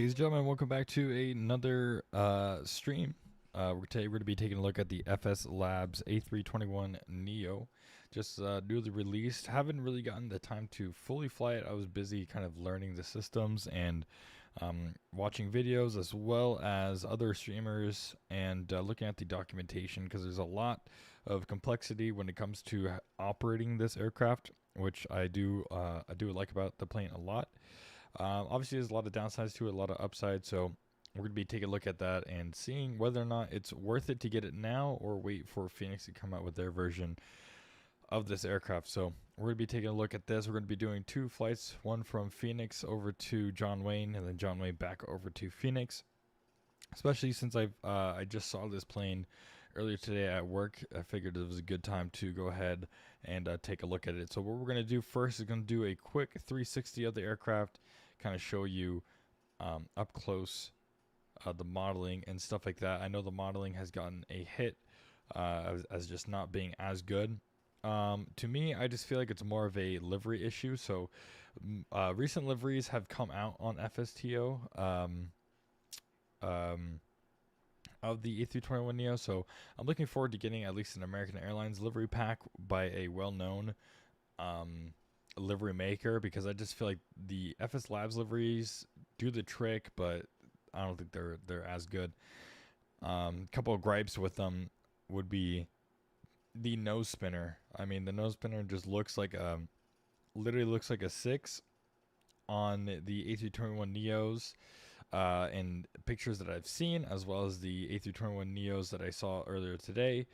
Ladies and gentlemen, welcome back to another stream. Today we're going to be taking a look at the FSlabs A321 NEO. Just newly released. Haven't really gotten the time to fully fly it. I was busy kind of learning the systems and watching videos as well as other streamers and looking at the documentation, because there's a lot of complexity when it comes to operating this aircraft, which I do like about the plane a lot. Obviously, there's a lot of downsides to it, a lot of upsides, so we're going to be taking a look at that and seeing whether or not it's worth it to get it now or wait for Fenix to come out with their version of this aircraft. So we're going to be taking a look at this. We're going to be doing two flights, one from Fenix over to John Wayne and then John Wayne back over to Fenix. Especially since I just saw this plane earlier today at work, I figured it was a good time to go ahead and take a look at it. So what we're going to do first is going to do a quick 360 of the aircraft, kind of show you up close the modeling and stuff like that. I know the modeling has gotten a hit as just not being as good. To me, I just feel like it's more of a livery issue. So recent liveries have come out on FSTO of the A321 NEO, so I'm looking forward to getting at least an American Airlines livery pack by a well-known livery maker, because I just feel like the FSlabs liveries do the trick, but I don't think they're as good. Couple of gripes with them would be the nose spinner. I mean, the nose spinner just looks like literally looks like a 6 on the A321 NEOs. And pictures that I've seen, as well as the A321 NEOs that I saw earlier today,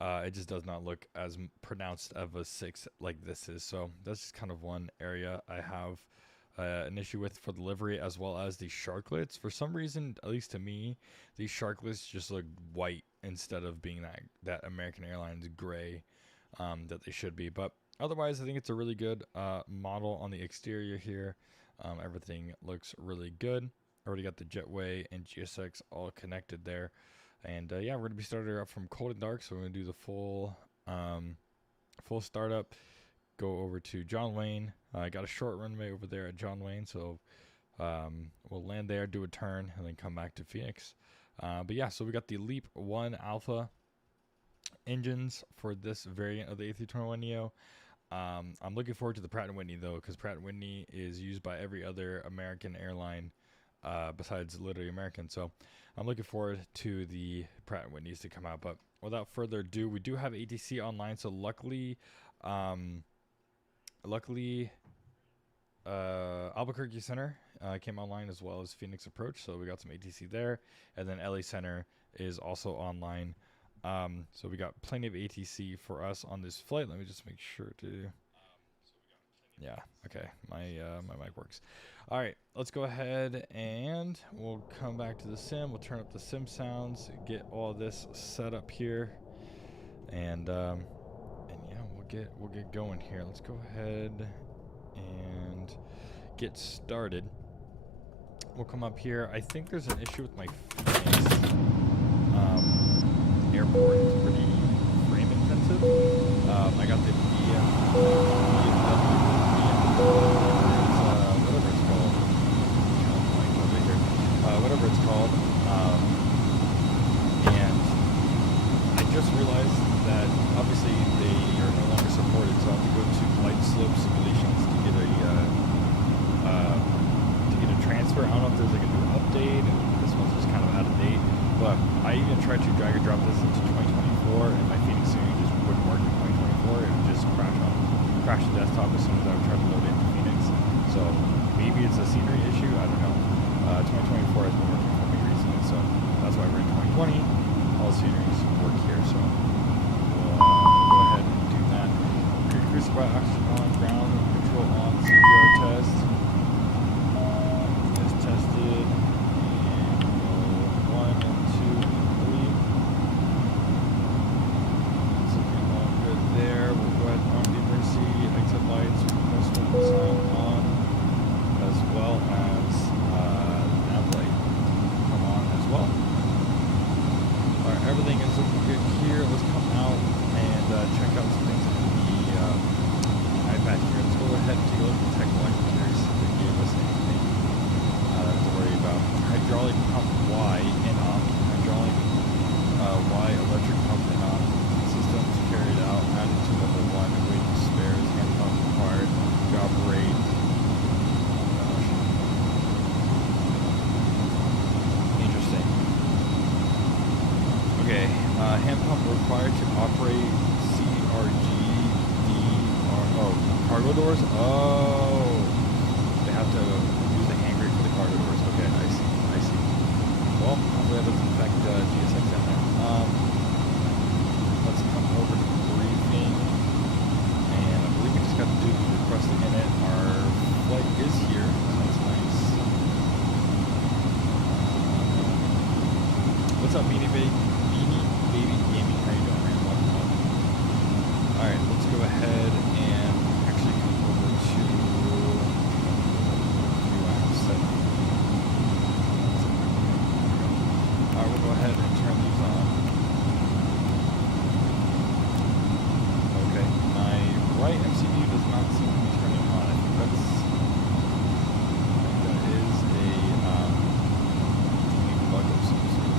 it just does not look as pronounced of a 6 like this is. So that's just kind of one area I have an issue with for the livery, as well as the sharklets. For some reason, at least to me, these sharklets just look white instead of being that American Airlines gray that they should be. But otherwise, I think it's a really good model on the exterior here. Everything looks really good. Already got the jetway and GSX all connected there, and yeah, we're gonna be starting up from cold and dark. So we're gonna do the full startup, go over to John Wayne. I got a short runway over there at John Wayne, so we'll land there, do a turn, and then come back to Fenix. But yeah, so we got the Leap 1 Alpha engines for this variant of the A321 NEO. I'm looking forward to the Pratt & Whitney though, because Pratt & Whitney is used by every other American airline besides literally American. So I'm looking forward to the Pratt & Whitneys to come out. But without further ado, we do have ATC online. So luckily Albuquerque Center came online, as well as Fenix Approach. So we got some ATC there. And then LA Center is also online. So we got plenty of ATC for us on this flight. Let me just make sure to... Yeah, okay, my mic works. All right, let's go ahead and we'll come back to the sim. We'll turn up the sim sounds, get all this set up here, and yeah, we'll get going here. Let's go ahead and get started. We'll come up here. I think there's an issue with my Fenix airport. It's pretty frame intensive. I got the whatever it's called, and I just realized that obviously they are no longer supported, so I have to go to flight slope simulations to get a transfer. I don't know if there's like a new update, and this one's just kind of out of date, but I even tried to drag and drop this into 2024, and my Fenix Studio just wouldn't work in 2024. It would just crash the desktop as soon as I would try to load into Fenix. So maybe it's a scenery issue, I don't know. 2024 has been working for me recently, so that's why we're in 2020. All sceneries work here, so we'll go ahead and do that. Crucible oxygen on, ground control on, CPR test is tested, and go 1 and 2 and 3. It's looking all good there. We'll go ahead and on the emergency exit lights, no smoke sign on, as well as nav light. pump required to operate cargo doors? Oh, they have to use the hand brake for the cargo doors. Okay, I see. Well, hopefully that doesn't affect GSX down there. Let's come over to briefing, and I believe we just got to do the request again. Our flight is here, so that's nice. What's up, Beanie Baby Gaming? How you doing, man? Welcome. Alright, let's go ahead and actually come over to we'll go ahead and turn these on. Okay, my right MCU does not seem to be turning on. I think that is a bug of some sort.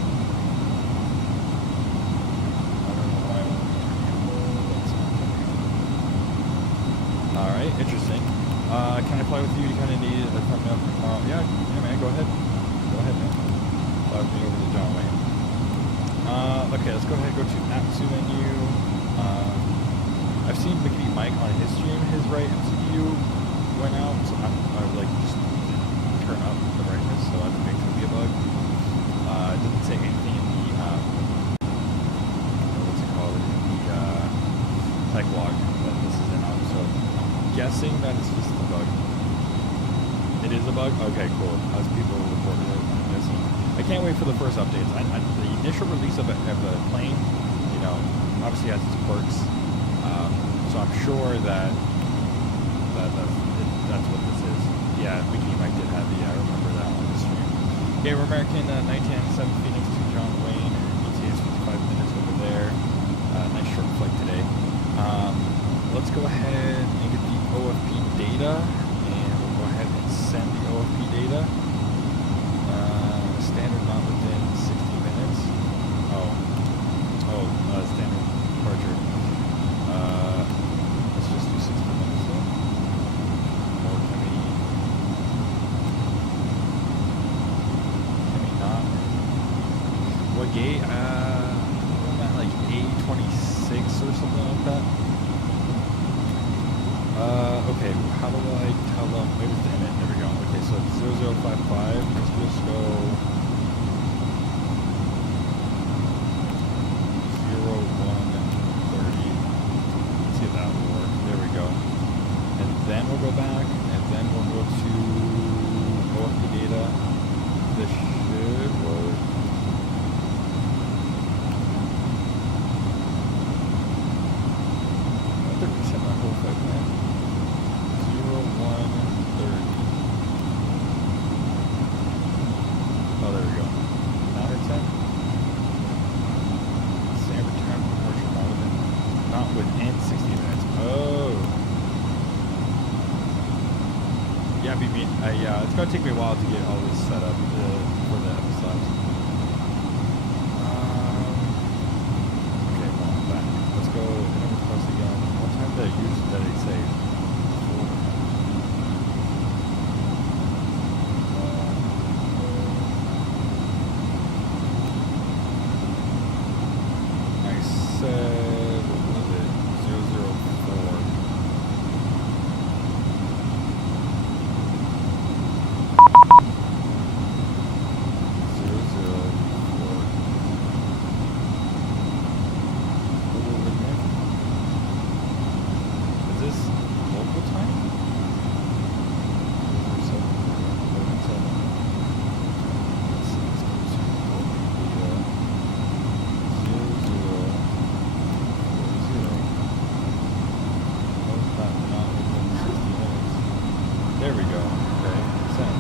I don't know why I won't be turning on. That's not turning on. Alright, interesting. Can I fly with you? You kind of need a thumbnail for tomorrow. Yeah, man, go ahead. Go ahead, man. Fly with me over to John Wayne. Okay, let's go ahead and go to Addons menu. I've seen Mickey Mike on his stream. His right MCU went out, so I like just turn up the brightness, so I think it could be a bug. It doesn't say anything in the what's it called? In the tech log that this is in on. So I'm guessing that it's just a bug. It is a bug? Okay, cool. As people reported it, I'm guessing. I can't wait for the first updates. The initial release of a plane, you know, obviously has its quirks. So I'm sure that's what this is. Yeah, Mickey Mike did have I remember that on the stream. Gamer American 1997 Phoenix to John Wayne. ETA is 55 minutes over there. Nice short flight today. Let's go ahead and get the OFP data, and we'll go ahead and send the OFP data. Standard not within 60 minutes. Standard departure. Let's just do 60 minutes then. Or can we not? What gate? I'm at like A26 or something like that. Okay, how do I tell them? Maybe it's the image. There we go. Okay, so it's 0055. Let's just go 0130. Let's see if that will work. There we go. And then we'll go back, and then we'll go to OFP data. This should work. I think we set my whole flight plan. 0130. Oh, there we go. 9 or 10? Standard time departure not within 60 minutes. Oh. Yeah, it's going to take me a while to get all this set up for the FSlabs. Okay, well, I'm back. Let's go and request again. What time did they say? There we go. Okay, send.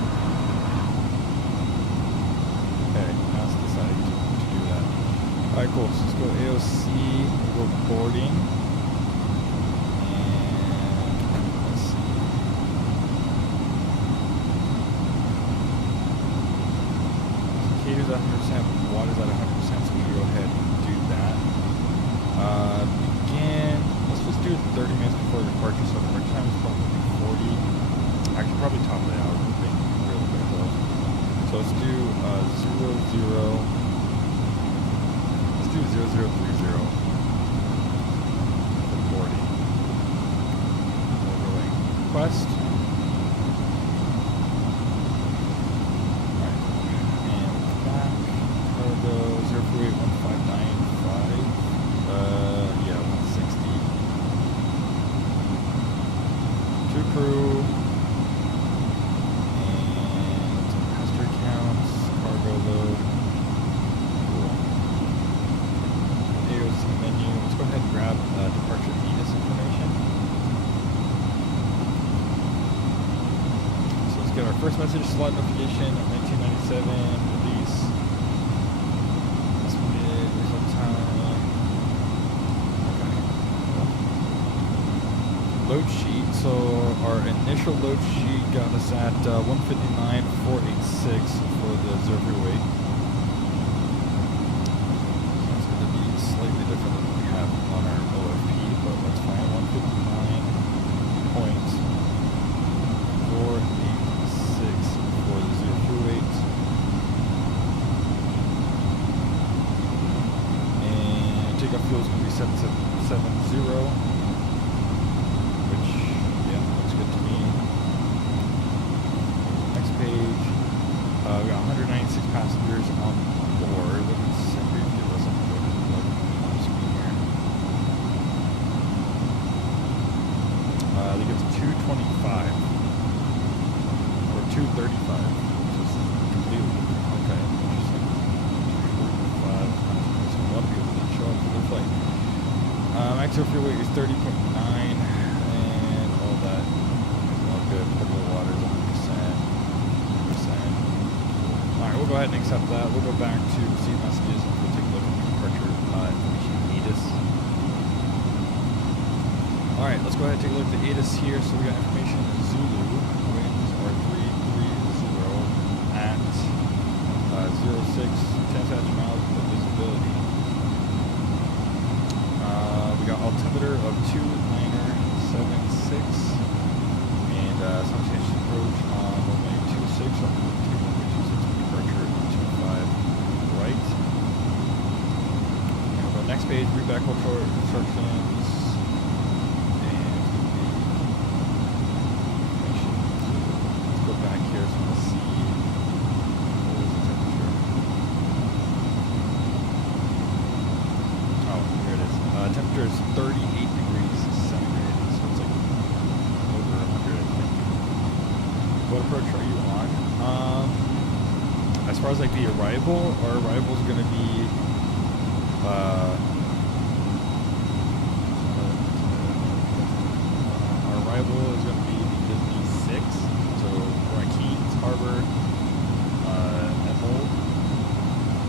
Okay, now it's deciding to do that. Alright, cool. So let's go AOC, we'll go boarding. And let's see. Cater's at 100%, water's at 100%, so we can go ahead and do that. Begin. Let's just do it 30 minutes before departure, so our time is probably 40. I could probably top it out and make it real bit close. So let's do 00. Let's do 0030. west. Alright, and back. Cargo 0481595. Yeah, 160. 2 crew. And passenger counts, cargo load. Cool. AOC menu. Let's go ahead and grab departure Addons information. So let's get our first message, slot notification, 1997, release. Submitted, result time. Okay. Load sheet. So our initial load sheet got us at 159,486 for the 038. So it's going to be slightly different than what we have on our OFP, but that's fine. 159.486 for the 028. And takeoff fuel is going to be 7770. We got 196 passengers on board. Let me see if we can give us a look on screen here. I think it's 225 or 235, which is completely different. Okay, interesting. 235 passengers. A lot of people didn't show up for the flight. Maximum fuel weight is 30.9 and all that is all good. Potable water is 100%. Alright, we'll go ahead and accept that. We'll go back to see messages and we'll take a look at the departure information Addons. Alright, let's go ahead and take a look at the Addons here. So we got information in Zulu. Winds are 330 at 06, 10,000 miles of visibility. We got altimeter of 2976 and simultaneous approach on runway 26 on the departure 25 right. And we'll go next page, read back control instructions and let's go back here so we'll see what was the temperature. Oh, here it is. Temperature is 38 degrees centigrade, so it's like over 100, I think. What approach are you on? As far as like the arrival, our arrival is going to be our arrival is going to be Disney 6, so we're at Keys Harbor, Emerald,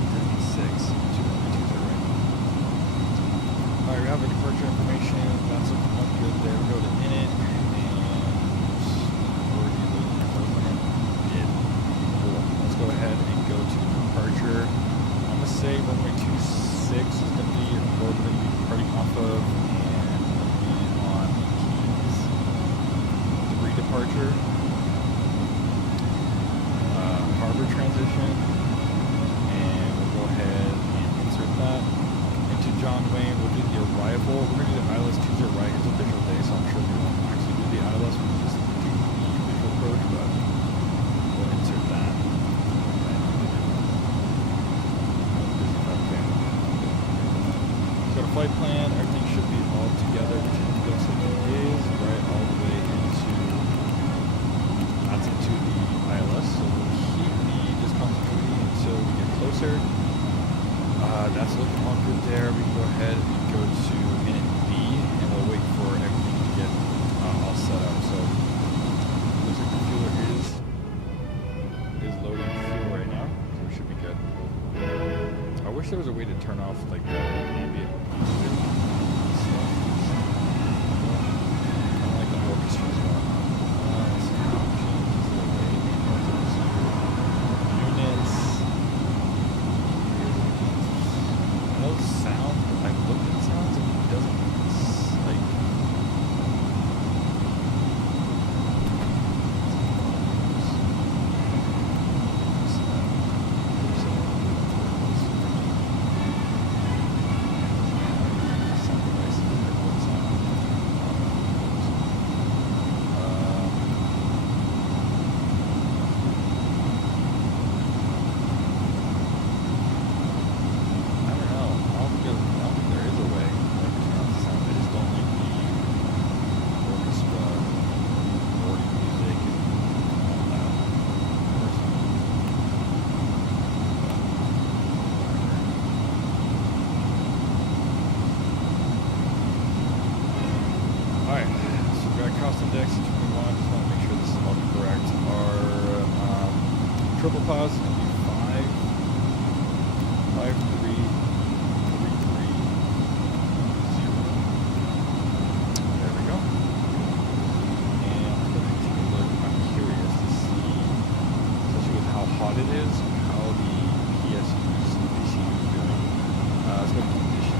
Disney 6, 2 right. Alright, we have a departure information, that's looking up good there. We go to init, and already loading our plan. Cool. Let's go ahead and go to departure. I'm going to say runway 26 is going to be where we're going to be departing off of, and on Keys 3 departure. Harbor transition, and we'll go ahead and insert that into John Wayne. We'll do the arrival. We're going to do the ILS 20 right. It's official day, so I'm sure we won't actually do the ILS. We'll just do the visual approach, but we'll insert that. Got a flight plan. Everything should be all together, which it looks like it is, right all the way into the ILS. So we'll keep the discontinuity until we get closer. That's looking all good there. We can go ahead and go to minute B, and we'll wait for everything to get all set up. So looks like the fueler is loading fuel right now, so we should be good. I wish there was a way to turn off like the ambient music. I don't like the orchestra as well. Units. I know sound, but I've looked at sounds and it doesn't like. index 21. Just want to make sure this is all correct. Our triple pause is going to be 5, 5, 3, 3, 3, 0. There we go. And I'm going to take a look. I'm curious to see, especially with how hot it is, how the PSU's VCU is doing. Let's go to condition.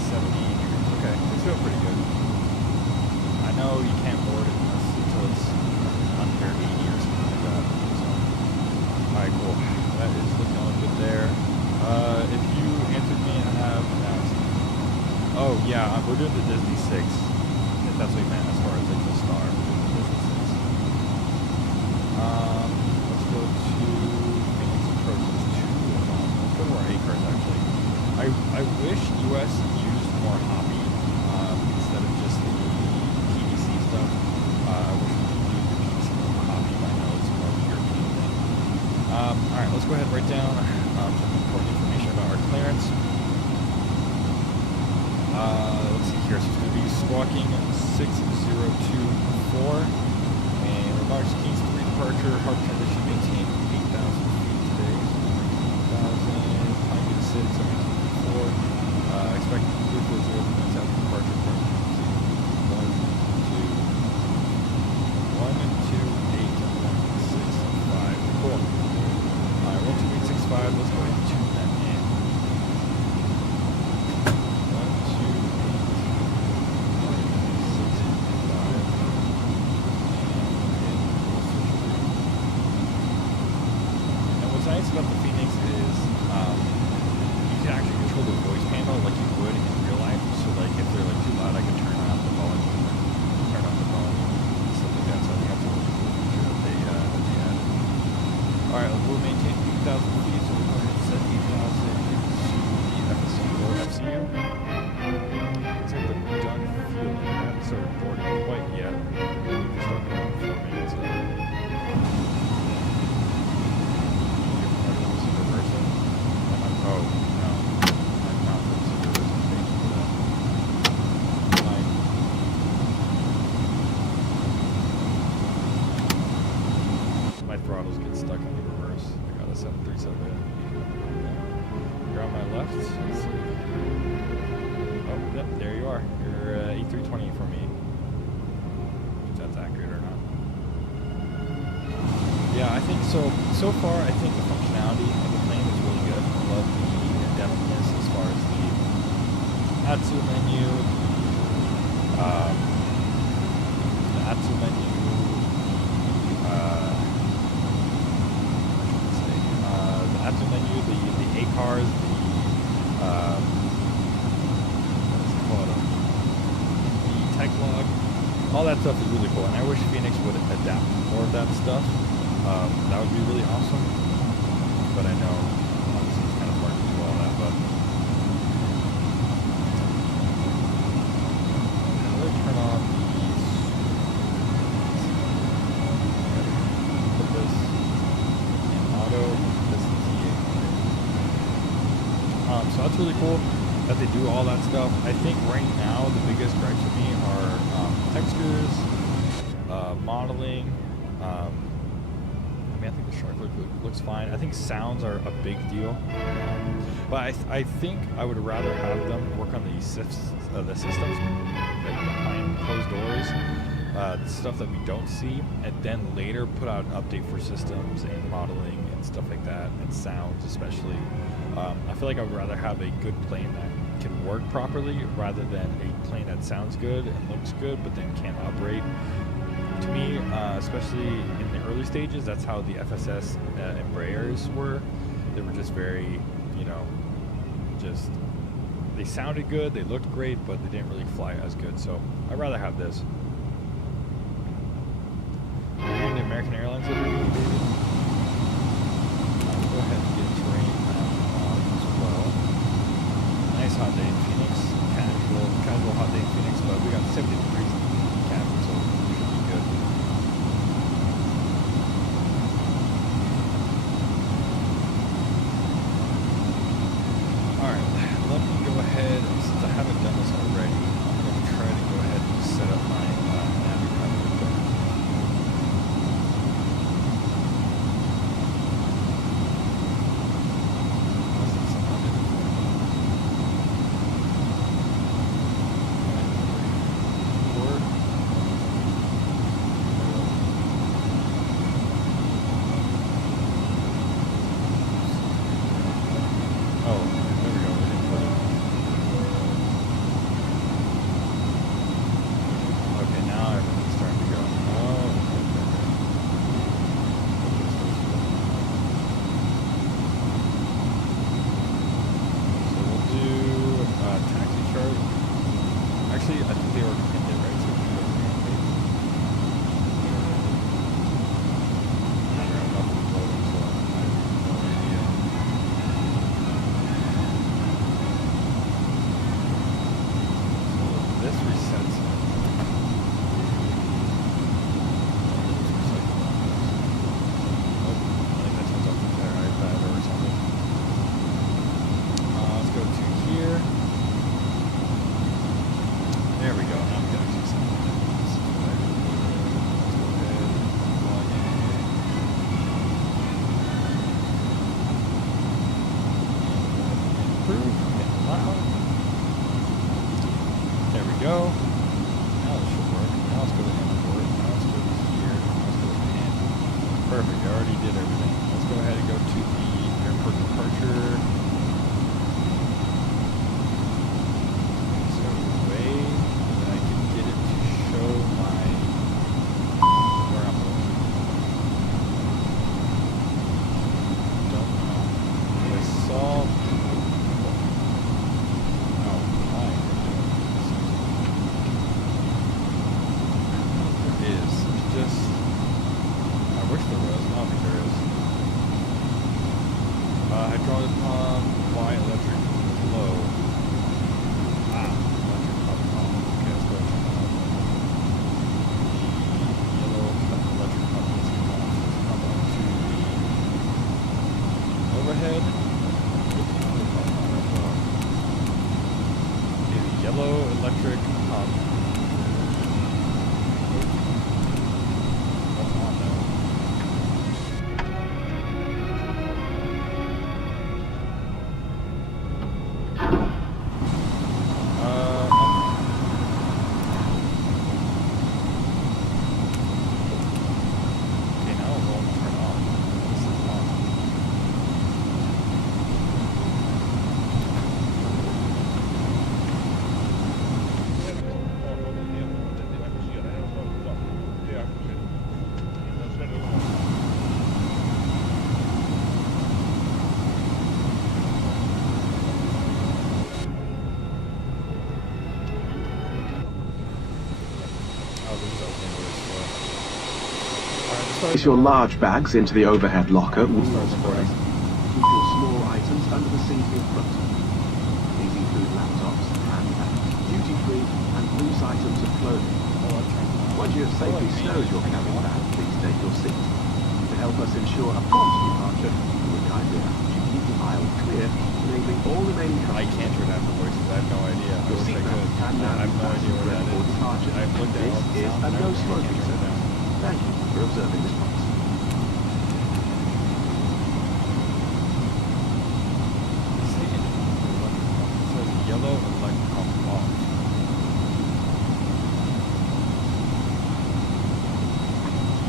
70 degrees. Okay, it's doing pretty good. I know you can't board it until it's under 80 or something like that. So, alright, cool. That is looking all good there. If you answered me and have announced, oh yeah, we're doing the Disney 6. If that's what you meant as far as like the star. We're doing the Disney 6. Let's go to Fenix approaches 2. Let's go to our A cars actually. I wish US used more hobby instead of just the PDC stuff. I wish we could do the PDC more hobby. I know it's more of a European thing. Alright, let's go ahead and write down some important information about our clearance. Let's see here. So it's going to be squawking 6024 and remarks Keys 3 departure, hard transition maintain 8,000 feet today. 8,000, flying to 6, 4. Expect 340 minutes after departure. 1, 2, 8, 1, 6, 5. Cool. Alright, 1, 2, 8, 6, 5. Let's go ahead and tune that in. 1, 2, 8, 6, 5. And what's nice about the Fenix is you can actually control the voice panel like you would in real life. So like if they're like too loud, I can turn on the volume, turn on the volume, stuff like that. So I think that's a really cool feature that they added. All right, we'll maintain 8,000 feet. So we'll go ahead and set 8,000 into the FSU or FCU. Looks like they're done fueling. I haven't started boarding quite yet. We'll start around 4 minutes. Oh, no. I'm not putting some representation for that. My throttles get stuck on the reverse. I got a 737. You're on my left. Let's see. Oh, yep, there you are. You're A320 for me. If that's accurate or not. Yeah, I think so. So far, I think the functionality of the plane is really good. I love the in-depthness as far as the ATSU menu, the ATSU menu, the ATSU menu, the ACARs, what's it called? The tech log, all that stuff is really cool. And I wish Fenix would adapt more of that stuff. That would be really awesome. But I know obviously it's kind of hard to do all that, but now let's turn on these. Put this in auto, this in TA. So that's really cool that they do all that stuff. I think right now the biggest gripes for me are textures, modeling, I think the shark looks fine. I think sounds are a big deal, but I think I would rather have them work on the systems like behind closed doors, stuff that we don't see, and then later put out an update for systems and modeling and stuff like that, and sounds especially. I feel like I would rather have a good plane that can work properly rather than a plane that sounds good and looks good but then can't operate. To me, especially in the early stages, that's how the FSS Embraers were. They were just very, they sounded good, they looked great, but they didn't really fly as good. So I'd rather have this. Are you in the American Airlines every week, David? I'll go ahead and get terrain map on as well. Nice hot day in Phoenix. Casual hot day in Phoenix, but we got 70 degrees in the cabin, so we should be good. Alright, let me go ahead, since I haven't done this already, I'm going to try to go ahead and go. Now this should work. Now let's go to import. Now let's go to here. Now let's go to pin. Perfect. I already did everything. Let's go ahead and go to the airport departure. Is there a way that I can get it to show my where I'm going? Don't know. I saw. Hydraulic pump, Y electric flow. Electric pump. Okay, let's go turn on the yellow electric pump. Let's come up to the overhead. Okay, the yellow electric pump. What's on though? Place your large bags into the overhead locker. Keep your small items under the seat in front. These include laptops, handbags, duty-free and loose items of clothing. Once you have safely stowed your cabin bag, please take your seat. To help us ensure a prompt departure, we would kindly ask you to keep the aisle clear, enabling all remaining I passengers. can't turn down the voices. I have no idea. I wish I could. I have no idea what that is. I've looked at all the This is sound a and no everything. I smoking can't turn it zone. down. Thank you for observing this policy. Yellow electric pump off.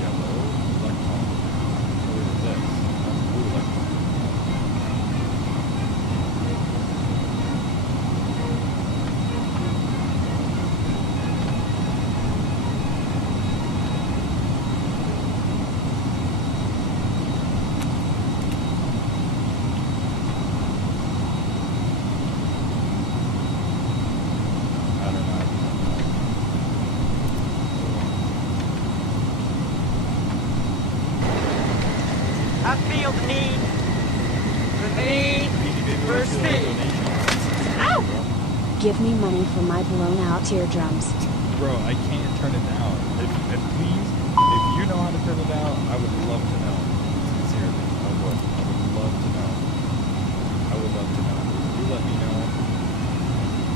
Yellow electric pump. What is this? That's blue electric pump. I feel the need for speed. Ow! Give me money for my blown out eardrums. Bro, I can't turn it down. Please, if you know how to turn it down, I would love to know. Sincerely, I would. I would love to know. I would love to know. You let me know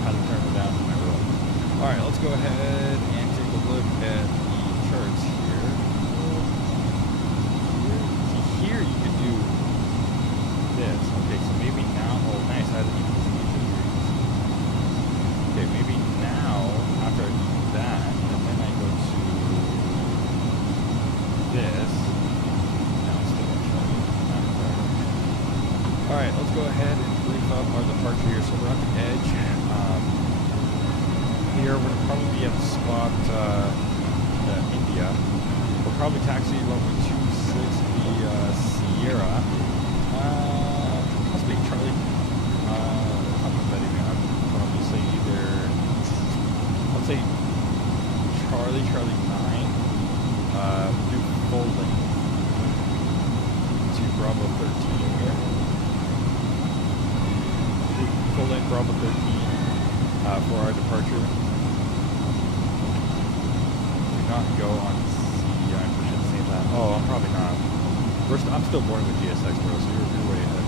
how to turn it down, and I will. Alright, let's go ahead and take a look at the charts here. See, here you can do this. Okay, so maybe now, oh nice, I have even okay, maybe now, after I do that, and then I go to this. Now it's still going to show me. Alright, let's go ahead and brief up our departure here. So we're on the edge. Here we're going to probably be at the spot India. We'll probably taxi runway 26 the Sierra. Possibly Charlie. I'm not betting it. I'd probably say either. I'll say Charlie 9. Do full length to Bravo 13 here. Do full length Bravo 13 for our departure. Do not go on C. I should say that. Oh, I'm probably not. I'm still boarding with GSX, bro, so you're way ahead.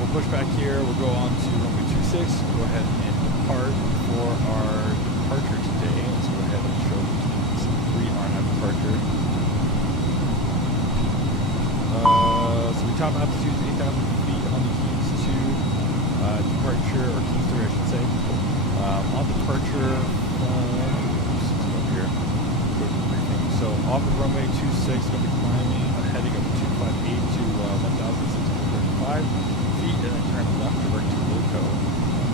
We'll push back here. We'll go on to runway 26. Go ahead and depart for our departure today. Let's go ahead and show some 3 on our departure. So we top altitude is 8,000 feet on the Keys 2 departure, or Keys 3 I should say. On departure here. So off of runway 26, going to be climbing a heading of 258 to 1,635 feet, and then turn left direct to Loco.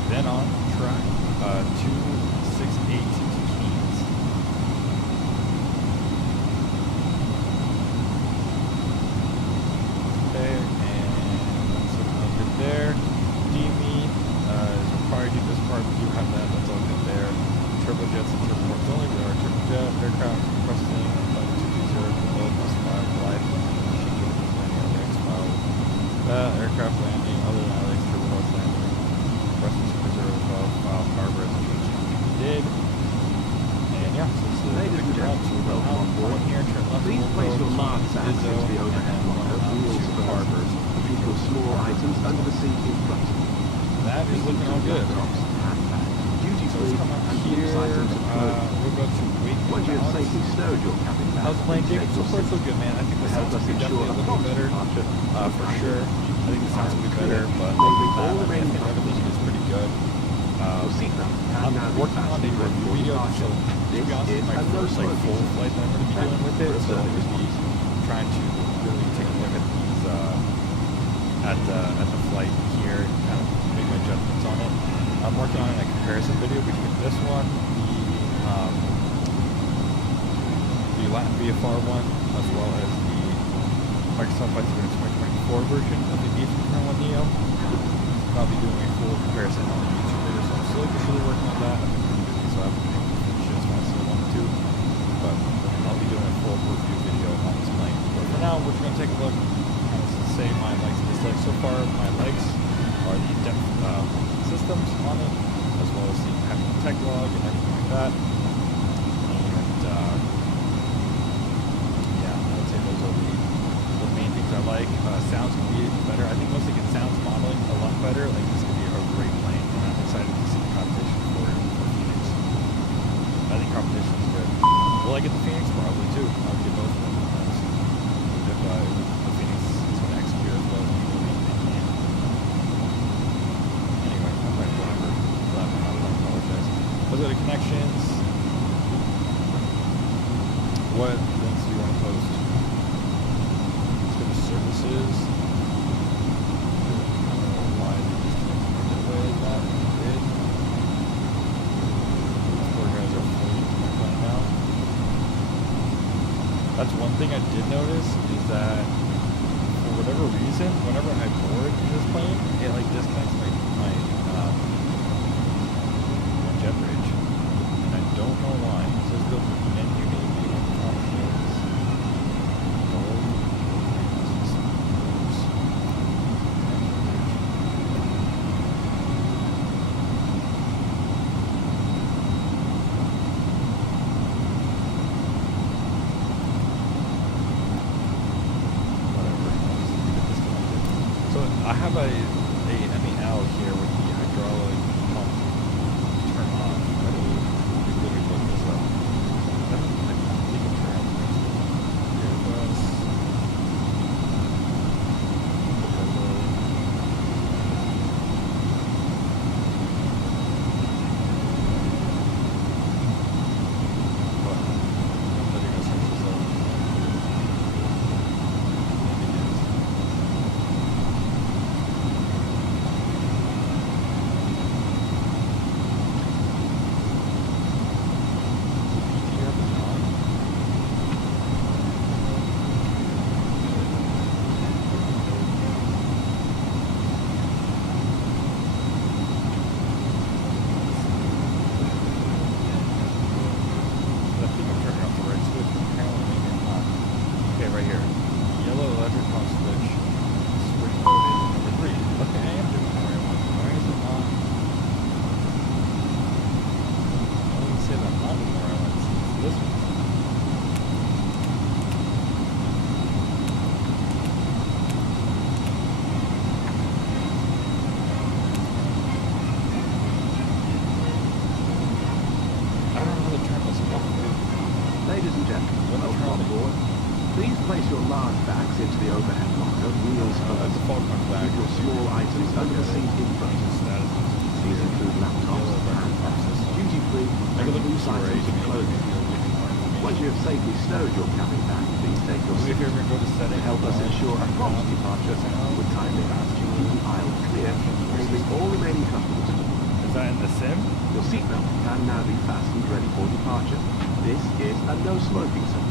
Then on track 268 to Keynes. Okay, and that's all good there. DME is required to do this part. We do have that. That's all good there. Turbojets and turboports only. We are turbojet aircraft requesting flight 230 below +5 live. Aircraft landing other than Alex turboports landing. Requesting 230 above while harbor as we did. And yeah, so this is a big route. So we're going on board here. Turn left. Please place your large bags into the overhead locker, wheels to first. harbor. Keep your small items under the seat in front. That is looking all good. Duty So free let's come out and here. loose items of clothing. We'll go to Wake. Once you have safely stowed your cabin bag, How's the plane, check Jacob? So your far, so seat. good, man. I think the To help sounds us will be ensure definitely a a little prompt bit better, departure, for sure. I think the sounds will be better, but May we all I remain think everything is pretty good. Your seatbelt can I'm now be working on a fastened review before video, so departure. to This be honest, is it's my a no first like smoking full zone. flight that I'm going to be Thank doing you with for it, so I'm observing going to be trying to really take a look at these at the flight here, kind of make my judgments on it. I'm working on a comparison video between this one, the Latin VFR one, as well as the Microsoft Flight Simulator 2024 version of the A321 NEO. I'll be doing a full comparison on the YouTube video, so I'm slowly working on that. I've been pretty busy, so I haven't finished this one, so I wanted to. But I'll be doing a full review video on this plane. But for now, we're just going to take a look, kind of say my likes and dislikes. So far, my likes are the depth systems on it, as well as the having tech log and everything like that. And yeah, I would say those are the main things I like. Sounds can be better. I think once they get sounds modeling a lot better, like this could be a great plane, and I'm excited to see the competition for Fenix. I think competition is good. Will I get the Fenix? Probably too. I'll get both of them. If the Fenix is going to execute as well as they can. Anyway, I'm like whatever. I apologize. Let's go to connections. What links do you want to post? Let's go to services. I don't know why they just did it way like that. They did. These poor guys are fully playing now. That's one thing I did notice is that for whatever reason, whenever I board in this plane, it like disconnects my jet bridge, and I don't know why. It says go to the menu maybe options. So I have a MEL here with the hydraulic pump turn on. I literally look this up. I think it turn on. Here it was. Ladies and gentlemen, welcome on board. Please place your large bags into the overhead locker, wheels first. Keep your small items under the seat in front. These include laptops, handbags, you have safely stowed your cabin bag, please take your Maybe if seat. you're gonna go to To settings, help us ensure a prompt departure, we kindly ask you keep the aisle clear, enabling all remaining customers to board. is that in the sim? Your seatbelt can now be fastened ready for departure. This is a no smoking zone.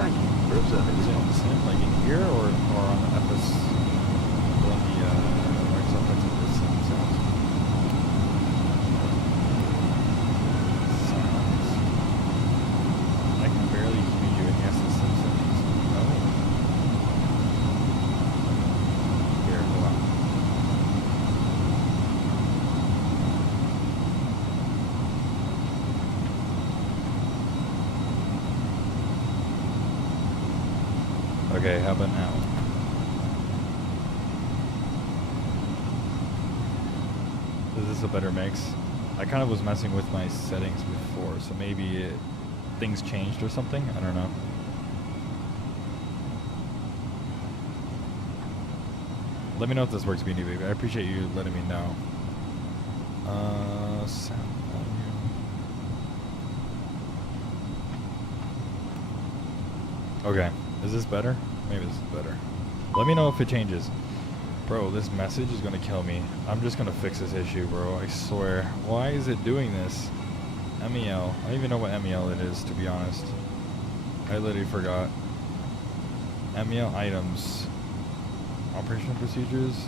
Thank you for observing Is this it in the policy. sim, like in here, or on the FS, or on the Microsoft Flight Simulator sim sounds? Sounds. I can barely hear you in yes, the sim settings. Oh. Here, hold on. Okay, how about now? Is this a better mix? I kind of was messing with my settings before, so maybe things changed or something? I don't know. Let me know if this works, Beanie Baby. I appreciate you letting me know. Sound volume. Okay. Is this better? Maybe this is better. Let me know if it changes. Bro, this message is gonna kill me. I'm just gonna fix this issue, bro. I swear. Why is it doing this? MEL. I don't even know what MEL it is, to be honest. I literally forgot. MEL items. Operational procedures.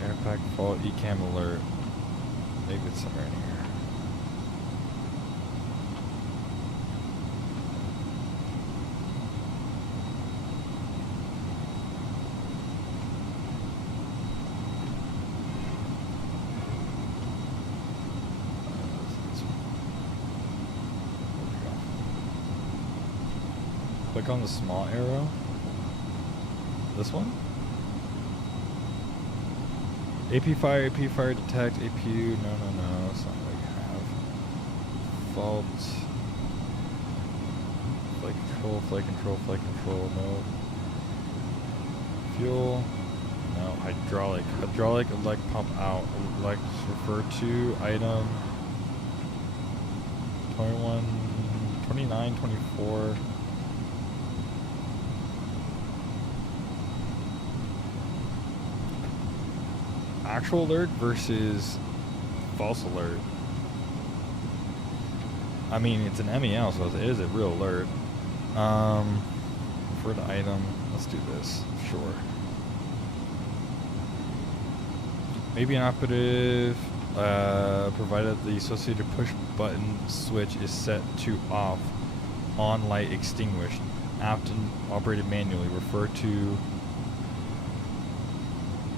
Airpack fault, ECAM alert. Maybe it's somewhere in here. Click on the small arrow. This one? AP fire detect, APU, no, it's not what I have. Fault. Flight control, no. Fuel, no. Hydraulic elect pump out. Elect refer to item 21, 29, 24. Actual alert versus false alert. I mean, it's an MEL, so it is a real alert. For the item, let's do this. Sure. Maybe an operative, provided the associated push button switch is set to off, on light extinguished, often operated manually. Refer to.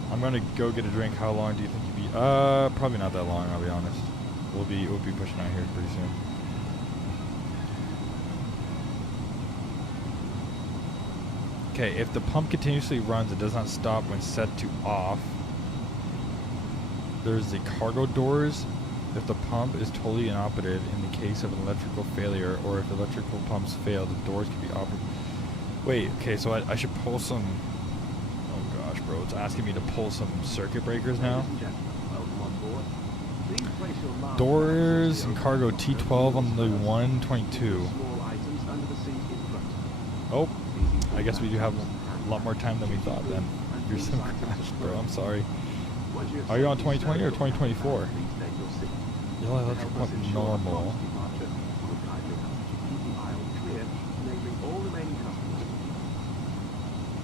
I'm gonna go get a drink. How long do you think you'd be? Probably not that long. I'll be honest. We'll be pushing out here pretty soon. Okay, if the pump continuously runs, it does not stop when set to off. There's the cargo doors. If the pump is totally inoperative in the case of an electrical failure, or if electrical pumps fail, the doors can be operated. Wait, okay, so I should pull some. Bro, it's asking me to pull some circuit breakers now. Doors and cargo T12 on the 122. Oh, I guess we do have a lot more time than we thought then. You're so crashed, bro. I'm sorry. Are you on 2020 or 2024? Yellow electric pump normal.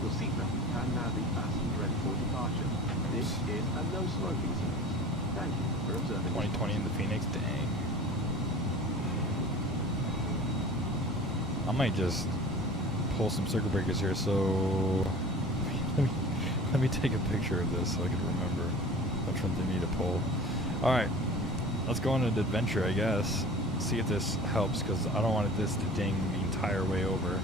Your seatbelt can now be fastened ready for departure. This is a no smoking zone. Thank you for observing. 2020 in the Fenix, dang. I might just pull some circuit breakers here, so let me take a picture of this so I can remember which ones I need to pull. Alright, let's go on an adventure, I guess. See if this helps, because I don't want this to ding the entire way over.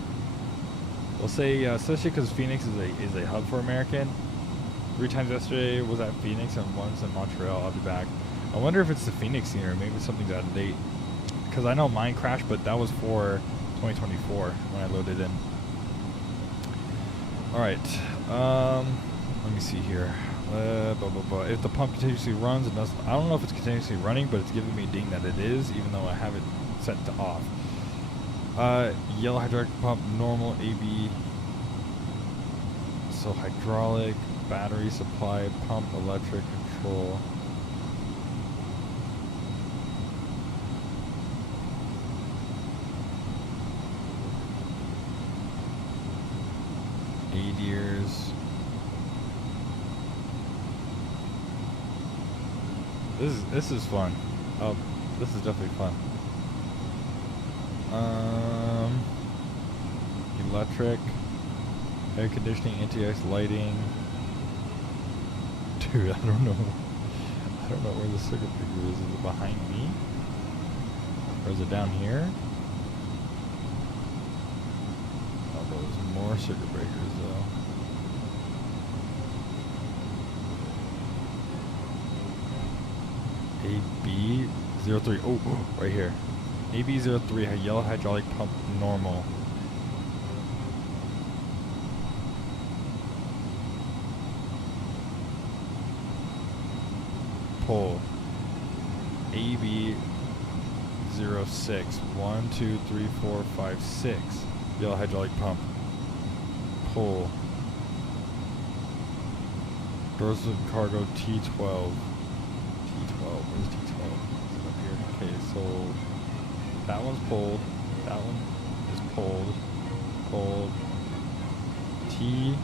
We'll say, especially because Phoenix is a hub for American. 3 times yesterday was at Phoenix and once in Montreal. I'll be back. I wonder if it's the Phoenix scene or maybe something's out of date. Because I know mine crashed, but that was for 2024 when I loaded in. Alright. Let me see here. Blah, blah, blah. If the pump continuously runs, it doesn't. I don't know if it's continuously running, but it's giving me a ding that it is, even though I have it set to off. Yellow hydraulic pump, normal AB. So hydraulic, battery supply, pump, electric control. ADIRs. This is fun. Oh, this is definitely fun. Electric, air conditioning, anti-ice lighting. Dude, I don't know where the circuit breaker is. Is it behind me? Or is it down here? Oh, there's more circuit breakers though. AB03. Oh, right here. AB03, yellow hydraulic pump, normal. Pull. AB06. 1, 2, 3, 4, 5, 6. Yellow hydraulic pump. Pull. Doors of cargo T12. Where's T12? Is it up here? Okay, so that one's pulled. That one is pulled. Pulled. T.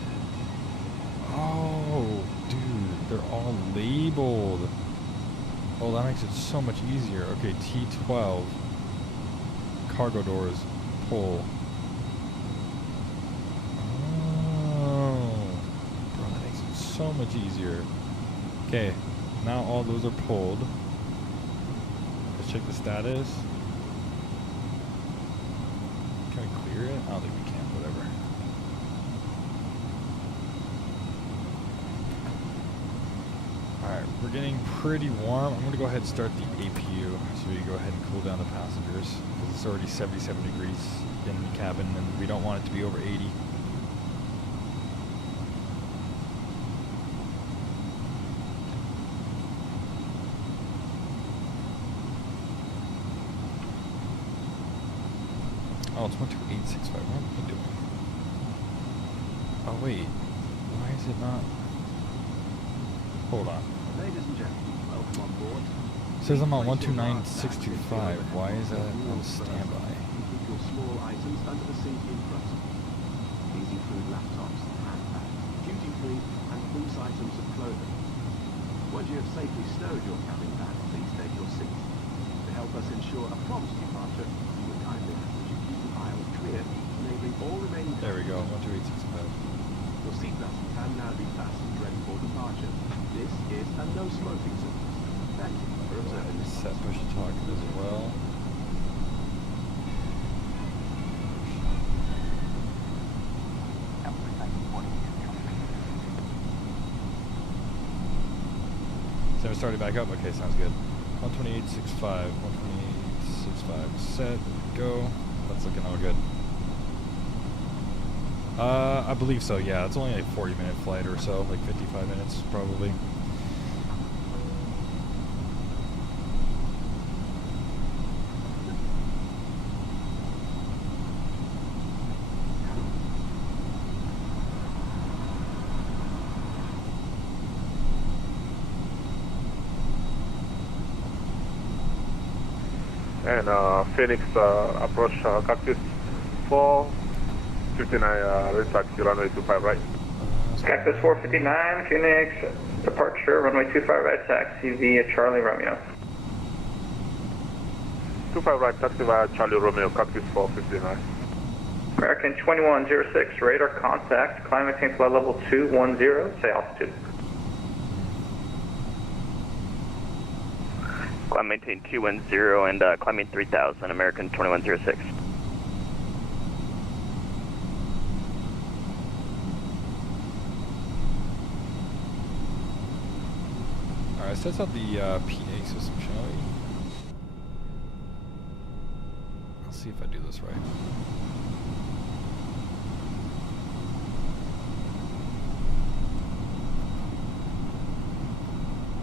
Oh, dude, they're all labeled. Oh, that makes it so much easier. Okay, T12. Cargo doors. Pull. Oh. Bro, that makes it so much easier. Okay, now all those are pulled. Let's check the status. Can we clear it? I don't think we can, whatever. Alright, we're getting pretty warm. I'm going to go ahead and start the APU so we can go ahead and cool down the passengers because it's already 77 degrees in the cabin and we don't want it to be over 80. Oh, it's 12865. What am I doing? Oh, wait. Why is it not? Hold on. Ladies and gentlemen, welcome on board. It says I'm on 129625. Why is that on standby? Keep your small items under the seat in front. These include laptops, handbags, duty-free and loose items of clothing. Once you have safely stowed your cabin bag, please take your seat. To help us ensure a prompt departure, we would kindly ask that you keep the aisle clear, enabling all remaining. There we go, 12865. Your seatbelt can now be fastened ready for departure. This is a no smoking zone. Thank you for observing this. Set push to talk as well. So we started back up. Okay, sounds good. 12865. 12865. Set. Go. That's looking all good. I believe so, yeah. It's only like a 40-minute flight or so, like 55 minutes probably. And Fenix approach Cactus 4, 59 red taxi, runway 25 right. Cactus 459, Phoenix, departure, runway 25 right taxi via Charlie Romeo. 25 right taxi via Charlie Romeo, Cactus 459. American 2106, radar contact, climb maintain flight level 210, say altitude. Climb maintain 210 and climbing 3000, American 2106. Alright, so that's out the PA system, shall we? Let's see if I do this right.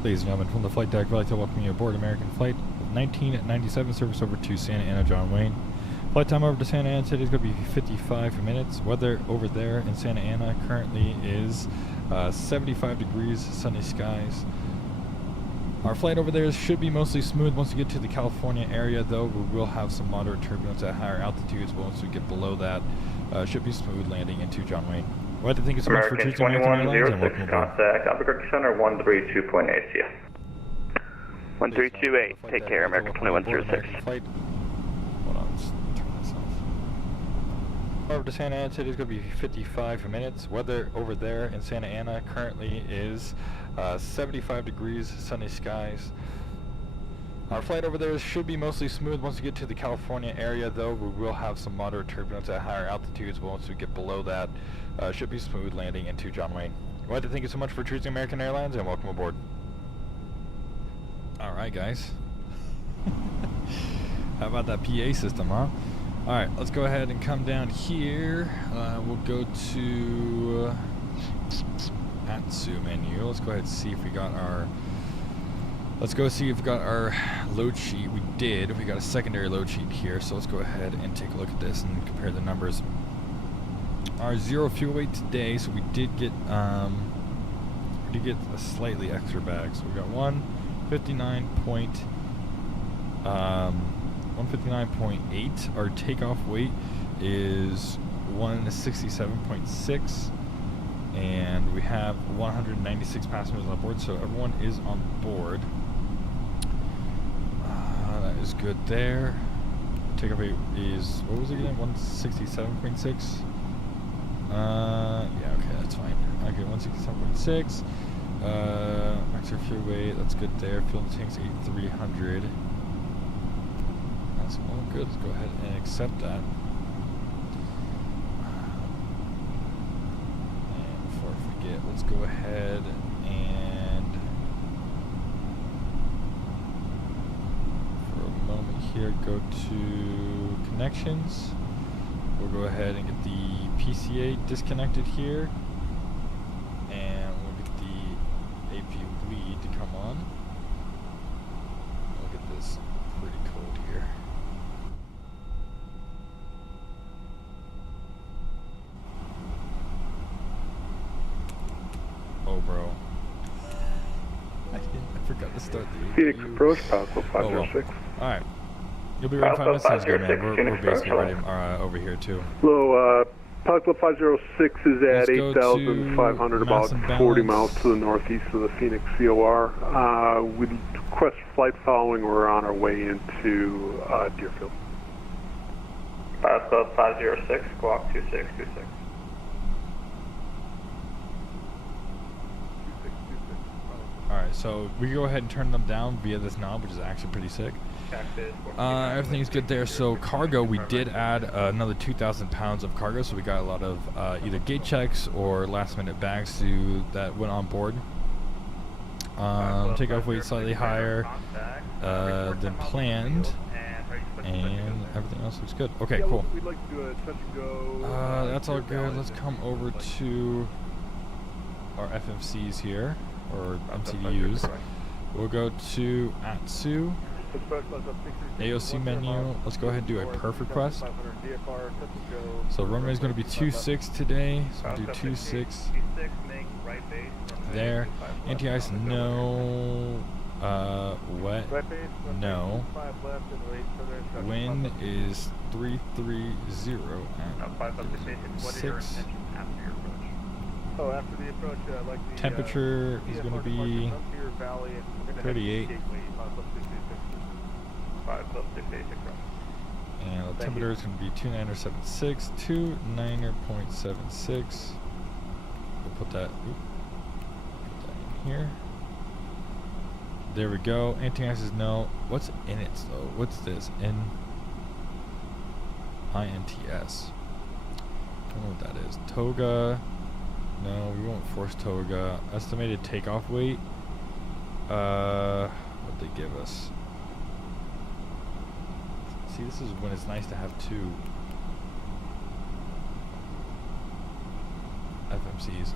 Ladies and gentlemen, from the flight deck, I'd like to welcome you aboard American Flight 1997, service over to Santa Ana, John Wayne. Flight time over to Santa Ana today is going to be 55 minutes. Weather over there in Santa Ana currently is 75 degrees, sunny skies. Our flight over there should be mostly smooth once we get to the California area, though we will have some moderate turbulence at higher altitudes, but once we get below that, should be smooth landing into John Wayne. I'd like to thank you so much for choosing American Airlines and welcome aboard. Contact Albuquerque Center 132.8 CF. 1328, take care, American 2106. Flight. Hold on, let's turn this off. Over to Santa Ana today is going to be 55 minutes. Weather over there in Santa Ana currently is 75 degrees, sunny skies. Our flight over there should be mostly smooth once we get to the California area, though we will have some moderate turbulence at higher altitudes, but once we get below that, should be smooth landing into John Wayne. I'd like to thank you so much for choosing American Airlines and welcome aboard. Alright guys. How about that PA system, huh? Alright, let's go ahead and come down here. We'll go to Addons menu. Let's go ahead and see if we got our... Let's go see if we got our load sheet. We did. We got a secondary load sheet here, so let's go ahead and take a look at this and compare the numbers. Our zero fuel weight today, so we did get a slightly extra bag. So we got 159.8. Our takeoff weight is 167.6. And we have 196 passengers on board, so everyone is on board. That is good there. Takeoff weight is, what was it again? 167.6? Yeah, okay, that's fine. Okay, 167.6. Max fuel weight, that's good there. Fuel tank's 8,300. That's all good. Let's go ahead and accept that. Let's go ahead and for a moment here go to connections. We'll go ahead and get the PCA disconnected here, and we'll get the AP lead to come on. Look at this, pretty cold here. Oh, bro. I forgot to start the Phoenix approach, Pilot 506. Alright. You'll be ready in 5 minutes. Sounds good, man. We're basically ready over here, too. Hello, Pilot Club 506 is at Let's go 8,500, about to mass 40 imbalance. miles to the northeast of the Phoenix COR. We request flight following. We're on our way into Deerfield. Pilot Club 506, squawk 2626. Alright, so we can go ahead and turn them down via this knob, which is actually pretty sick. Everything's good there. So cargo, we did add another 2,000 pounds of cargo, so we got a lot of either gate checks or last minute bags that went on board. Takeoff weight slightly higher than planned, and everything else looks good. Okay, cool. We'd like to do a touch and go. That's all good. Let's come over to our FMCs here, or MCDUs. We'll go to Addons AOC menu. Let's go ahead and do a perf request. So runway is going to be 26 today. So we'll do 26 there. Anti-ice, no. Wet, no. Wind is 330 at 6. Oh, after the approach, like the temperature is going to be 38. And the temperature is going to be 29.76, 29.76. We'll put that in here. There we go. Anti-ice is no. What's in it though? What's this? INTS. I don't know what that is. Toga. No, we won't force toga. Estimated takeoff weight. What'd they give us? See, this is when it's nice to have two FMCs.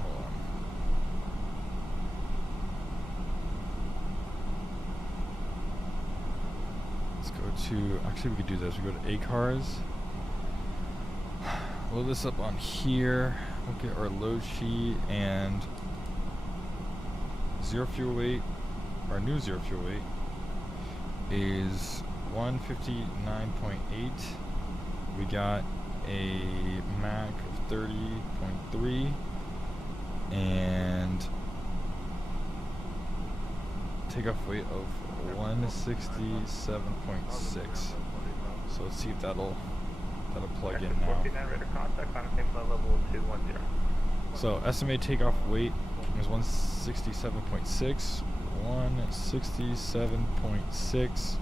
Hold on. to, actually we could do this. We go to A cars. Load this up on here. Look at our load sheet and zero fuel weight. Our new zero fuel weight is 159.8. We got a Mac of 30.3 and takeoff weight of 167.6. So let's see if that'll plug in now. So estimated takeoff weight is 167.6. 167.6.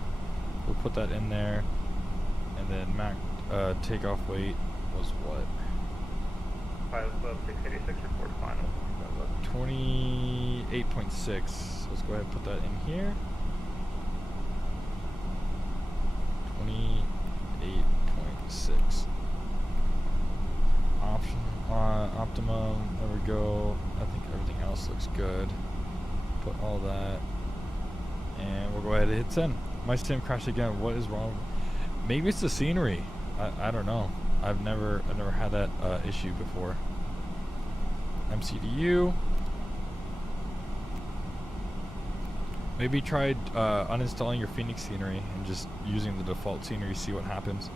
We'll put that in there, and then Mac takeoff weight was what? Pilot Club 686 report final. 28.6. Let's go ahead and put that in here. 28.6. Optimum. There we go. I think everything else looks good. Put all that, and we'll go ahead and hit send. My sim crashed again. What is wrong? Maybe it's the scenery. I don't know. I've never had that issue before. MCDU. Maybe try uninstalling your Fenix scenery and just using the default scenery, see what happens.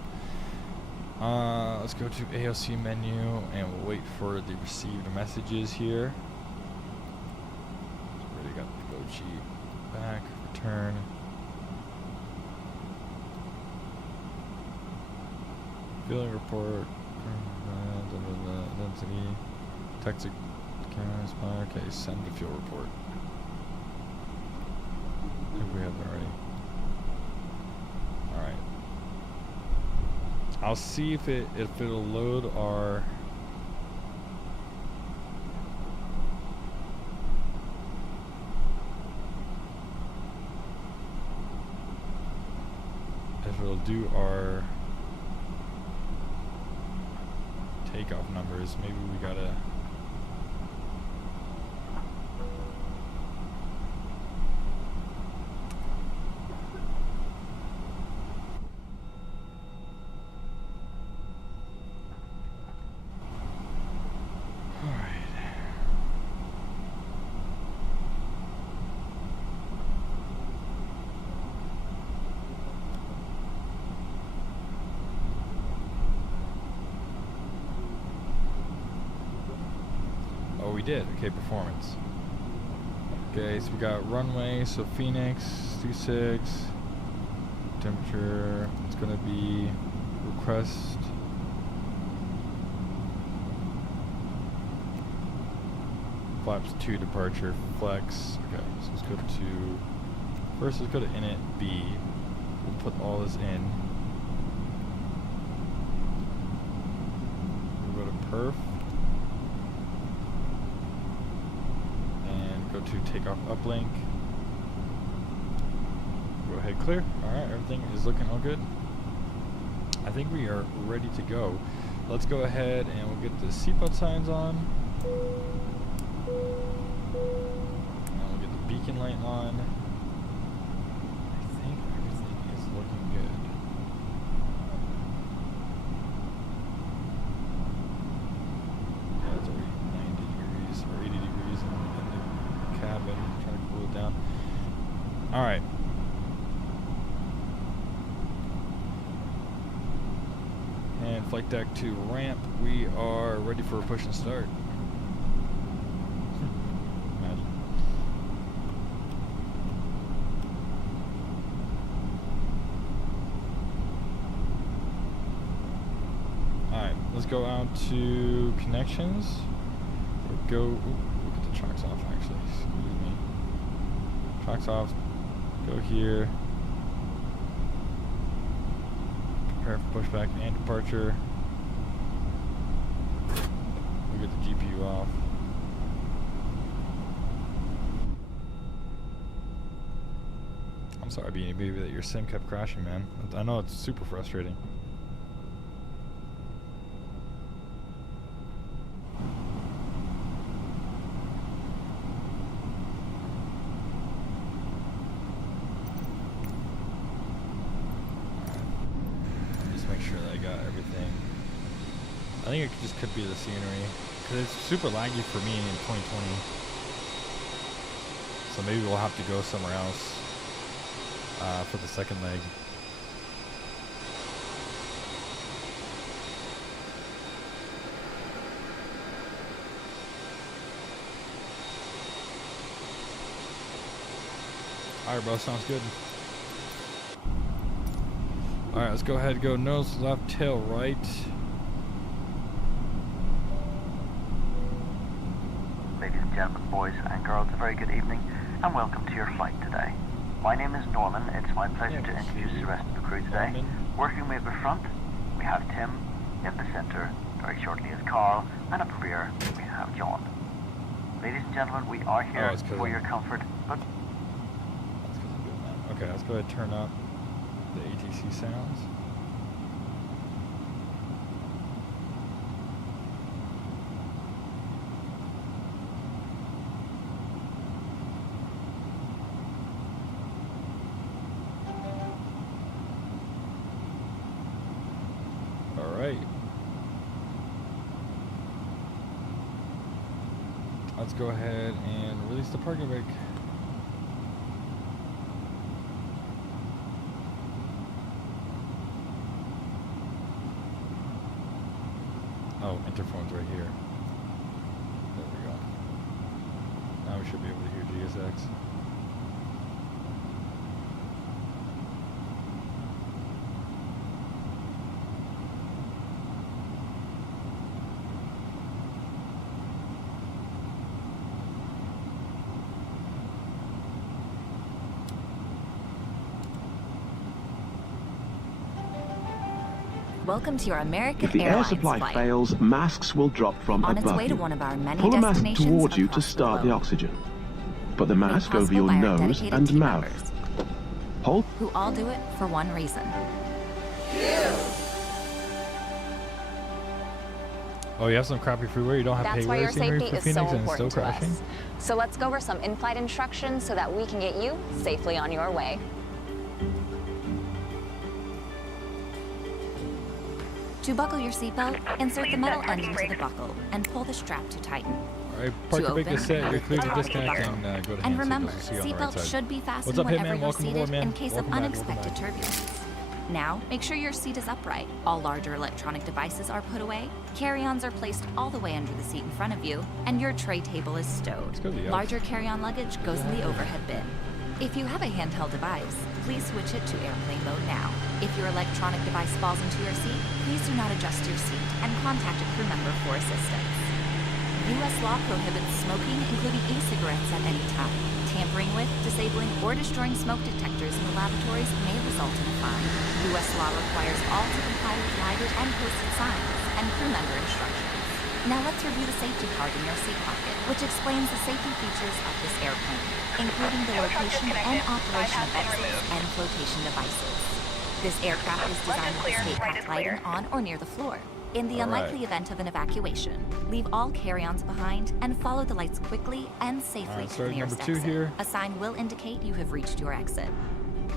Let's go to AOC menu and we'll wait for the received messages here. Already got the load sheet back, return. Fueling report, density, toxic cameras, okay, send the fuel report. I think we have it already. Alright. I'll see if it'll load our it'll do our takeoff numbers. Maybe we gotta we did. Okay, performance. Okay, so we got runway, so Fenix, 26. Temperature, it's gonna be request. Flaps 2 departure, flex. Okay, so let's go to, first let's go to init B. We'll put all this in. We'll go to perf. To takeoff uplink. Go ahead, clear. Alright, everything is looking all good. I think we are ready to go. Let's go ahead and we'll get the seatbelt signs on. And we'll get the beacon light on. I think everything is looking good. Yeah, it's already 90 degrees or 80 degrees in the cabin, trying to cool it down. Alright. And flight deck to ramp. We are ready for a push and start. Imagine. Alright, let's go out to connections. Go. Look at the tracks off actually. Excuse me. Tracks off. Go here. Prepare for pushback and departure. We get the GPU off. I'm sorry, Beanie Baby, that your sim kept crashing, man. I know it's super frustrating. think it just could be the scenery, because it's super laggy for me in 2020. So maybe we'll have to go somewhere else for the second leg. Alright, bro, sounds good. Alright, let's go ahead and go nose left, tail right. Ladies and gentlemen, boys and girls, a very good evening and welcome to your flight today. My name is Norman. It's my pleasure to introduce the rest of the crew today. Working way at the front, we have Tim. In the center, very shortly is Carl, and up rear, we have John. Ladies and gentlemen, we are here for your comfort, but... Okay, let's go ahead and turn up the ATC sounds. Alright. Let's go ahead and release the parking brake. Oh, interphone's right here. There we go. Now we should be able to hear GSX. Welcome to your American If the air Airlines supply flight. fails, masks will drop from On its above way to you. one of our many Pull a mask destinations towards you to across the start the globe. oxygen. Put the Made mask over possible your by our nose dedicated and team mouth. members, Hold. who all do it for one reason. Oh, you have some crappy freeway. You don't have That's pay why your scenery safety for is Phoenix so and it's important still to crashing? us. So let's go over some in-flight instructions so that we can get you safely on your way. To buckle your seatbelt, insert the metal end into the buckle and pull the strap to tighten. Alright, parking brake is set. You're clear to unlock the disconnect buckle. and go to And hand remember, signals. See you on the right seatbelts side. should be fastened What's up, whenever Hitman? you're Welcome seated aboard, man. in case Welcome of back, welcome unexpected back. turbulence. Now, make sure your seat is upright. All larger electronic devices are put away, carry-ons are placed all the way under the seat in front of you, and your tray table is stowed. go to the Larger carry-on luggage goes in the overhead bin. If you have a handheld device, please switch it to airplane mode now. If your electronic device falls into your seat, please do not adjust your seat and contact a crew member for assistance. U.S. law prohibits smoking, including e-cigarettes, at any time. Tampering with, disabling, or destroying smoke detectors in the lavatories may result in a fine. U.S. law requires all to comply with lighted and posted signs and crew member instructions. Now let's review the safety card in your seat pocket, which explains the safety features of this airplane, including the location and operation of exits and flotation devices. This aircraft is designed with escape hatch lighting on or near the floor. In the unlikely event of an evacuation, leave all carry-ons behind and follow the lights quickly and safely to the nearest number 2 exit. here. A sign will indicate you have reached your exit.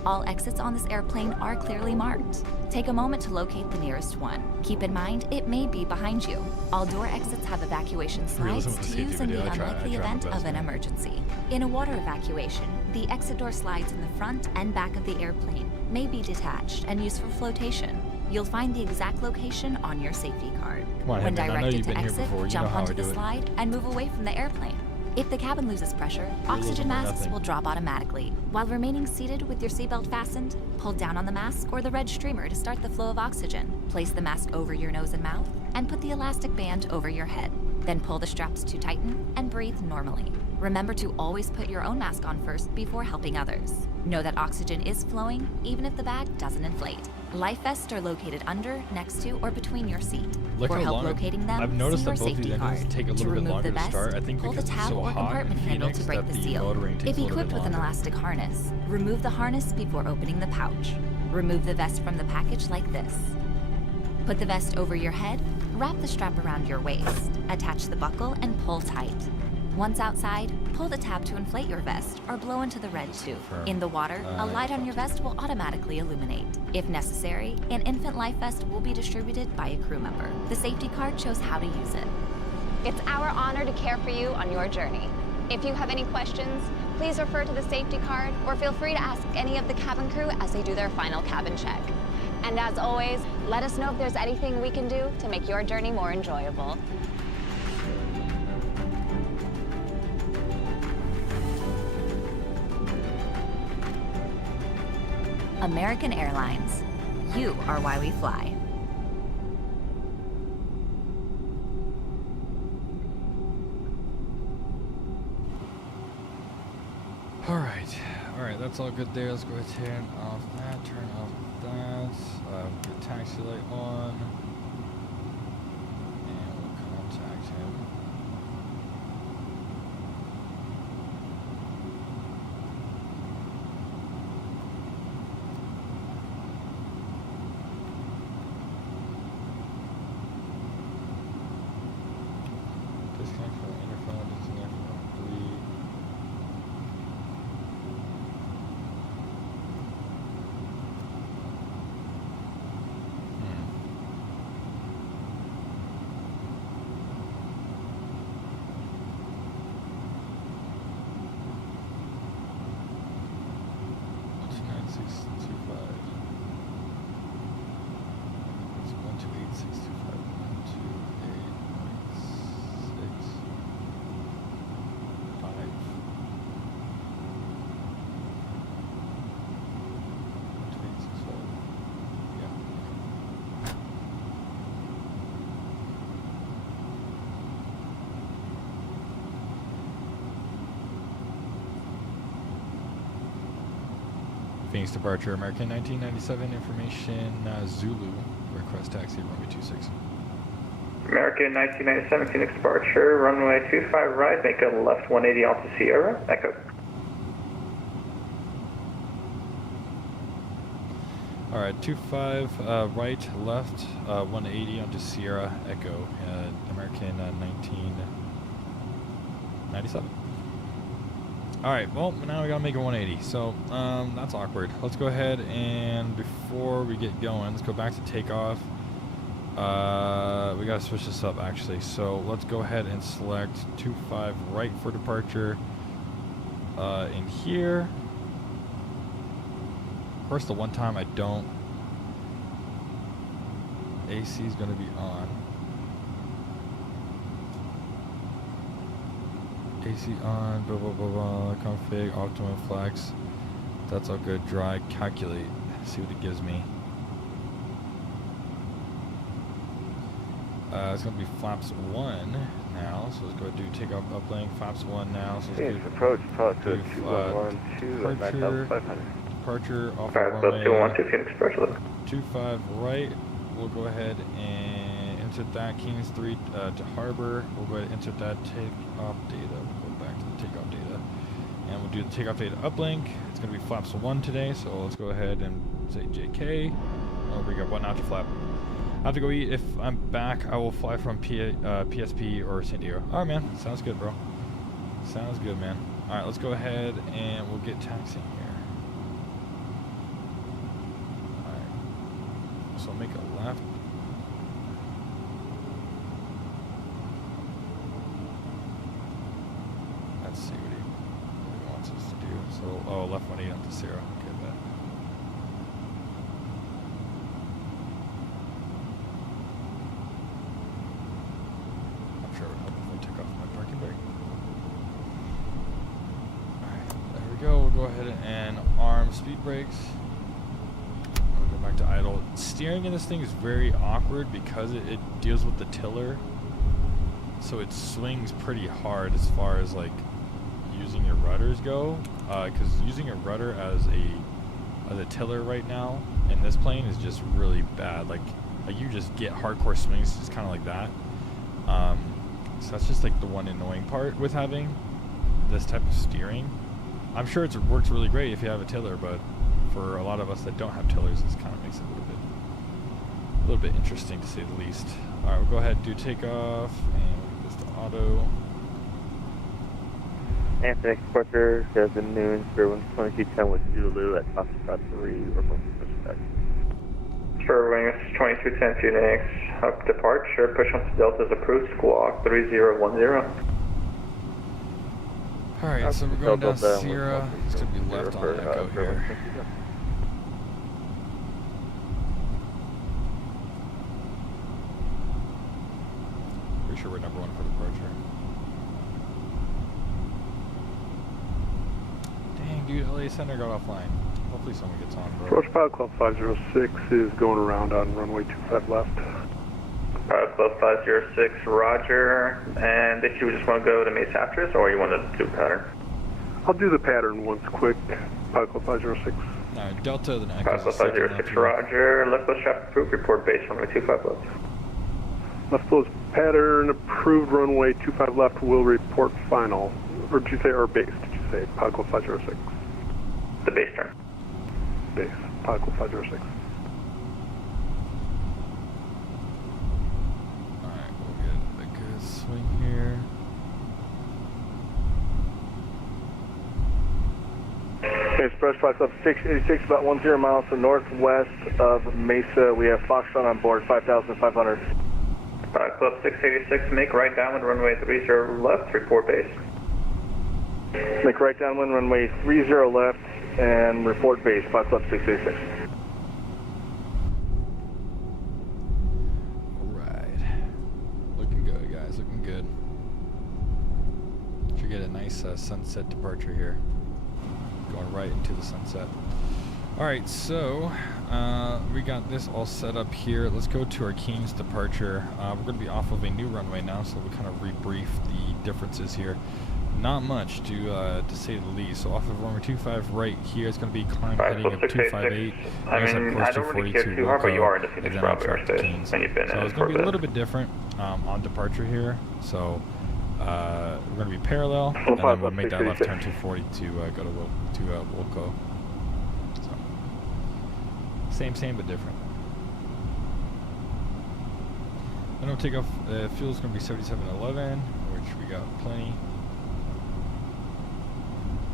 All exits on this airplane are clearly marked. Take a moment to locate the nearest one. Keep in mind, it may be behind you. All door exits have evacuation slides listen to the to safety use in video, the I try unlikely my event best, of an man. emergency. In a water evacuation, the exit door slides in the front and back of the airplane may be detached and used for flotation. You'll find the exact location on your safety card. Come on, When Hitman, I know directed you've to been here exit, before. You know jump how I onto do the it. slide and move away from the airplane. If the cabin loses pressure, oxygen losing masks nothing. will drop automatically. While remaining seated with your seatbelt fastened, pull down on the mask or the red streamer to start the flow of oxygen. Place the mask over your nose and mouth, and put the elastic band over your head. Then pull the straps to tighten and breathe normally. Remember to always put your own mask on first before helping others. Know that oxygen is flowing, even if the bag doesn't inflate. Life vests are located under, next to, or between your seat. Look For how help long locating them, I've noticed see your that both safety these engines card. take a To little bit remove longer the to vest, start. I think pull the because it's tab so or hot in compartment handle Phoenix to break that the the seal. motoring takes If a little equipped bit with an longer. elastic harness, remove the harness before opening the pouch. Remove the vest from the package like this. Put the vest over your head, wrap the strap around your waist, attach the buckle, and pull tight. Once outside, pull the tab to inflate your vest or blow into the red tube. In the water, a light on your vest will automatically illuminate. If necessary, an infant life vest will be distributed by a crew member. The safety card shows how to use it. It's our honor to care for you on your journey. If you have any questions, please refer to the safety card or feel free to ask any of the cabin crew as they do their final cabin check. And as always, let us know if there's anything we can do to make your journey more enjoyable. American Airlines. You are why we fly. Alright, that's all good there. Let's go ahead and turn off that, get taxi light on, and we'll contact him. Disconnect from interphone, disconnect from 3. Phoenix departure, American 1997, information Zulu, request taxi, runway 26. American 1997, Phoenix departure, runway 25 right, make a left 180 onto Sierra, echo. Alright, 25 right, left, 180 onto Sierra, echo, American 1997. Alright, well, now we gotta make a 180, so that's awkward. Let's go ahead and before we get going, let's go back to takeoff. We gotta switch this up actually, so let's go ahead and select 25 right for departure in here. Of course, the one time I don't, AC is gonna be on. AC on, blah blah blah blah, config, optimum flex. That's all good. Dry, calculate, see what it gives me. It's gonna be flaps 1 now, so let's go ahead and do takeoff uplink, flaps 1 now. So let's do approach, to 212, departure off Alright, of so runway 212 Phoenix departure. 25 right. We'll go ahead and insert that Kings 3 to harbor. We'll go ahead and insert that takeoff data. We'll go back to the takeoff data, and we'll do the takeoff data uplink. It's gonna be flaps 1 today, so let's go ahead and say JK. I'll bring up 1 notch to flap. I have to go eat. If I'm back, I will fly from PSP or San Diego. Alright, man. Sounds good, bro. Sounds good, man. Alright, let's go ahead and we'll get taxiing here. Alright. So I'll make a left. Let's see what he wants us to do. So, oh, left 180 up to 0. Okay, bet. Sure, would help if I took off my parking brake. Alright, there we go. We'll go ahead and arm speed brakes. We'll go back to idle. Steering in this thing is very awkward because it deals with the tiller. So it swings pretty hard as far as like using your rudders go. Because using a rudder as a tiller right now in this plane is just really bad. Like you just get hardcore swings just kind of like that. So that's just like the one annoying part with having this type of steering. I'm sure it works really great if you have a tiller, but for a lot of us that don't have tillers, this kind of makes it a little bit interesting to say the least. All right, we'll go ahead and do takeoff, and we'll get this to auto. Fenix departure, 7 noon, Spirit 12210 with Zulu at Foxtrot 3, report for respect. Spirit 2210 Phoenix, up departure, push on to Delta's approved, squawk 3010. Alright, so we're going down Sierra. It's going to be left on Echo here. Pretty sure we're number 1 for departure. Dang, dude, LA Center got offline. Hopefully someone gets on, bro. Approach Pilot Club 506 is going around on runway 25 left. Pilot Club 506, roger. And did you just want to go to Mesa after us, or you want to do pattern? I'll do the pattern once quick. Pilot Club 506. No, Delta, then Pilot Club 506, roger. Left close traffic approved, report base runway 25 left. Left close pattern approved, runway 25 left will report final. Or did you say, or base? Did you say Pilot Club 506? The base turn. Base, Pilot Club 506. Alright, we'll get a good swing here. Okay, Express Flight Club 686, about 10 miles to northwest of Mesa. We have Foxtrot on board, 5,500. Pilot Club 686, make right downwind runway 30 left, report base. Make right downwind runway 30 left and report base, Pilot Club 686. Alright. Looking good, guys, looking good. Should get a nice sunset departure here. Going right into the sunset. Alright, so we got this all set up here. Let's go to our King's departure. We're going to be off of a new runway now, so we'll kind of rebrief the differences here. Not much to say the least. So off of runway 25 right here, it's going to be climb heading of 258. I mean, I don't really care too hard, but you are in the Phoenix Bravo airspace, and you've been in so it's going to be a little bit different on departure here. So we're going to be parallel, and then we'll make that left turn 240 to go to Wilco. So same but different. Then we'll take off. Fuel's going to be 7711, which we got plenty.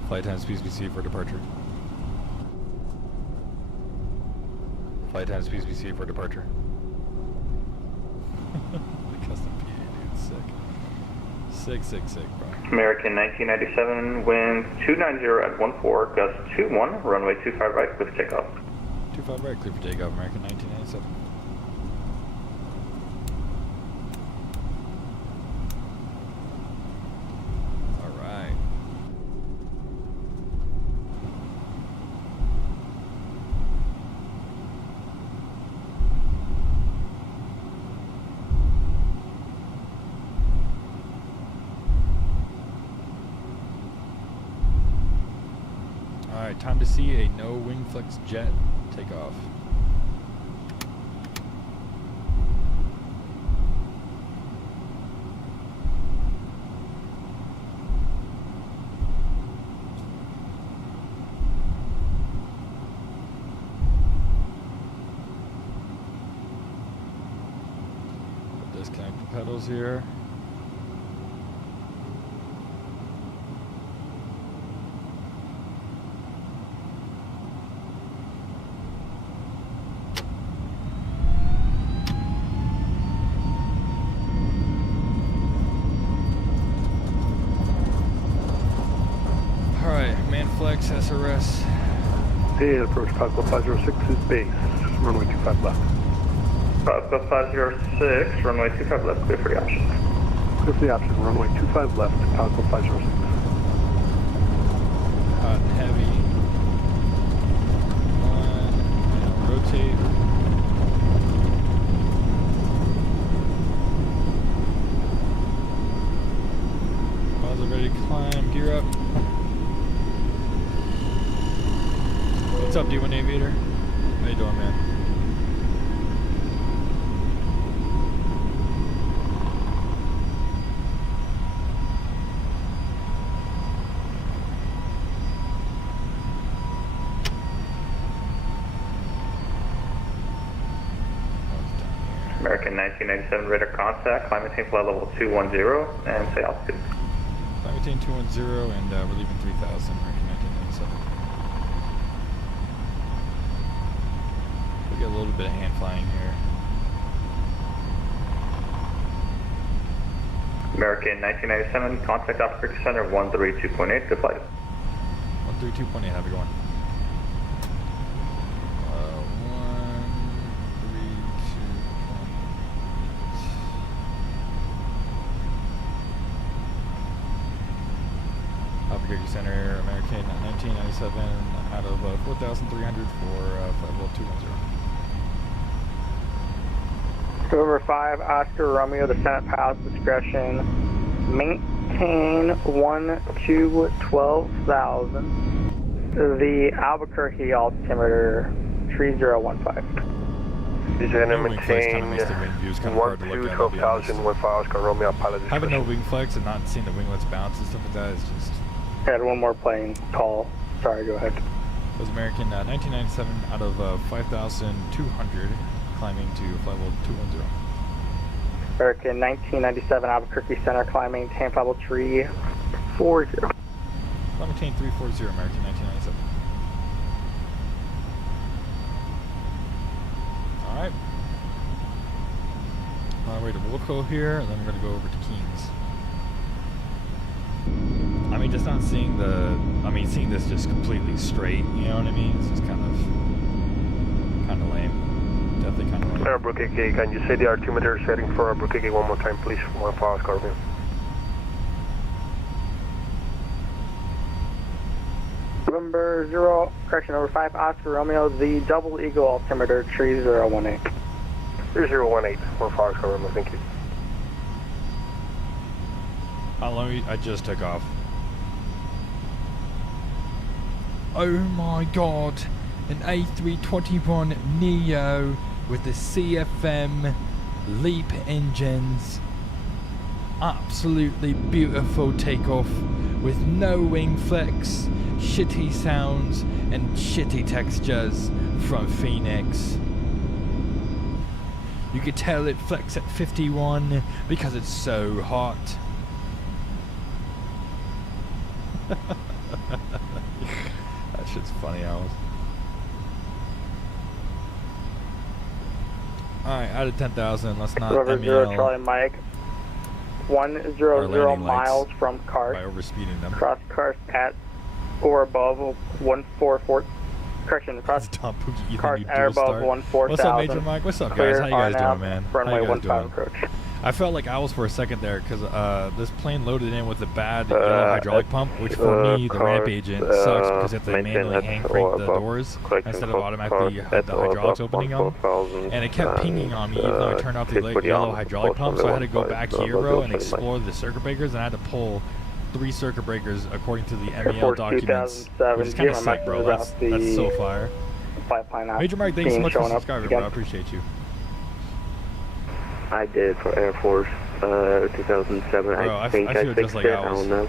Flight times PSBC for departure. Flight times PSBC for departure. The custom PA, dude, sick, bro. American 1997, wind 290 at 14, gust 21, runway 25 right, clear for takeoff. 25 right, clear for takeoff, American 1997. Alright, time to see a no wing flex jet take off. Disconnect the pedals here. Flex SRS. And approach Pilot Club 506 is base, runway 25 left. Pilot Club 506, runway 25 left, clear for the option. Clear for the option, runway 25 left, Pilot Club 506. Hot and heavy. And rotate. Miles are ready to climb, gear up. What's up, D1 Aviator? How you doing, man? American 1997 radar contact, climb maintain flight level 210, and say altitude. Climb maintain 210, and we're leaving 3000, American 1997. We get a little bit of hand flying here. American 1997, contact Albuquerque Center 132.8, good flight. 132.8, have it going. 132.8. Albuquerque Center, American 1997, out of 4,300 for flight level 210. November 5, Oscar Romeo, the Senate Palace discretion. Maintain 12,000. The Albuquerque altimeter 3015. He's going to maintain 12,000 with Oscar Romeo pilot discretion. Having no wing flex and not seeing the winglets bounce and stuff like that is just... I had one more plane call. Sorry, go ahead. It was American 1997 out of 5,200. Climbing to flight level 210. American 1997 Albuquerque Center climbing tank level 340. Maintain 340, American 1997. Alright. On our way to Wilco here, and then we're going to go over to Keens. I mean, just not seeing the... I mean, seeing this just completely straight, you know what I mean? It's just kind of lame. Definitely kind of lame. Albuquerque, can you say the altimeter is heading for Albuquerque one more time, please? 1 for Oscar Romeo. November 0, correction, over 5, Oscar Romeo, the Double Eagle altimeter 3018. 3018, 1 for Oscar Romeo, thank you. How long? I just took off. Oh my god, an A321 NEO with the CFM LEAP engines. Absolutely beautiful takeoff with no wing flex, shitty sounds and shitty textures from Fenix. You could tell it flex at 51 because it's so hot. That shit's funny, Alice. Alright, out of 10,000, let's not November 0, MEL Charlie Mike, 100 miles from Cart. by overspeeding them. Cross cars at or above 144. Correction, cross Tom Pookie, Ethan, cars you at dual or above start. 14,000. What's up, Major Mike? What's up, guys? Clear How you guys RNAV, doing, man? Runway How you guys 15 doing? approach. I felt like Owls for a second there because this plane loaded in with a bad yellow hydraulic pump, which for me, the ramp agent sucks because you have to manually hand crank the doors instead of automatically the hydraulics opening them. And it kept pinging on me even though I turned off the yellow hydraulic pump, so I had to go back here, bro, and explore the circuit breakers, and I had to pull 3 circuit breakers according to the MEL documents, which is kind of sick, bro. That's so fire. Major Mike, thanks so much for subscribing, bro. I appreciate you. I did for Air Force 2007. Bro, I think I feel fixed just like it. I I was. don't know.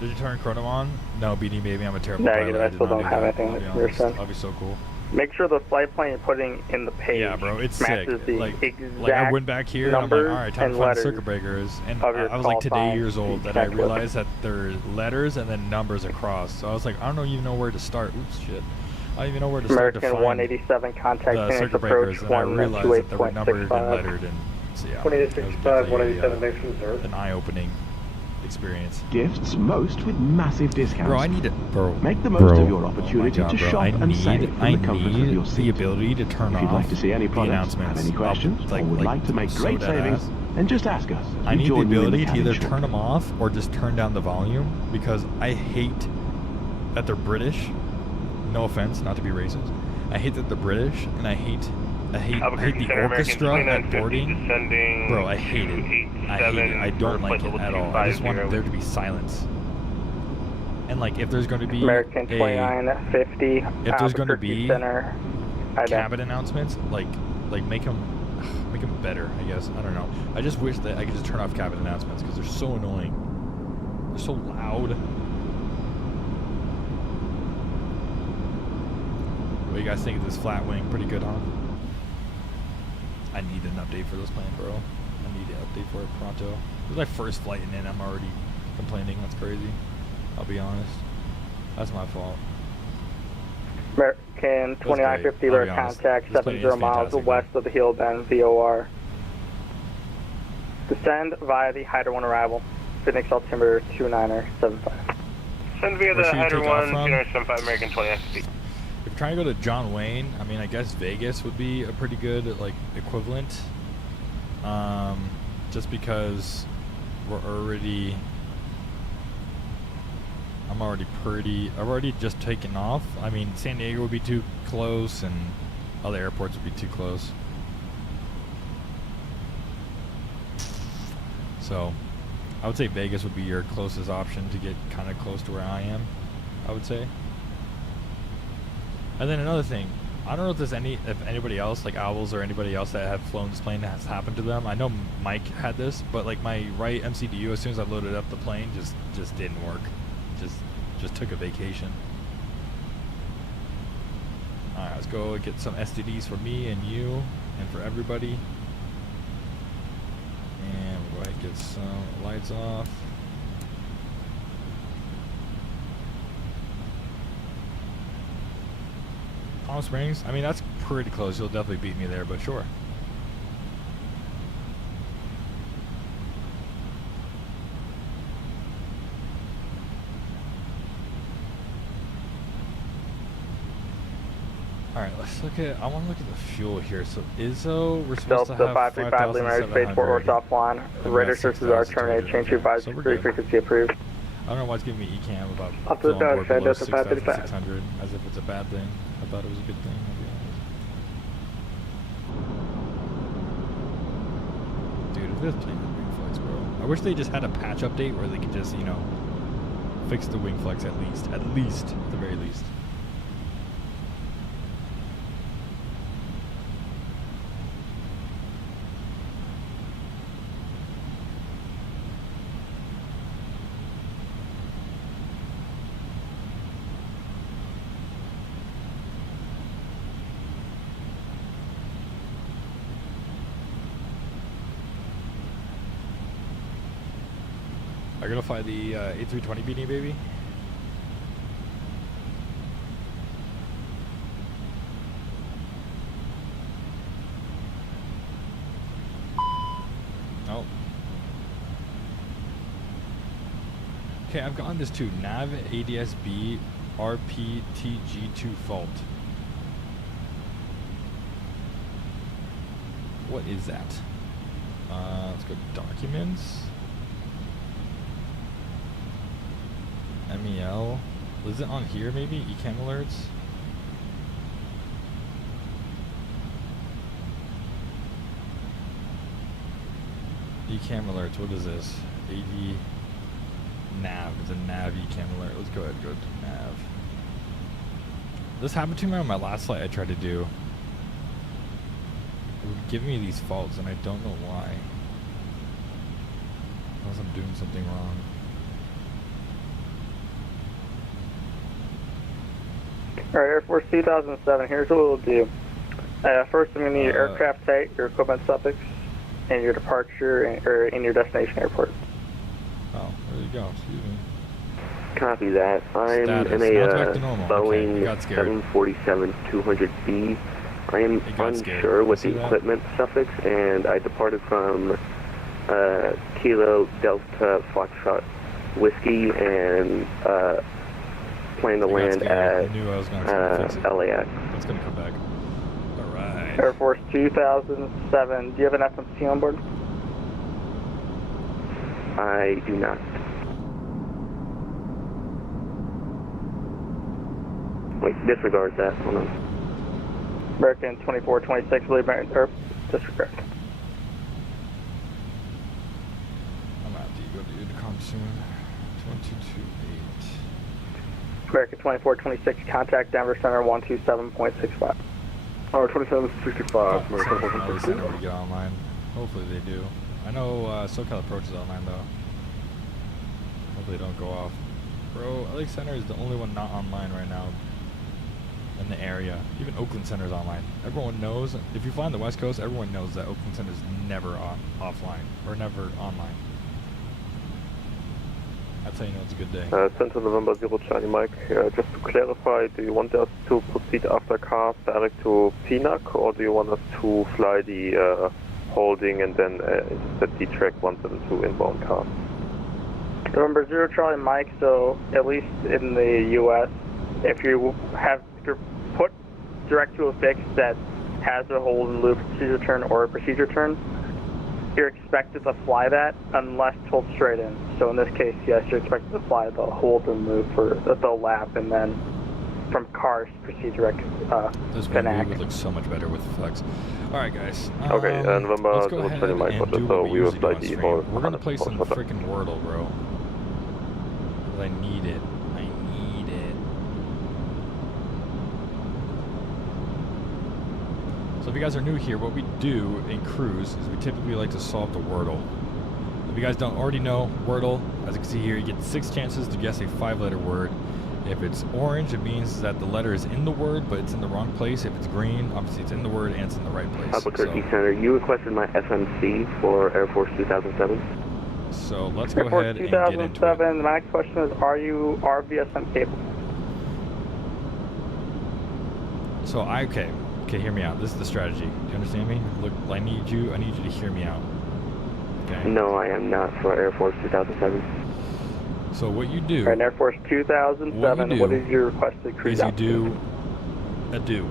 Did you turn Chrono on? No, BD baby, I'm a terrible Negative, pilot. I still don't have anything with your son. That'd be so cool. Make sure the flight plan you're putting in the page Yeah, bro, it's sick. matches the Like exact I went back here and I'm like, all right, time to find circuit breakers. And I was like today years old that I realized that they're letters and then numbers across. So I was like, I don't even know where to start. Oops, shit. I don't even know where to start to American find 187 contact the Phoenix circuit approach breakers. And I realized that they were numbered and 128.65. lettered. And so yeah, 2865, 187, thanks for the service. an eye-opening experience. Gifts, most with massive discounts. Bro, I need it, bro. Make the most of your Oh opportunity my God, to bro. shop and save from the comfort of your the seat. ability to turn If you'd off like to see any the products, announcements. have any questions, up, or would like to make so great dead savings, ass. then just ask us. as I we need the join you in ability to cabin either shortly. turn them off or just turn down the volume because I hate that they're British. No offense, not to be racist. I hate that they're British, and I hate the orchestra at boarding. Bro, I hate it. I hate it. I don't like it at all. I just want there to be silence. And like, if there's going to be American 2950 if there's going to be Center, cabin announcements, like make them better, I guess. I don't know. I just wish that I could just turn off cabin announcements because they're so annoying. They're so loud. What do you guys think of this flat wing? Pretty good, huh? I need an update for this plane, bro. I need an update for it pronto. This is my first flight, and then I'm already complaining. That's crazy. I'll be honest. That's my fault. American 2950, I'll be bear honest. contact This plane is 70 miles fantastic, west of the heel bend, VOR. Descend via the Hyder 1 arrival. Phoenix altimeter 2975. Send via Where the should you Hyder take off 1, from? 2975, American 2950. If you're trying to go to John Wayne, I mean, I guess Vegas would be a pretty good, like, equivalent. Just because I've already just taken off. I mean, San Diego would be too close, and other airports would be too close. So, I would say Vegas would be your closest option to get kind of close to where I am, I would say. And then another thing, I don't know if anybody else, like Owls or anybody else that have flown this plane, has happened to them. I know Mike had this, but like my right MCDU, as soon as I loaded up the plane, just didn't work. Just took a vacation. Alright, let's go get some STDs for me and you and for everybody. And we'll go ahead and get some lights off. Palm Springs? I mean, that's pretty close. You'll definitely beat me there, but sure. Alright, let's look at, I want to look at the fuel here. So ISO, we're supposed to have 535 Lima Space 4 horse offline. Radar sources are terminated. Change to advise crew frequency approved. I don't know why it's giving me ECAM about Up to the filling board below Delta 535. 6,600, as if it's a bad thing. I thought it was a good thing, I'll be honest. Dude, if this plane had wing flex, bro. I wish they just had a patch update where they could just, you know, fix the wing flex at least. At the very least. I'm gonna fly the A320 Beanie Baby. Oh. Okay, I've gotten this too. Nav ADS-B RPTG2 fault. What is that? Let's go to documents. MEL. Was it on here maybe? ECAM alerts? ECAM alerts, what is this? AD nav. It's a nav ECAM alert. Let's go ahead and go to nav. This happened to me on my last flight I tried to do. It would give me these faults and I don't know why. Unless I'm doing something wrong. Alright, Air Force 2007, here's what we'll do. First, I'm going to need your aircraft type, your equipment suffix, and your departure in your destination airport. Oh, there you go. Excuse me. Copy that. I'm Status. in Now it's a back to normal. Boeing Okay, 747-200B. I am unsure with the equipment suffix, and I departed from Kilo Delta Foxtrot Whiskey and plan to land at LAX. It's gonna come back. Alright. Air Force 2007, do you have an FMC on board? I do not. Wait, disregard that. Hold on. American 2426, believe or disregard. I'm out to go to Unicom soon. 2228. American 2426, contact Denver Center 127.65. Or 2765. Another center would get online. Hopefully they do. I know SoCal Approach is online though. Hopefully they don't go off. Bro, LA Center is the only one not online right now in the area. Even Oakland Center is online. Everyone knows, if you fly on the West Coast, everyone knows that Oakland Center is never offline or never online. That's how you know it's a good day. Central November 0 Charlie Mike. Just to clarify, do you want us to proceed after cars direct to PNAC, or do you want us to fly the holding and then intercept the track 172 inbound cars? November 0 Charlie Mike, so at least in the U.S., if you're put direct to a fix that has a hold and loop procedure turn or a procedure turn, you're expected to fly that unless told straight in. So in this case, yes, you're expected to fly the hold and loop for the lap, and then from cars proceed direct this Fenix. would look so much better with flex. All right, guys. Okay, November let's go ahead 20 Mike, and do so what we we will usually do fly on the stream. whole We're gonna play some 100%. freaking Wordle, bro. 'Cause I need it. I need it. So if you guys are new here, what we do in cruise is we typically like to solve the Wordle. If you guys don't already know Wordle, as you can see here, you get 6 chances to guess a 5-letter word. If it's orange, it means that the letter is in the word, but it's in the wrong place. If it's green, obviously it's in the word and it's in the right place. Albuquerque Center, you requested my FMC for Air Force 2007. So let's go Air Force ahead and get into it. 2007, my next question is, are you RVSM capable? So okay, hear me out. This is the strategy. Do you understand me? Look, I need you to hear me out. Okay. No, I am not for Air Force 2007. So what you do? Right, Air Force 2007. What is your requested cruise is you altitude? do a do.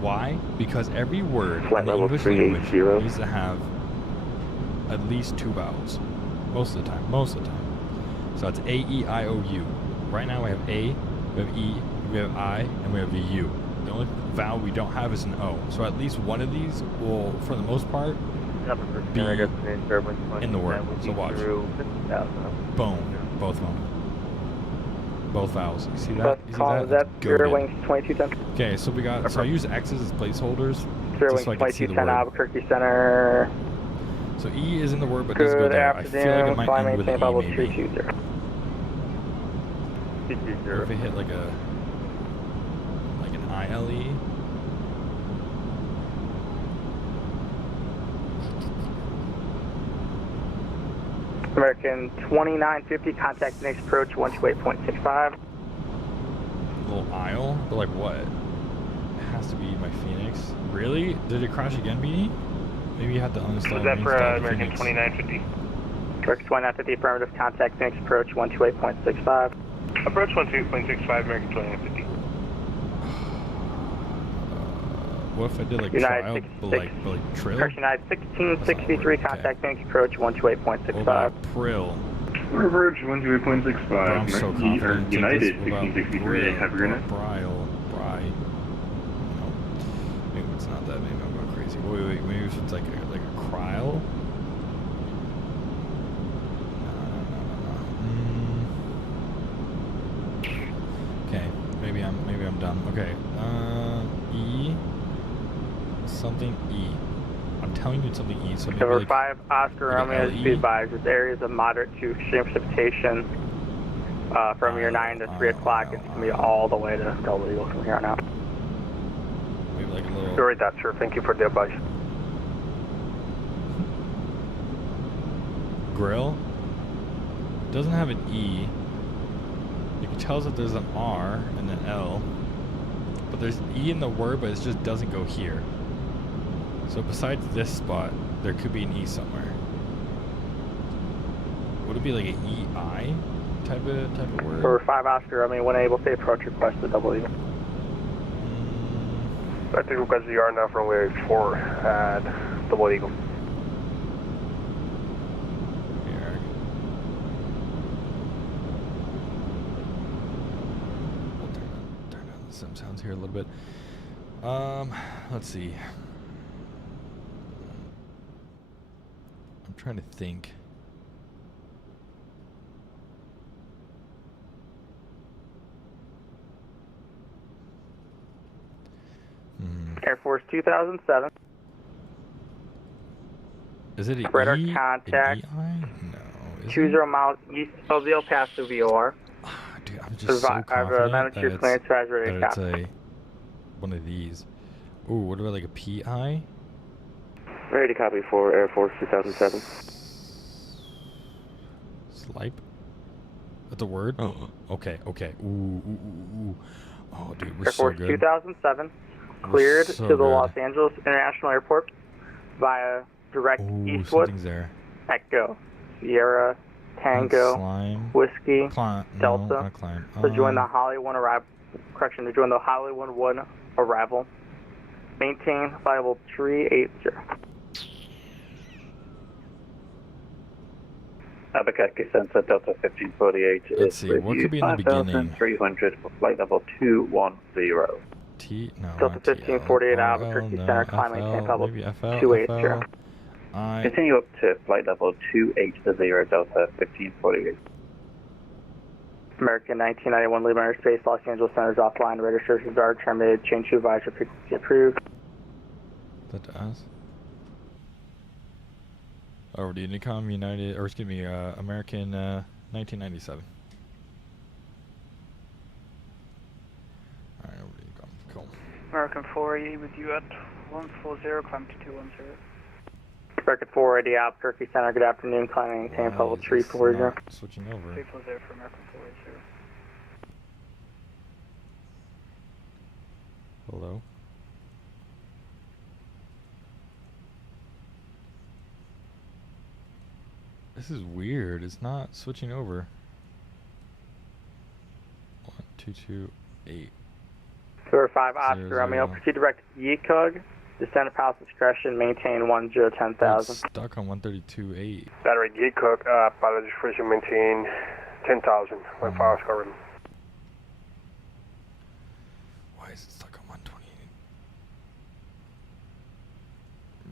Why? Because every word Flight in the level English 380. language needs to have at least 2 vowels. Most of the time. So it's A, E, I, O, U. Right now we have A, we have E, we have I, and we have a U. The only vowel we don't have is an O. So at least one of these will, for the most part, be in the word. So watch. Boom. Both of them. Both vowels. You see that? You see that? Is that Goated. Airwings 2210? Okay, so we got. So I use X's as placeholders. Airwings just so I can see the 2210 word. Albuquerque Center. So E is in the word, but doesn't go Good there. I feel like it afternoon. might Climb end with an maintain level E, maybe. 220. Or if it hit like an ILE. American 2950, contact next approach 128.65. Little aisle, but like what? It has to be my Phoenix. Really? Did it crash again, Beanie? Maybe you have to uninstall. Was that for American Phoenix. 2950? American 2950, affirmative, contact next approach 128.65. Approach 12.65, American 2950. What if I did like United trial, 66. but like trill? American United 1663, contact next approach What 128.65. about prill? Approach 128.65. I'm so confident. United What about 1663, have your unit. Brile. No. Maybe it's not that. Maybe I'm going crazy. Wait. Maybe if it's like a cryle. Okay. Maybe I'm done. Okay. E. Something E. I'm telling you it's something E. So maybe Number like 5, Oscar like Romeo, LE? be advised, with areas of moderate to extreme precipitation from your 9 to 3 o'clock. It's going to be all the way to Double Eagle from here on out. maybe like a little. Sorry, that, sir. Thank you for the advice. Grill doesn't have an E. You can tell that there's an R and an L, but there's E in the word, but it just doesn't go here. So besides this spot, there could be an E somewhere. Would it be like an EI type of word? Number 5, Oscar Romeo, when able to approach request to Double Eagle. I think request the R now from runway 4 at Double Eagle. Here. We'll turn down the sim sounds here a little bit. Let's see. I'm trying to think. Air Force 2007. Is it an Radar E? contact. An EI? No. is 20 miles east of the El Paso VOR. Dude, I'm just so confident that your clearance size ready to it's copy. one of these. Ooh, what about like a PI? Ready to copy for Air Force 2007. Slipe? That's a word? Oh, okay, okay. Ooh, ooh, ooh, ooh. Oh, dude, we're Air so Force good. 2007, We're cleared so to the good. Los Angeles International Airport via direct Ooh, eastward. something's there. Echo, Sierra, Tango, Slime. Whiskey, Climb. No, Delta. not climb. To join the Hollywood arrival. Correction, to join the Hollywood 1 arrival. Maintain level 380. Albuquerque Center Delta 1548 Let's is see, with what you, could be in the beginning? 5,300 for flight level 210. T, no, Delta not TL. 1548 RL, Albuquerque no, Center, climb maintain FL, level maybe FL, 280. I. Continue up to flight level 280 Delta 1548. American 1991 Lima Airspace, Los Angeles Center is offline. Registrations are terminated. Change to advisor frequency approved. That to us? Over to Unicom United, or excuse me, American 1997. Alright, over to Unicom. Cool. American 480 with you at 140, climb to 210. American 480 Albuquerque Center, good afternoon. Climb maintain level 340. Switching over. 340 for American 480. Hello? This is weird. It's not switching over. 1228. 205 Oscar Romeo. Proceed direct Yicug. Descend at Palace discretion. Maintain 1010,000. Stuck on 132.8. Battery Yicug, pilot discretion, maintain 10,000. My fire Oscar Romeo. Why is it stuck on 120?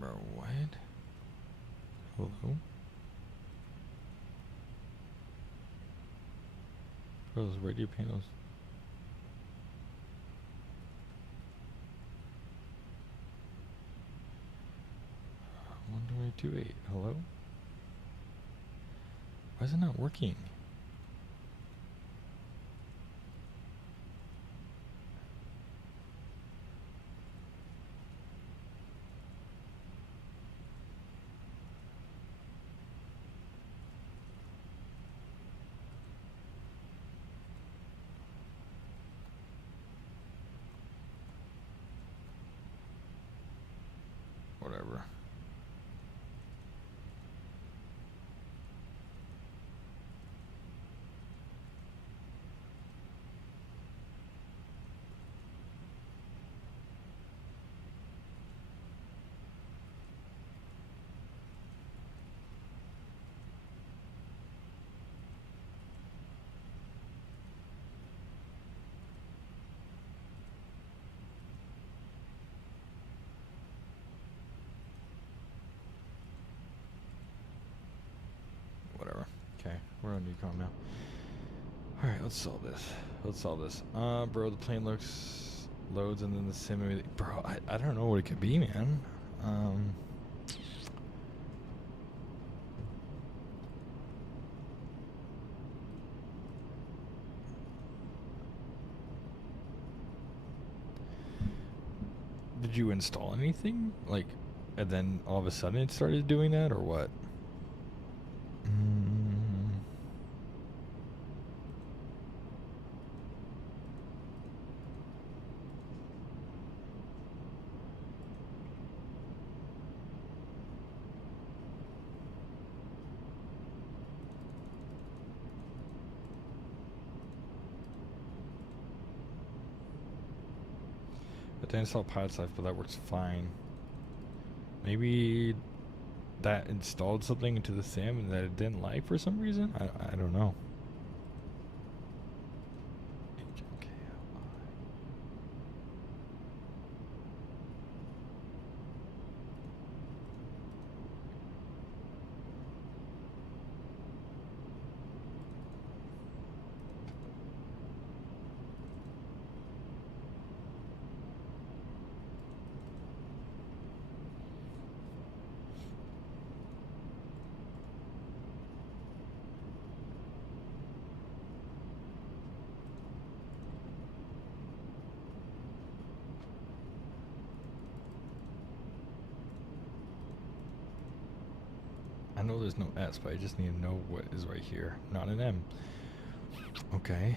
Bro, what? Hello? Those radio panels. One 122.8. Hello? Why is it not working? Whatever. Whatever. Okay, we're on Yukon now. Alright, let's solve this. Let's solve this. Bro, the plane loads and then the sim. Bro, I don't know what it could be, man. Did you install anything? Like, and then all of a sudden it started doing that, or what? I installed Pilot's Life, but that works fine. Maybe that installed something into the sim and that it didn't like for some reason? I don't know. I know there's no S, but I just need to know what is right here. Not an M. Okay.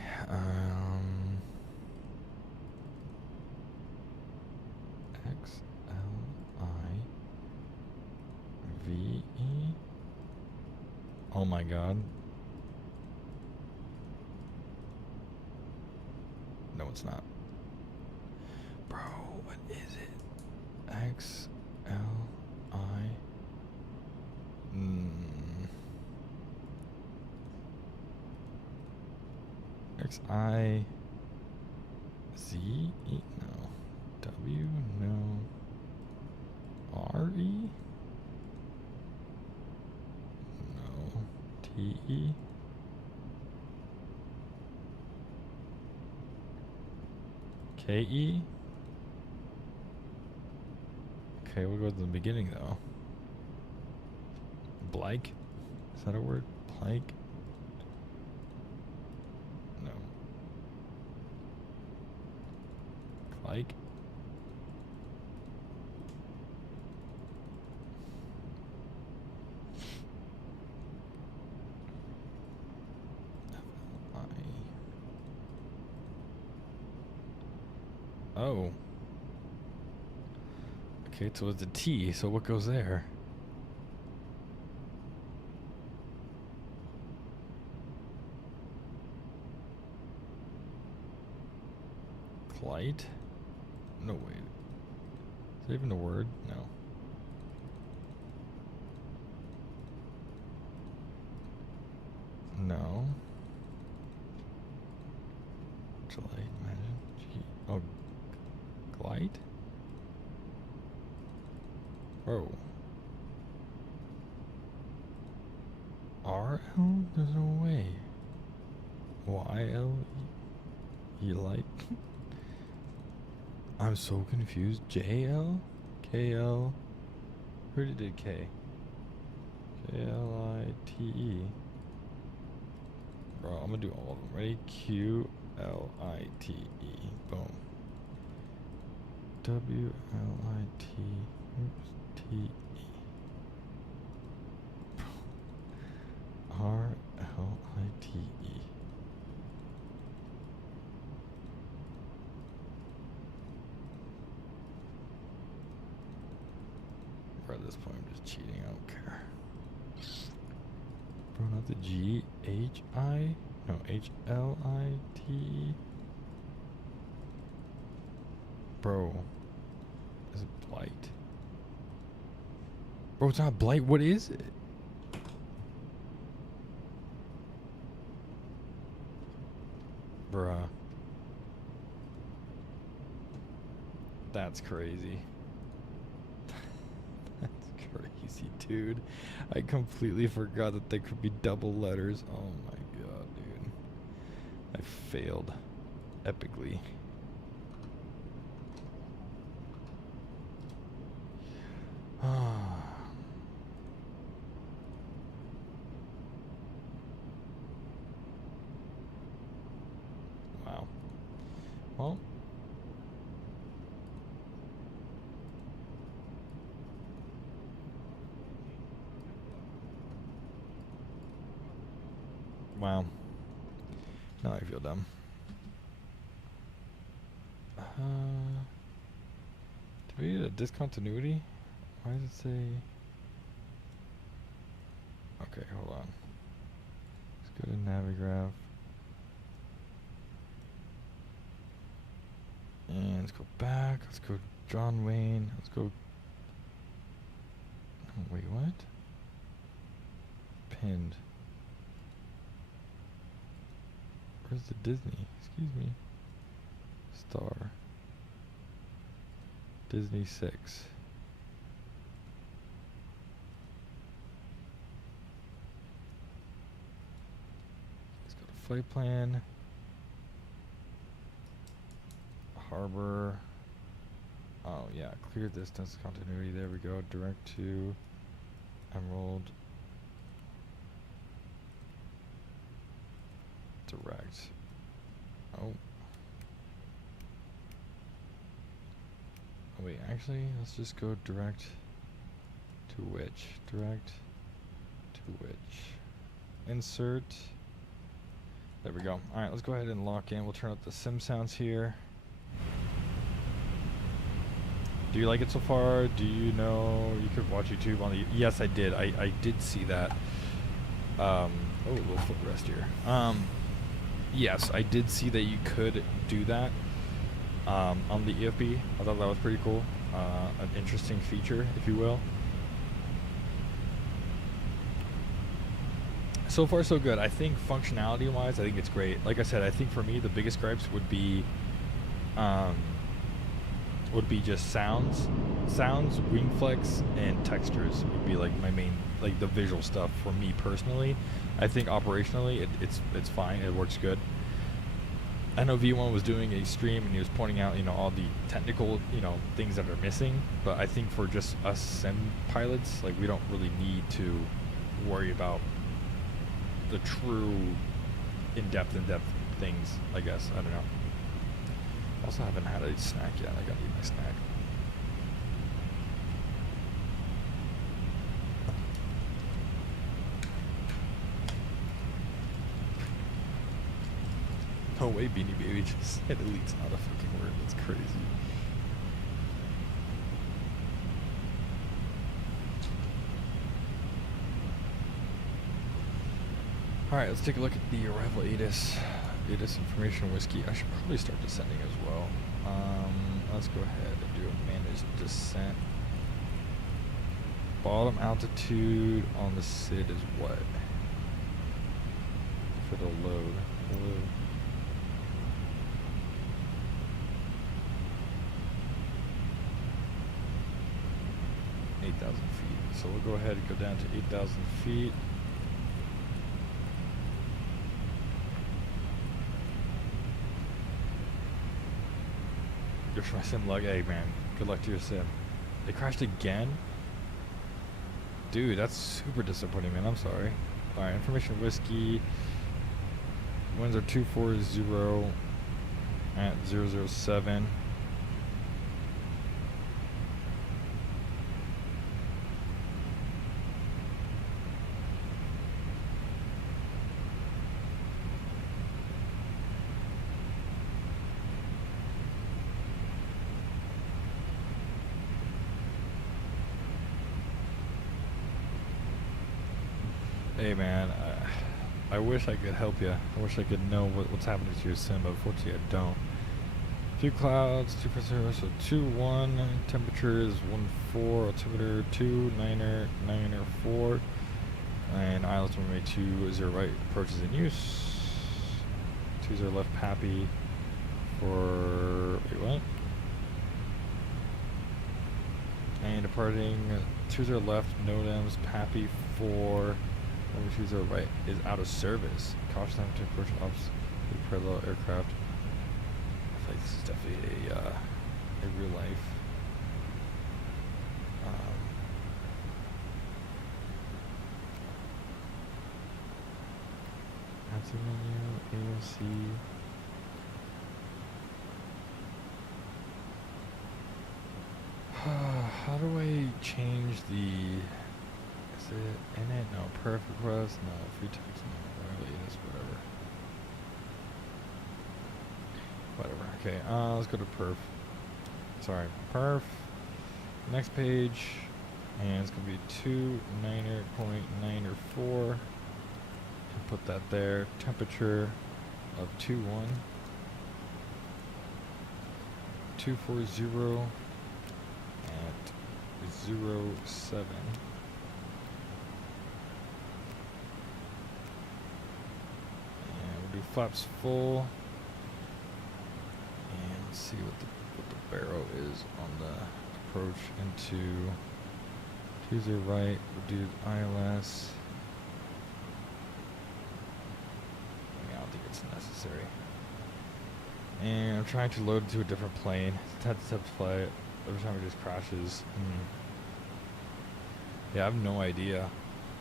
X L I V E. Oh my god. No, it's not. Bro, what is it? X L I. X I Z E? No. W? No. R E? No. T E? K E? Okay, we'll go to the beginning though. Blike? Is that a word? Blike? No. Like? Oh. Okay, so it's a T, so what goes there? Clyde? No, wait. Is that even a word? No. No. July, imagine. G. Oh. Glide? Oh. R L? There's no way. Y L E light. I'm so confused. J L? K L? Who did K? K L I T E. Bro, I'm gonna do all of them. Ready? Q L I T E. Boom. W L I T. Oops. T E. R L I T E. At this point, I'm just cheating. I don't care. Bro, not the G H I? No, H L I T E. Bro, is it blight? Bro, it's not blight. What is it? Bruh. That's crazy. That's crazy, dude. I completely forgot that there could be double letters. Oh my god, dude. I failed epically. Wow. Well. Wow. Now I feel dumb. Do we get a discontinuity? Why does it say... Okay, hold on. Let's go to Navigraph. And let's go back. Let's go John Wayne. Let's go... Oh, wait, what? Pinned. Where's the Disney? Excuse me. Star. Disney 6. Let's go to flight plan. Harbor. Oh yeah, clear distance continuity. There we go. Direct to Emerald. Direct. Oh. Wait, actually, let's just go direct to which? Direct to which? Insert There we go. Alright, let's go ahead and lock in. We'll turn up the sim sounds here. Do you like it so far? Do you know you could watch YouTube on the... Yes, I did. I did see that. Oh, a little footrest here. Yes, I did see that you could do that on the EFB. I thought that was pretty cool. An interesting feature, if you will. So far, so good. I think functionality-wise, I think it's great. Like I said, I think for me, the biggest gripes would be just sounds, wing flex, and textures would be like my main, like the visual stuff for me personally. I think operationally, it's fine. It works good. I know V1 was doing a stream and he was pointing out, you know, all the technical, you know, things that are missing. But I think for just us sim pilots, like we don't really need to worry about the true in-depth things, I guess. I don't know. Also haven't had a snack yet. I gotta eat my snack. No way, Beanie Baby just said elite's not a fucking word. That's crazy. Alright, let's take a look at the arrival Addons information whiskey. I should probably start descending as well. Let's go ahead and do a managed descent. Bottom altitude on the SID is what? For the load. 8,000 feet. So we'll go ahead and go down to 8,000 feet. Your sim lug. Hey man, good luck to your sim. They crashed again? Dude, that's super disappointing, man. I'm sorry. Alright, information whiskey. Winds are 240 at 007. Hey man, I wish I could help you. I wish I could know what's happening to your sim, but unfortunately I don't. Few clouds, 2.0, so 2.1. Temperature is 1.4. Altimeter 2. Niner 4. And ILS runway 20 right. Approaches in use. 20 left. Pappy for wait what? And departing 20 left. Nodems. Pappy for. 20 right is out of service. Caution time to approach ops with parallel aircraft. I feel like this is definitely a real life. Active menu, AOC. How do I change the? Is it in it? No. Perf request? No. Free text? No. Really, it is whatever. Okay, let's go to perf. Sorry, perf. Next page. And it's going to be 2.9.9 or 4. And put that there. Temperature of 2.1. 240 at 0.7. Do flaps full and see what the barrow is on the approach into 20 right. We'll do ILS. I don't think it's necessary. And I'm trying to load into a different plane. It's 10 steps flight. Every time it just crashes. Yeah, I have no idea.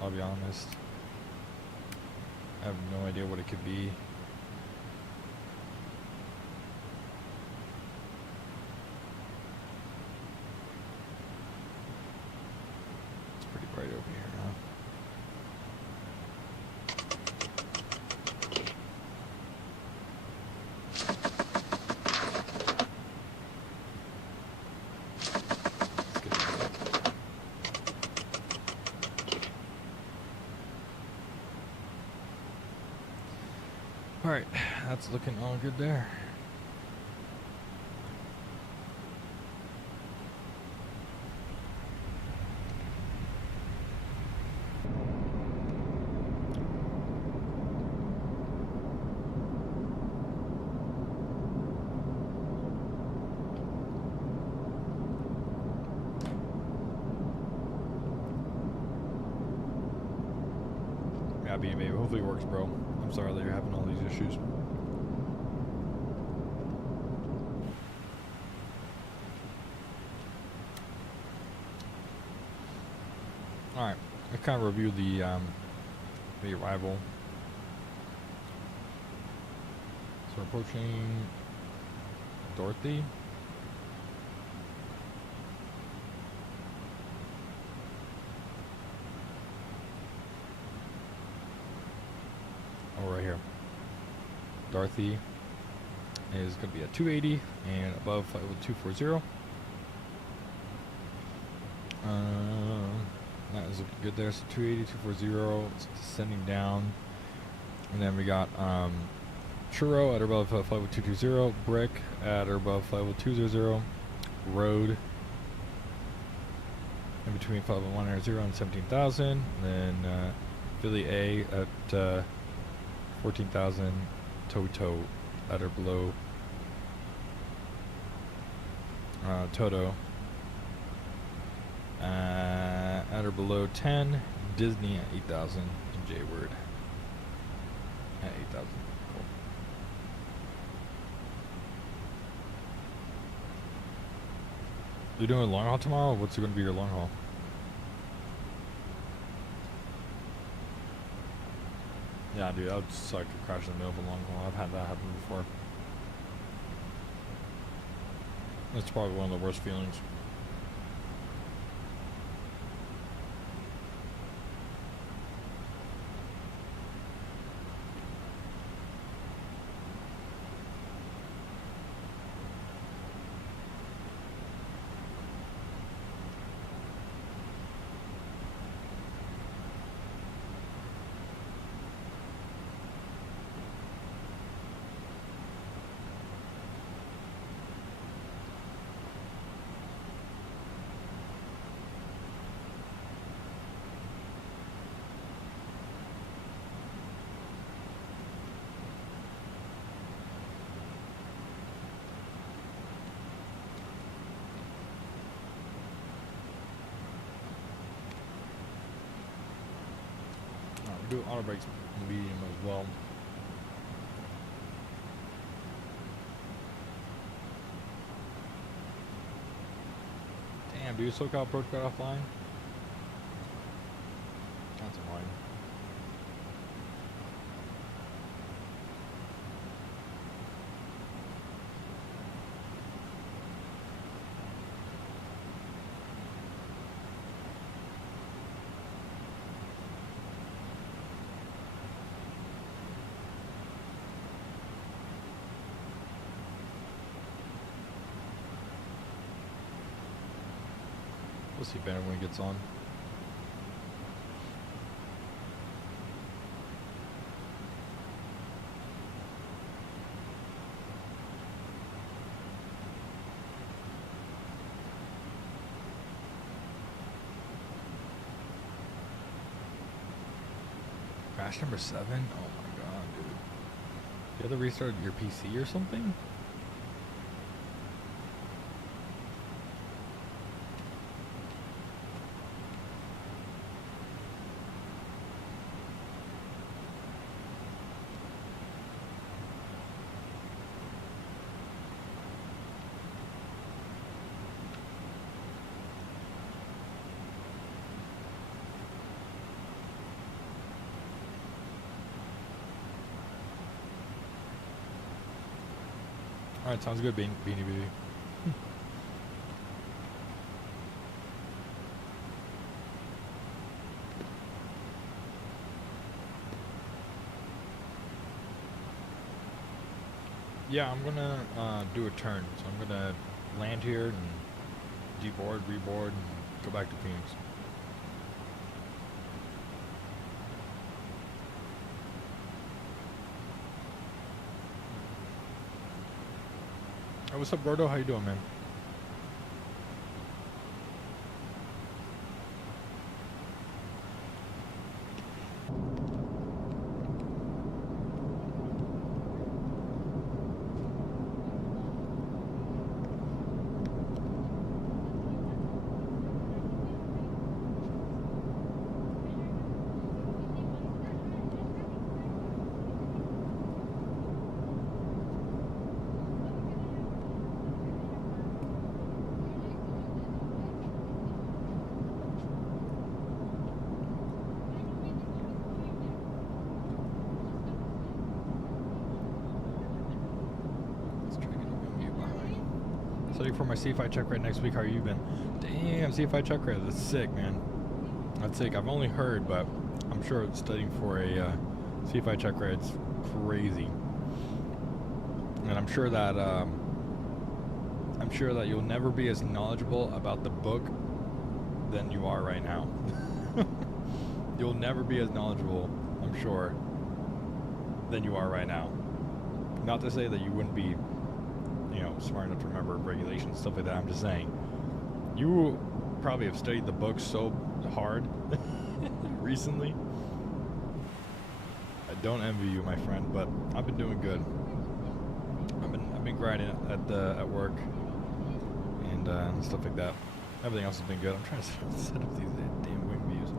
I'll be honest. I have no idea what it could be. It's pretty bright over here, huh? Alright, that's looking all good there. Yeah, baby, hopefully it works, bro. I'm sorry that you're having all these issues. Alright, let's kind of review the arrival. So we're approaching Dorothy. Oh, right here. Dorothy is going to be at 280 and above flight level 240. That is looking good there. So 280, 240, it's descending down. And then we got Churro at or above flight level 220, Brick at or above flight level 200, Road in between flight level 100 and 17,000. Then Philly A at 14,000, Toto at or below Toto at or below 10, Disney at 8,000, and J-Word at 8,000. Cool. You doing a long haul tomorrow? Or what's going to be your long haul? Yeah, dude, I would suck to crash in the middle of a long haul. I've had that happen before. That's probably one of the worst feelings. Do auto brakes medium as well. Damn, dude, SoCal approach got offline. That's annoying. We'll see better when he gets on. Crash number 7? Oh my god, dude. You have to restart your PC or something? Alright, sounds good, Beanie Baby. Yeah, I'm gonna do a turn. So I'm gonna land here and deboard, reboard, and go back to Phoenix. Hey, what's up, Gordo? How you doing, man? Studying for my C5 check ride next week. How you been? Damn, C5 check ride. That's sick, man. That's sick. I've only heard, but I'm sure studying for a C5 check ride is crazy. And I'm sure that you'll never be as knowledgeable about the book than you are right now. You'll never be as knowledgeable, I'm sure, than you are right now. Not to say that you wouldn't be, you know, smart enough to remember regulations, stuff like that. I'm just saying, you probably have studied the book so hard recently. I don't envy you, my friend, but I've been doing good. I've been grinding at work and stuff like that. Everything else has been good. I'm trying to set up these damn wing views.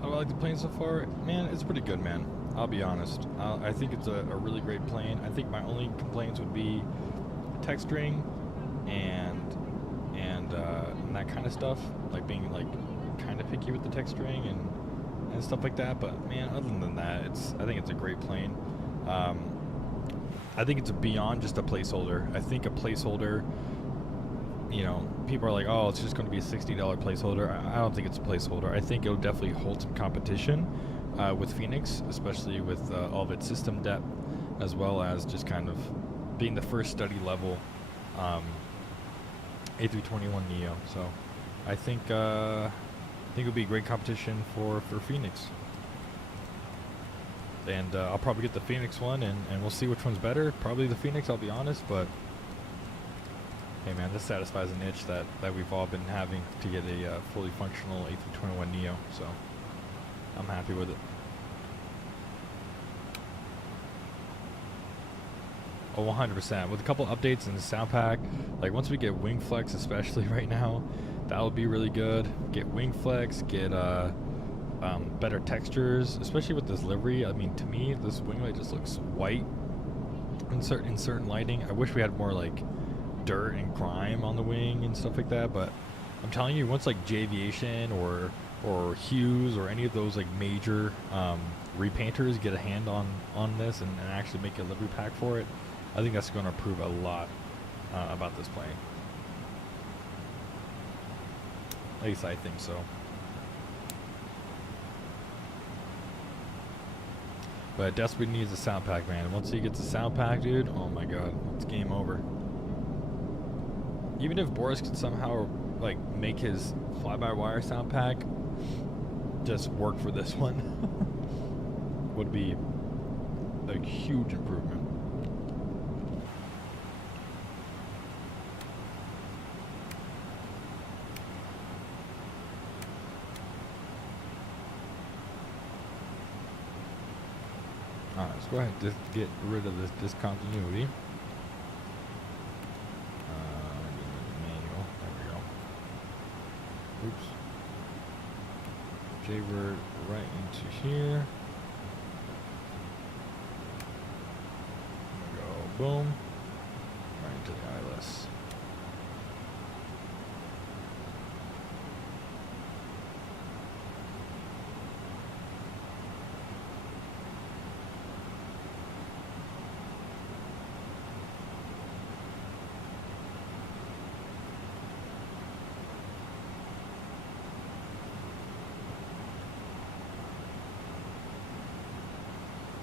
I like the plane so far. Man, it's pretty good, man. I'll be honest. I think it's a really great plane. I think my only complaints would be the tech string and that kind of stuff, like being like kind of picky with the tech string and stuff like that. But man, other than that, I think it's a great plane. I think it's beyond just a placeholder. I think a placeholder, you know, people are like, oh, it's just going to be a $60 placeholder. I don't think it's a placeholder. I think it'll definitely hold some competition with Fenix, especially with all of its system depth, as well as just kind of being the first study level A321 NEO. So I think it'll be a great competition for Fenix. And I'll probably get the Fenix one, and we'll see which one's better. Probably the Fenix, I'll be honest, but hey man, this satisfies an itch that we've all been having to get a fully functional A321 NEO, so I'm happy with it. Oh, 100%. With a couple updates in the sound pack, like once we get wing flex, especially right now, that'll be really good. Get wing flex, get better textures, especially with this livery. I mean, to me, this winglet just looks white in certain lighting. I wish we had more like dirt and grime on the wing and stuff like that, but I'm telling you, once like J-Aviation or Hughes or any of those like major repainters get a hand on this and actually make a livery pack for it, I think that's going to prove a lot about this plane. At least I think so. But it desperately needs a sound pack, man. Once he gets a sound pack, dude, oh my god, it's game over. Even if Boris could somehow like make his fly-by-wire sound pack just work for this one, would be a huge improvement. Alright, let's go ahead and just get rid of this discontinuity. Manual. There we go. Oops. Jaybird right into here. Go boom. Right into the ILS.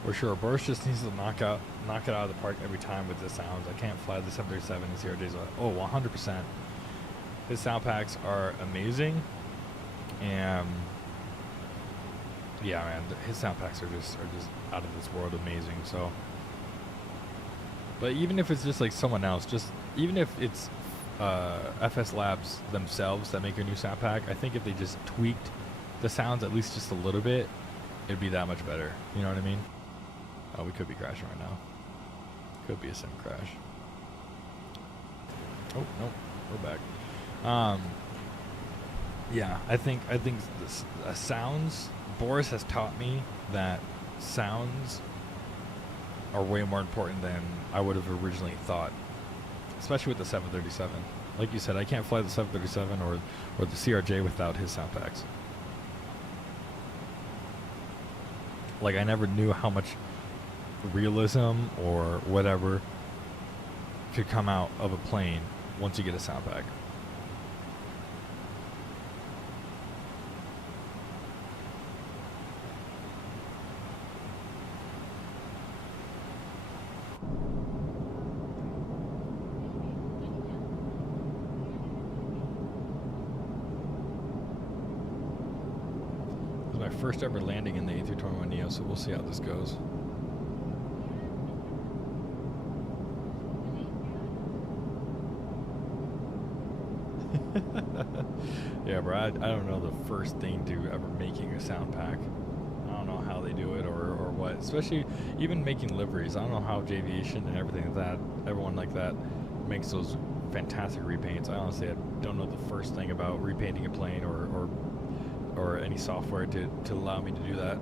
For sure, Boris just needs to knock it out of the park every time with the sounds. I can't fly the 737 and CRJs. Oh, 100%. His sound packs are amazing, and yeah, man, his sound packs are just out of this world amazing. So, but even if it's just like someone else, just even if it's FSlabs themselves that make a new sound pack, I think if they just tweaked the sounds at least just a little bit, it'd be that much better. You know what I mean? Oh, we could be crashing right now. Could be a sim crash. Oh no, we're back. Yeah, I think this, sounds. Boris has taught me that sounds are way more important than I would have originally thought, especially with the 737. Like you said, I can't fly the 737 or the CRJ without his sound packs. Like, I never knew how much realism or whatever could come out of a plane once you get a sound pack. This is my first ever landing in the A321 NEO, so we'll see how this goes. Yeah, bro, I don't know the first thing to ever making a sound pack. I don't know how they do it or what. Especially even making liveries. I don't know how Javiation and everything like that, everyone like that makes those fantastic repaints. I honestly don't know the first thing about repainting a plane or any software to allow me to do that.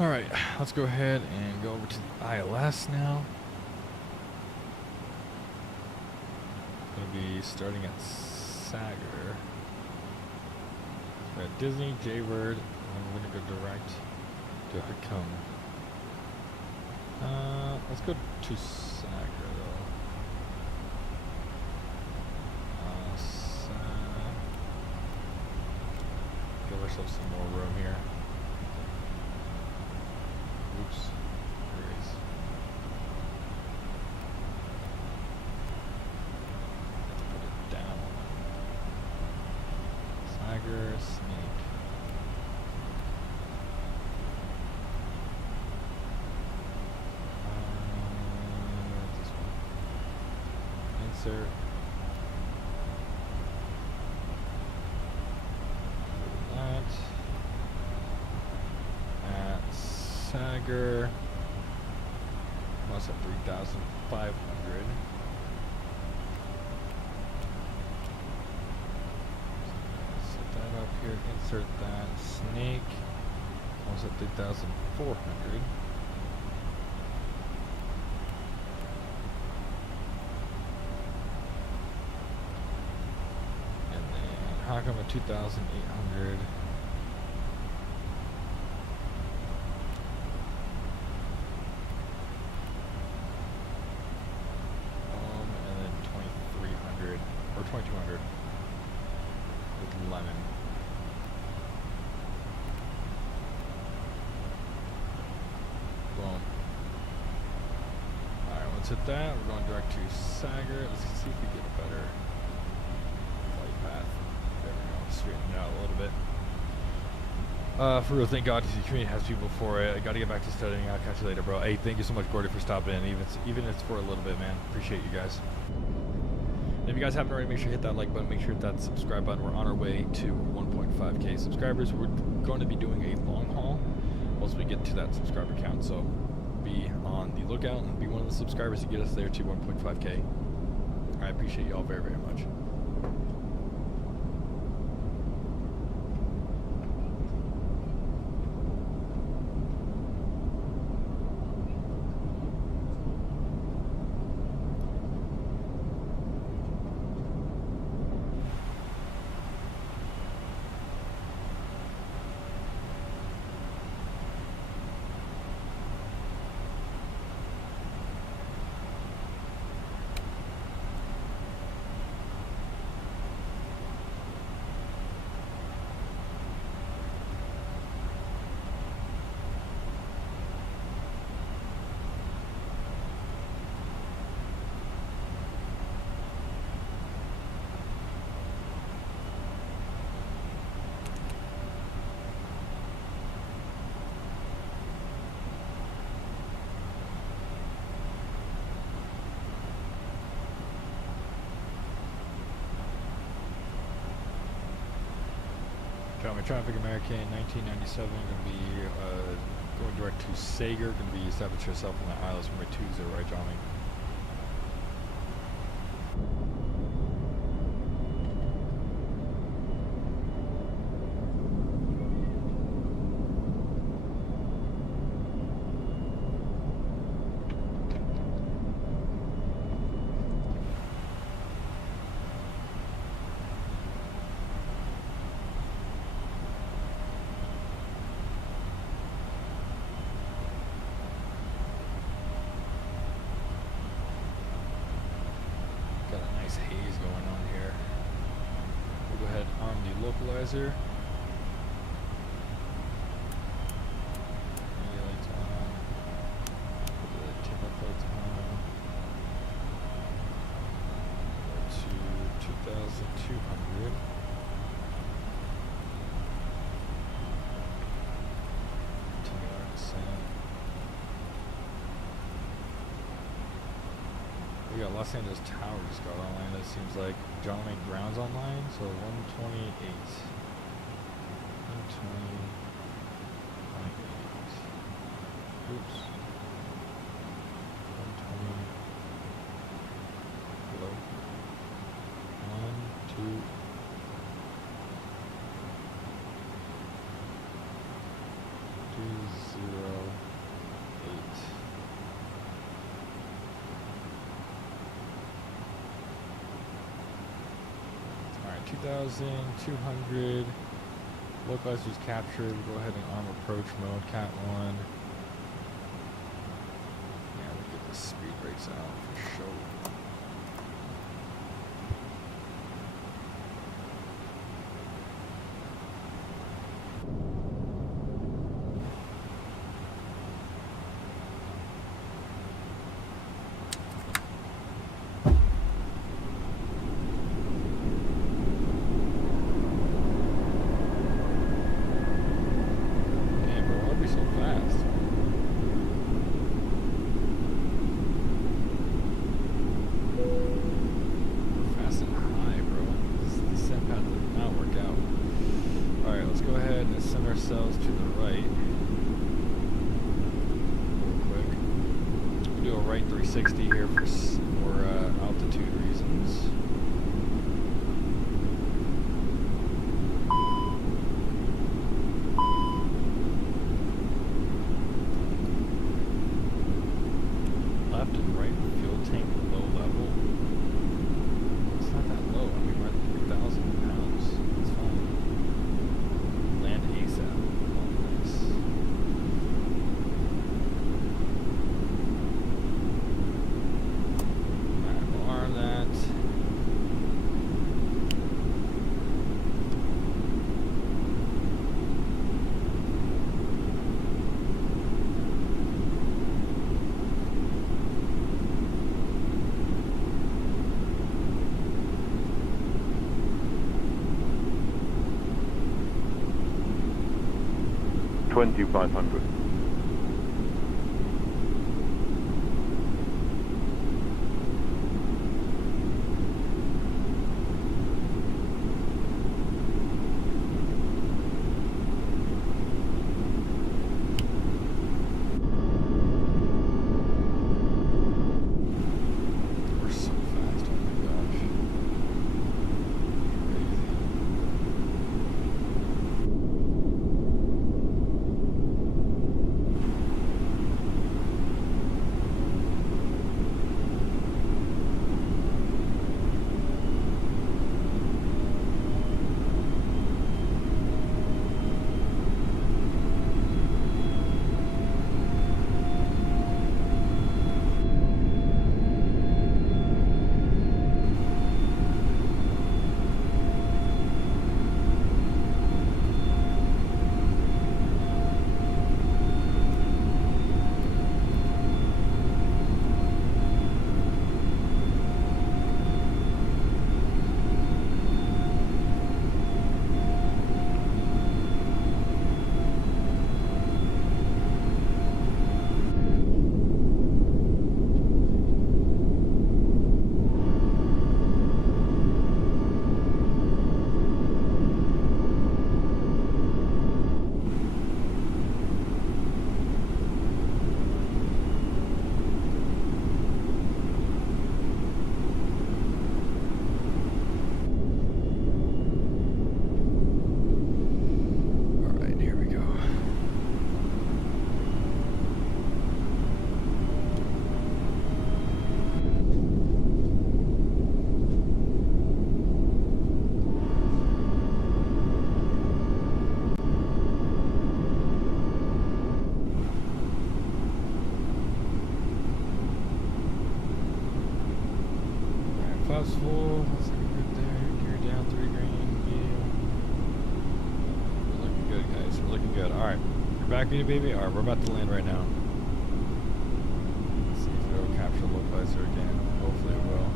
Alright, let's go ahead and go over to the ILS now. Going to be starting at Sager. We're at Disney, Jaybird, and then we're going to go direct to Hakum. Let's go to Sager though. Give ourselves some more room here. Oops. Erase. Put it down. Sager, snake. This one. Insert. That. Sager, almost at 3,500. Set that up here, insert that. Snake, almost at 3,400. And then Hakum at 2,800. Or 2,200 with lemon. Boom. Alright, once hit that, we're going direct to Sager. Let's see if we get a better flight path. There we go. Straighten it out a little bit. For real, thank God the community has people for it. I gotta get back to studying. I'll catch you later, bro. Hey, thank you so much, Gordy, for stopping in. Even if it's for a little bit, man. Appreciate you guys. If you guys haven't already, make sure you hit that like button, make sure you hit that subscribe button. We're on our way to 1.5k subscribers. We're going to be doing a long haul once we get to that subscriber count. So be on the lookout and be one of the subscribers to get us there to 1.5k. I appreciate you all very, very much. Got my traffic American 1997. Gonna be going direct to Sager. Gonna be establish yourself on the ILS runway 20 right, Johnny. Haze going on here. We'll go ahead on the localizer. Lights on. Put the tip-up lights on. Go to 2,200. Continue our descent. We got Los Angeles Tower just got online. That seems like John Wayne Ground's online. So 128. 128. Oops. 120. Hello. 1, 2. Alright, 2,200. Localizers captured. We'll go ahead and arm approach mode, Cat 1. Yeah, we'll get the speed brakes out for sure. Ourselves to the right real quick. We'll do a right 360 here for altitude reasons. Left and right fuel tank low level. It's not that low. I mean, we're at 3,000 pounds. It's fine. Land ASAP. Alright, we'll arm that. $2,500. We're so fast, oh my gosh. Crazy. Flaps full. That's looking good there. Gear down 3 grand. We're looking good, guys. We're looking good. Alright. You're back, baby? Alright, we're about to land right now. Let's see if it'll capture localizer again. Hopefully it will.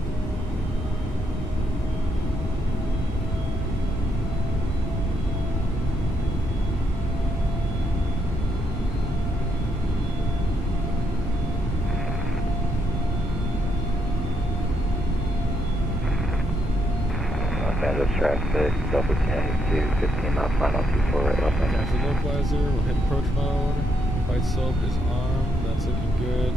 Traffic, Delta 10 to 15 miles final 24 right off. Capture localizer, we'll hit approach mode. Right slope is armed, that's looking good.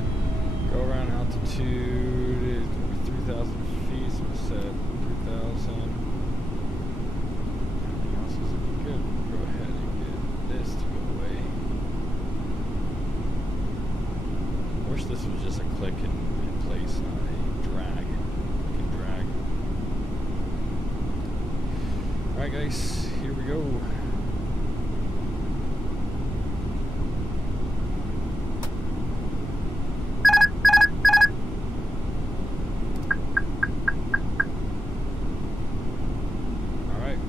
Go around altitude, 3,000 feet, so we're set 3,000. Everything else is looking good. We'll go ahead and get this to go away. I wish this was just a click in place, not a drag. Alright guys, here we go. Alright,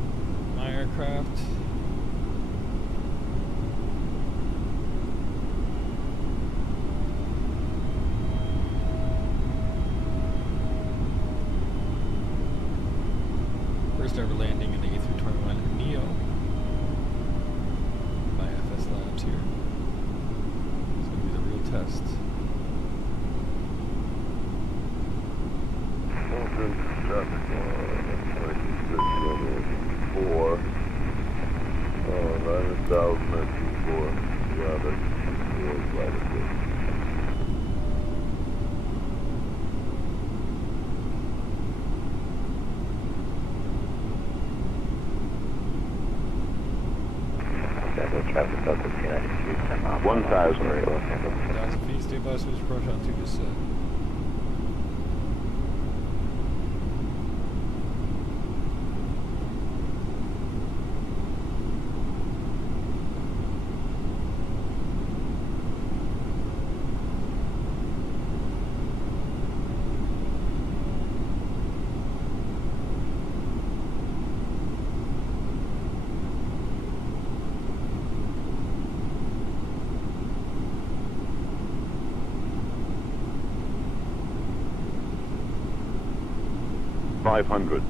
my aircraft. First ever landing in the A321 NEO by FSlabs here. It's going to be the real test. Traffic on 4. 9,024. Yeah, that's right. 1,000. 1,000 feet, stay by switch approach on 2 just set. $500.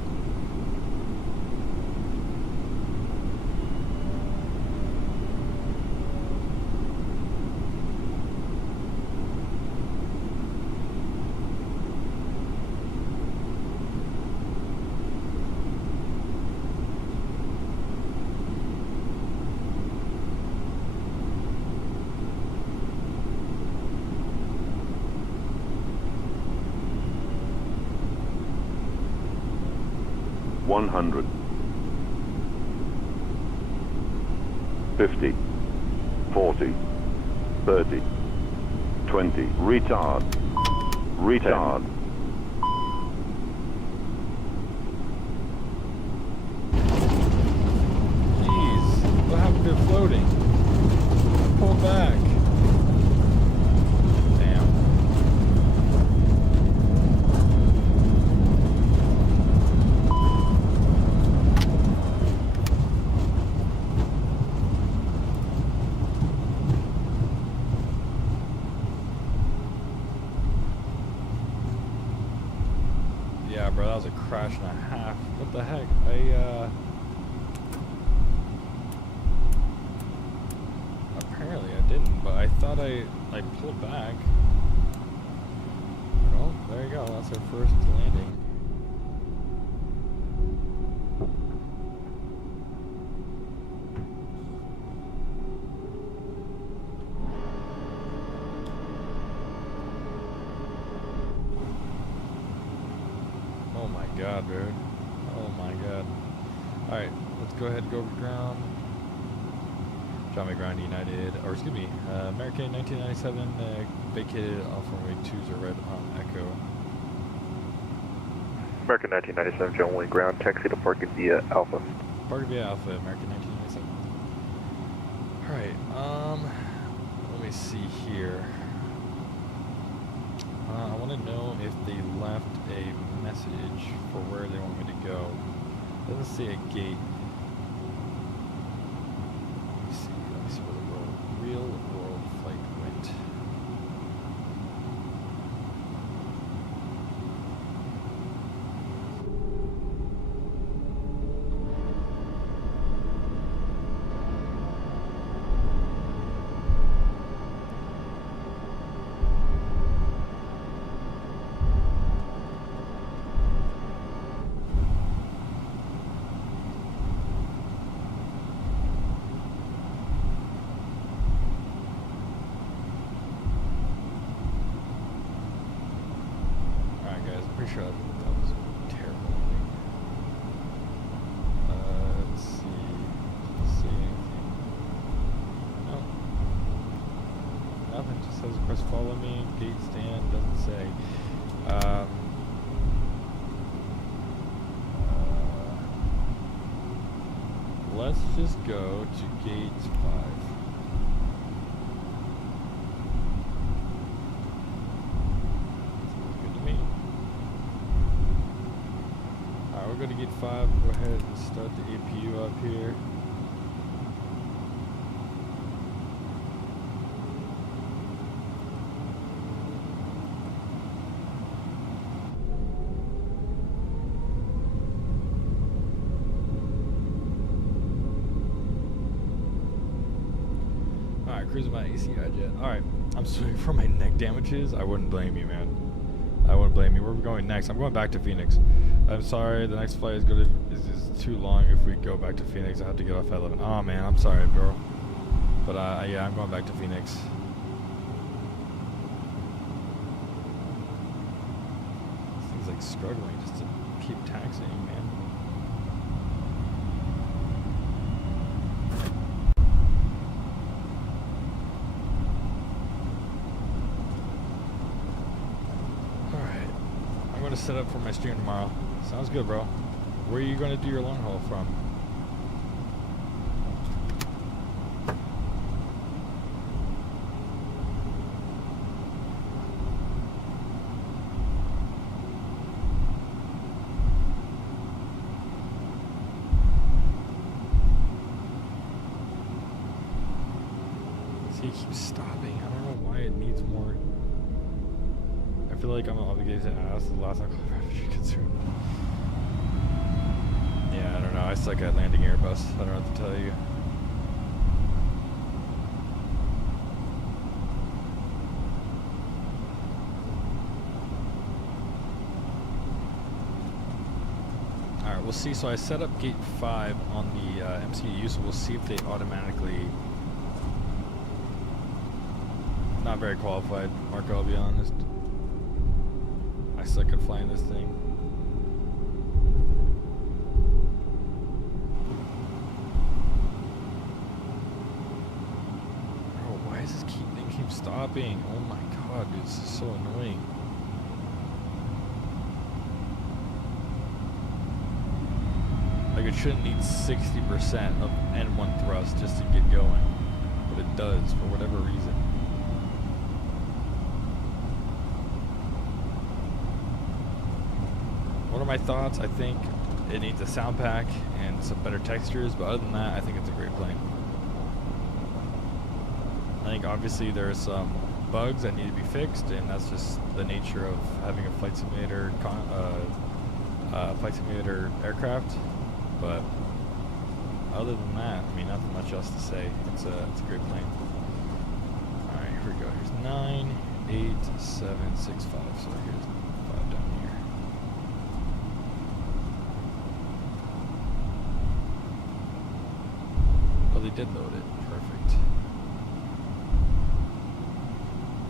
$100. 50. 40. 30. 20. Retard. Retard. Jeez, what happened to floating? Pull back. Yeah, bro, that was a crash and a half. What the heck? Apparently I didn't, but I thought I pulled back. Well, there you go. That's our first landing. Oh my god, dude. Oh my god. Alright, let's go ahead and go over ground. Drop my ground United, or excuse me, American 1997, vacated off runway 20 red on Echo. American 1997, only ground taxi to Park via Alpha. Park via Alpha, American 1997. Alright, let me see here. I want to know if they left a message message for where they want me to go. Doesn't say a gate. Let me see where the real world flight went. Pretty sure that was terrible. Let's see. Anything? No. Nothing. Just says press follow me. Gate stand. Doesn't say. Let's just go to gate 5. We're going to get 5. Go ahead and start the APU up here. Alright, cruising my ACI jet. Alright, I'm sorry for my neck damages. I wouldn't blame you, man. I wouldn't blame you. Where are we going next? I'm going back to Phoenix. I'm sorry, the next flight is too long. If we go back to Phoenix, I have to get off at 11. Oh man, I'm sorry, bro. But yeah, I'm going back to Phoenix. This thing's like struggling just to keep taxiing, man. To set up for my stream tomorrow. Sounds good, bro. Where are you going to do your long haul from? See, it keeps stopping. I don't know why it needs more. I feel like I'm obligated to ask the last refugee concern. Yeah, I don't know. I suck at landing Airbus. I don't know what to tell you. Alright, we'll see. So I set up gate 5 on the MCU, so we'll see if they automatically... Not very qualified, Marco, I'll be honest. I suck at flying this thing. Bro, why does this thing keep stopping? Oh my god, dude, this is so annoying. Like, it shouldn't need 60% of N1 thrust just to get going, but it does for whatever reason. What are my thoughts? I think it needs a sound pack and some better textures, but other than that, I think it's a great plane. I think obviously there are some bugs that need to be fixed, and that's just the nature of having a flight simulator aircraft. But other than that, I mean, nothing much else to say. It's a great plane. All right, here we go. Here's 9, 8, 7, 6, 5. So here's 5 down here. Oh, they did load it. Perfect.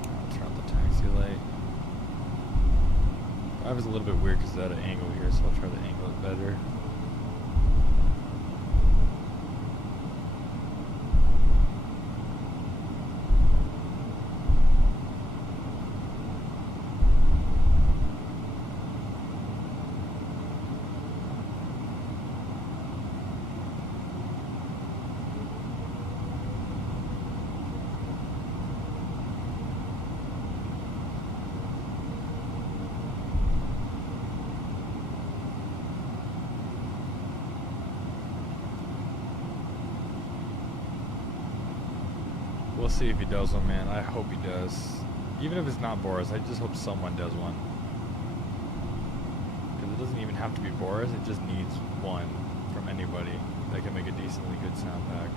I'll turn on the taxi light. 5 is a little bit weird because it's at an angle here, so I'll try to angle it better. see if he does one, man. I hope he does. Even if it's not Boris, I just hope someone does one. Because it doesn't even have to be Boris, it just needs one from anybody that can make a decently good sound pack.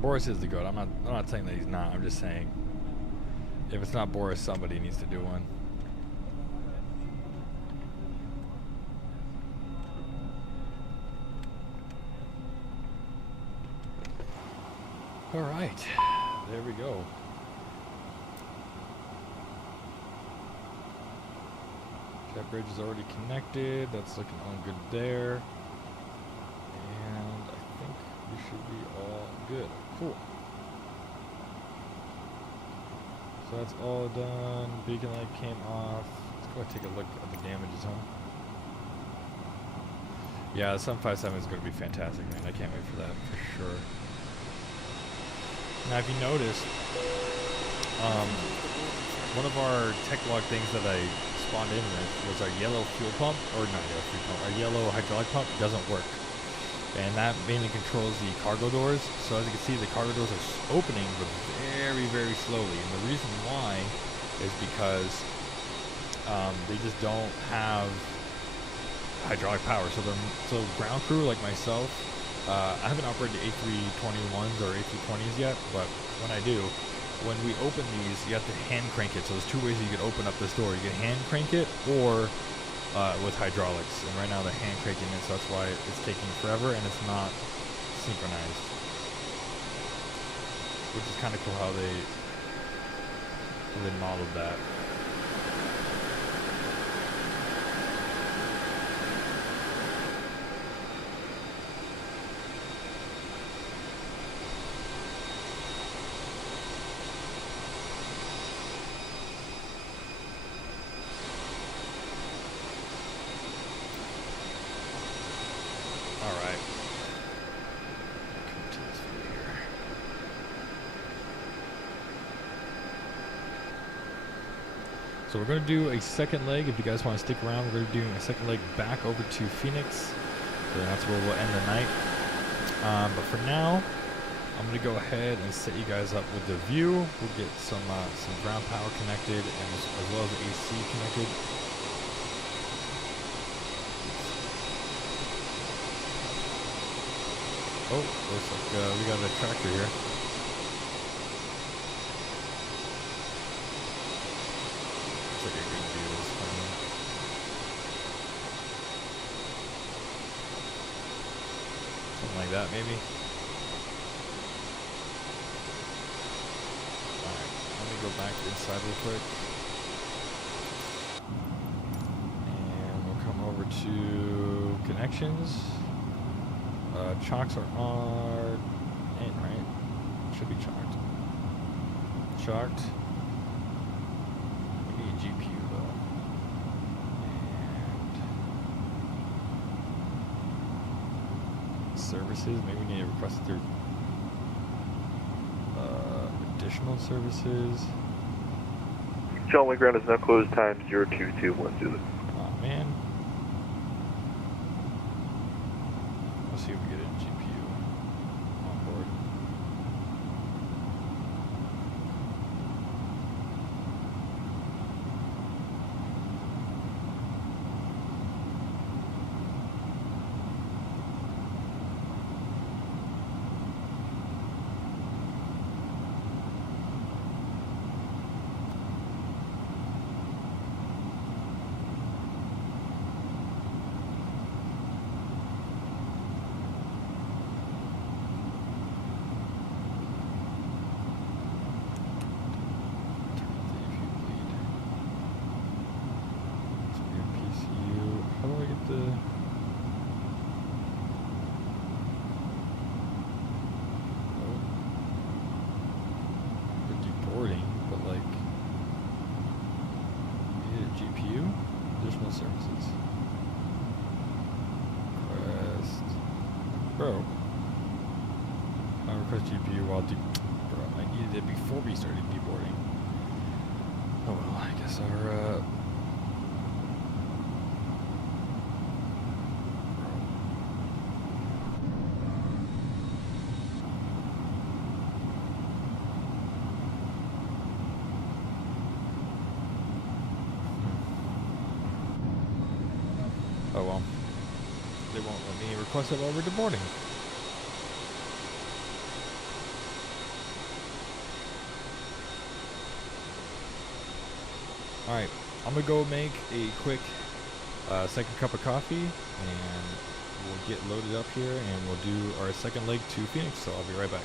Boris is the goat. I'm not saying that he's not. I'm just saying if it's not Boris, somebody needs to do one. All right, there we go. Jet bridge is already connected. That's looking all good there. And I think we should be all good. Cool. So that's all done. Beacon light came off. Let's go take a look at the damages, huh? Yeah, the 757 is going to be fantastic, man. I can't wait for that for sure. Now, if you notice, one of our tech log things that I spawned in with was our yellow fuel pump, or not yellow fuel pump, our yellow hydraulic pump doesn't work. And that mainly controls the cargo doors. So as you can see, the cargo doors are opening, but very, very slowly. And the reason why is because they just don't have hydraulic power. So ground crew like myself, I haven't operated A321s or A320s yet, but when I do, when we open these, you have to hand crank it. So there's two ways you can open up this door. You can hand crank it or with hydraulics, and right now they're hand cranking it, so that's why it's taking forever and it's not synchronized, which is kind of cool how they modeled that. So we're going to do a second leg. If you guys want to stick around, we're going to do a second leg back over to Phoenix. So that's where we'll end the night. But for now, I'm going to go ahead and set you guys up with the view. We'll get some ground power connected and as well as the AC connected. Oh, looks like we got a tractor here. Looks like a good view is coming. Something like that, maybe. Alright, let me go back inside real quick. And we'll come over to connections. Chocks are in, right? Should be chocked. Chocked. We need a GPU though. And services, maybe we need to request it through additional services. John Lee ground is now closed, time 02210. Oh man. Let's see if we get a GPU on board. like the... Oh. The deboarding, but like... Need a GPU? Additional services. Request... Bro. I request GPU while Bro, I needed it before we started deboarding. Oh well, I guess our, Oh well. They won't let me request it while we're deboarding. Alright, I'm gonna go make a quick second cup of coffee and we'll get loaded up here and we'll do our second leg to Phoenix, so I'll be right back.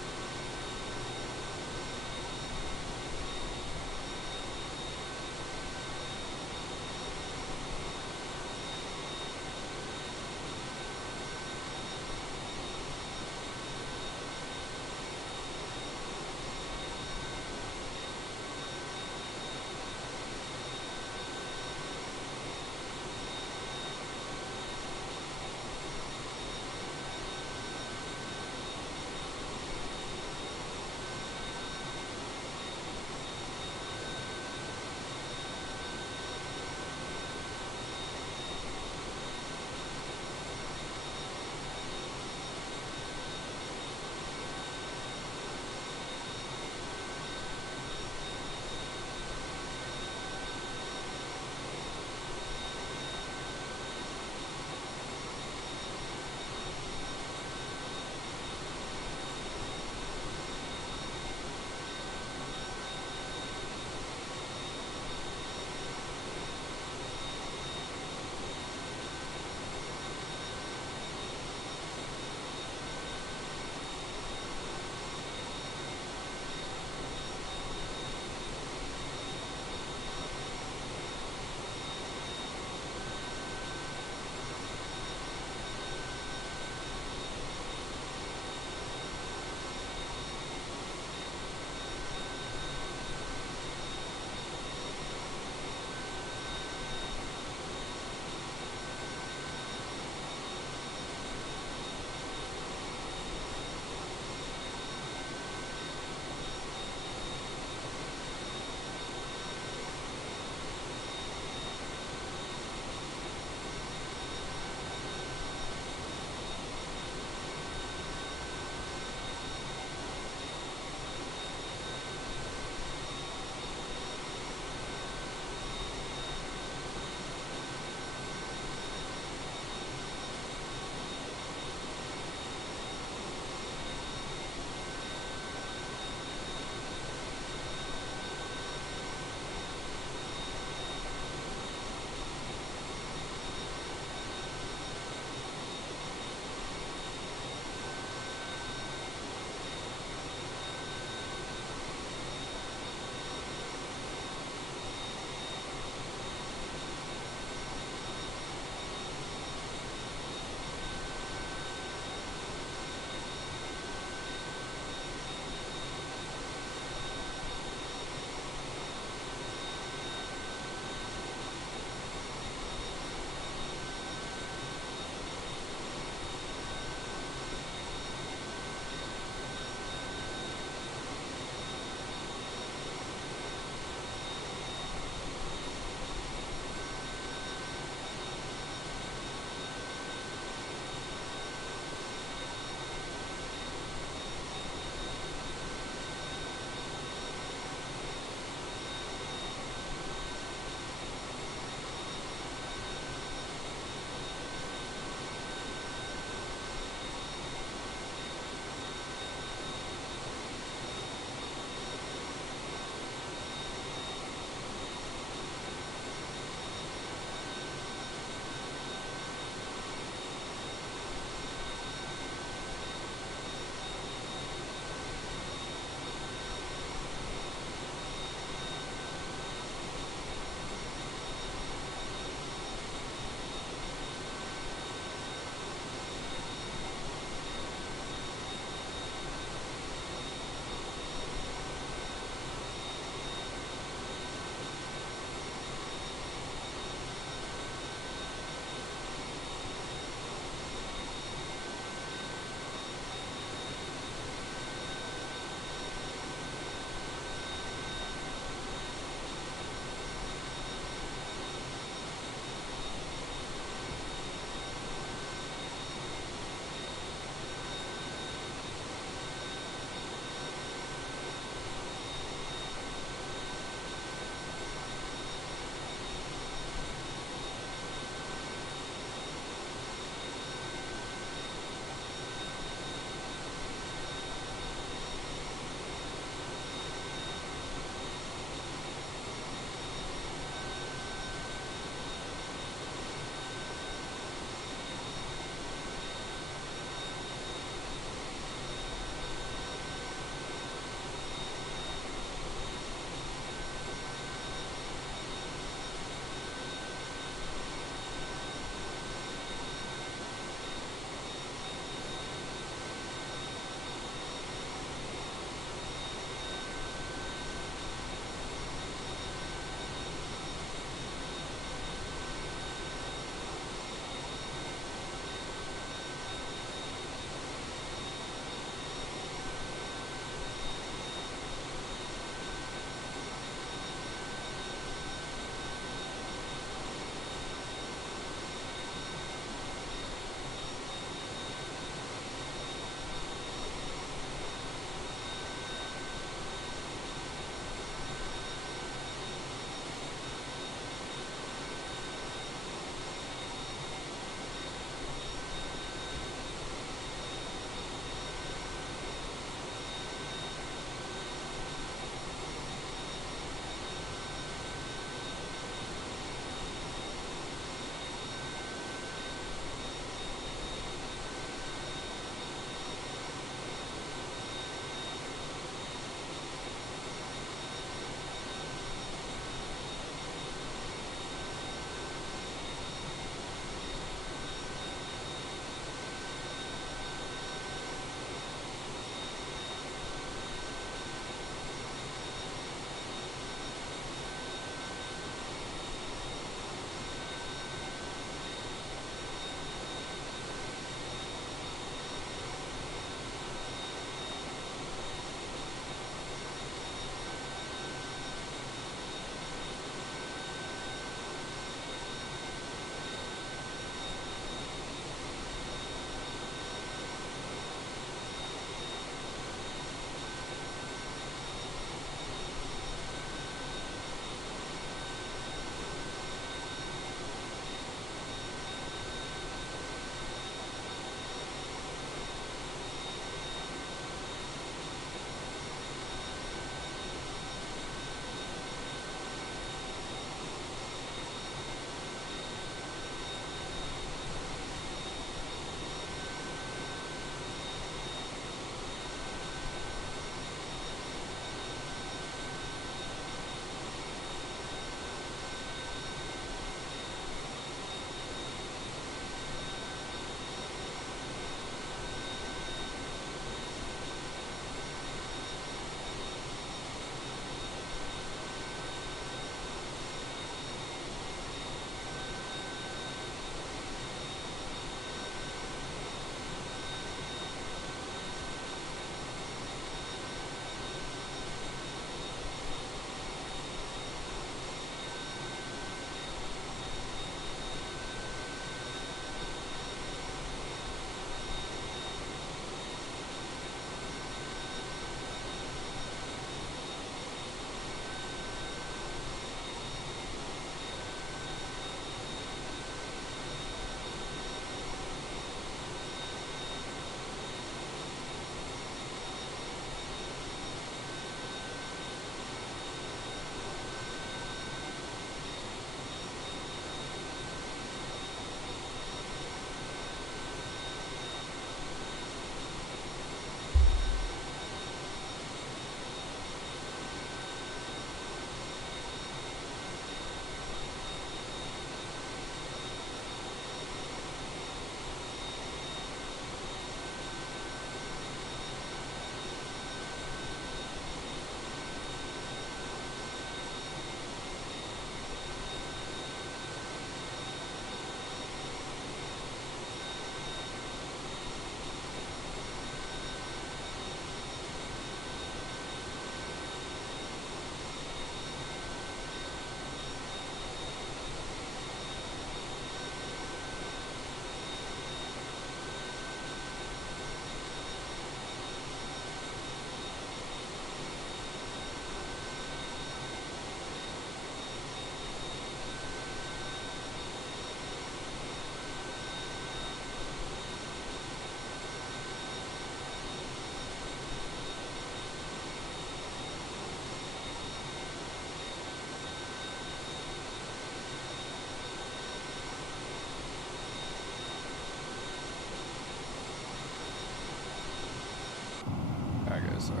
sorry.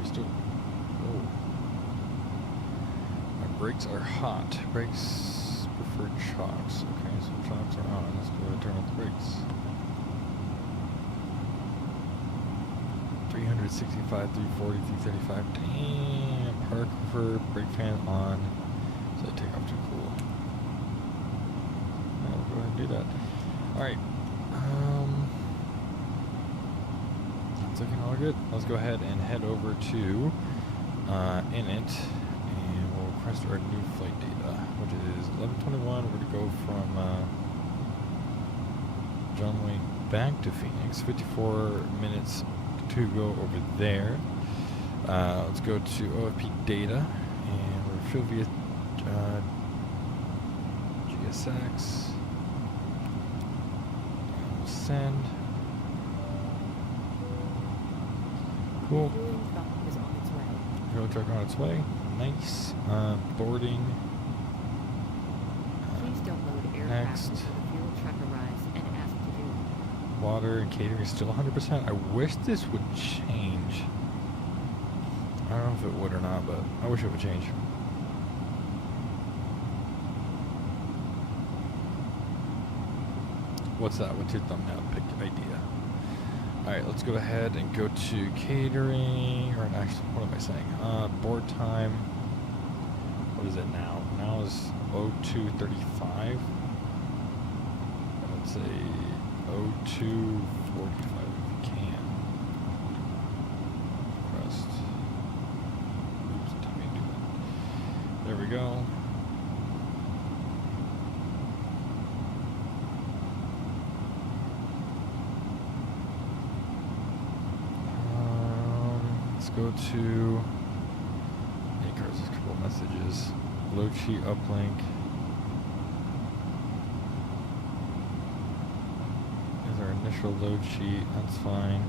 We still. Oh. My brakes are hot. Brakes prefer chocks. Okay, so chocks are on. Let's go ahead and turn off the brakes. 365, 340, 335. Damn. Park prefer brake fan on. So I take off too cool. I'll go ahead and do that. Alright. It's looking all good. Let's go ahead and head over to init, and we'll request our new flight data, which is 11:21. We're going to go from John Wayne back to Phoenix. 54 minutes to go over there. Let's go to OFP data, and we're filled via GSX. We'll send. Cool. Fuel truck on its way. Nice. Boarding. Please don't load aircraft Next. until the fuel truck arrives and ask to do it. Water and catering is still 100%. I wish this would change. I don't know if it would or not, but I wish it would change. What's that? What's your thumbnail pick idea? Alright, let's go ahead and go to catering, or actually, what am I saying? Board time. What is it now? Now is 02:35. Let's say 02:45 if you can. Request. Oops, tell me to do that. There we go. Go to Acres, a couple messages. Load sheet uplink. There's our initial load sheet, that's fine.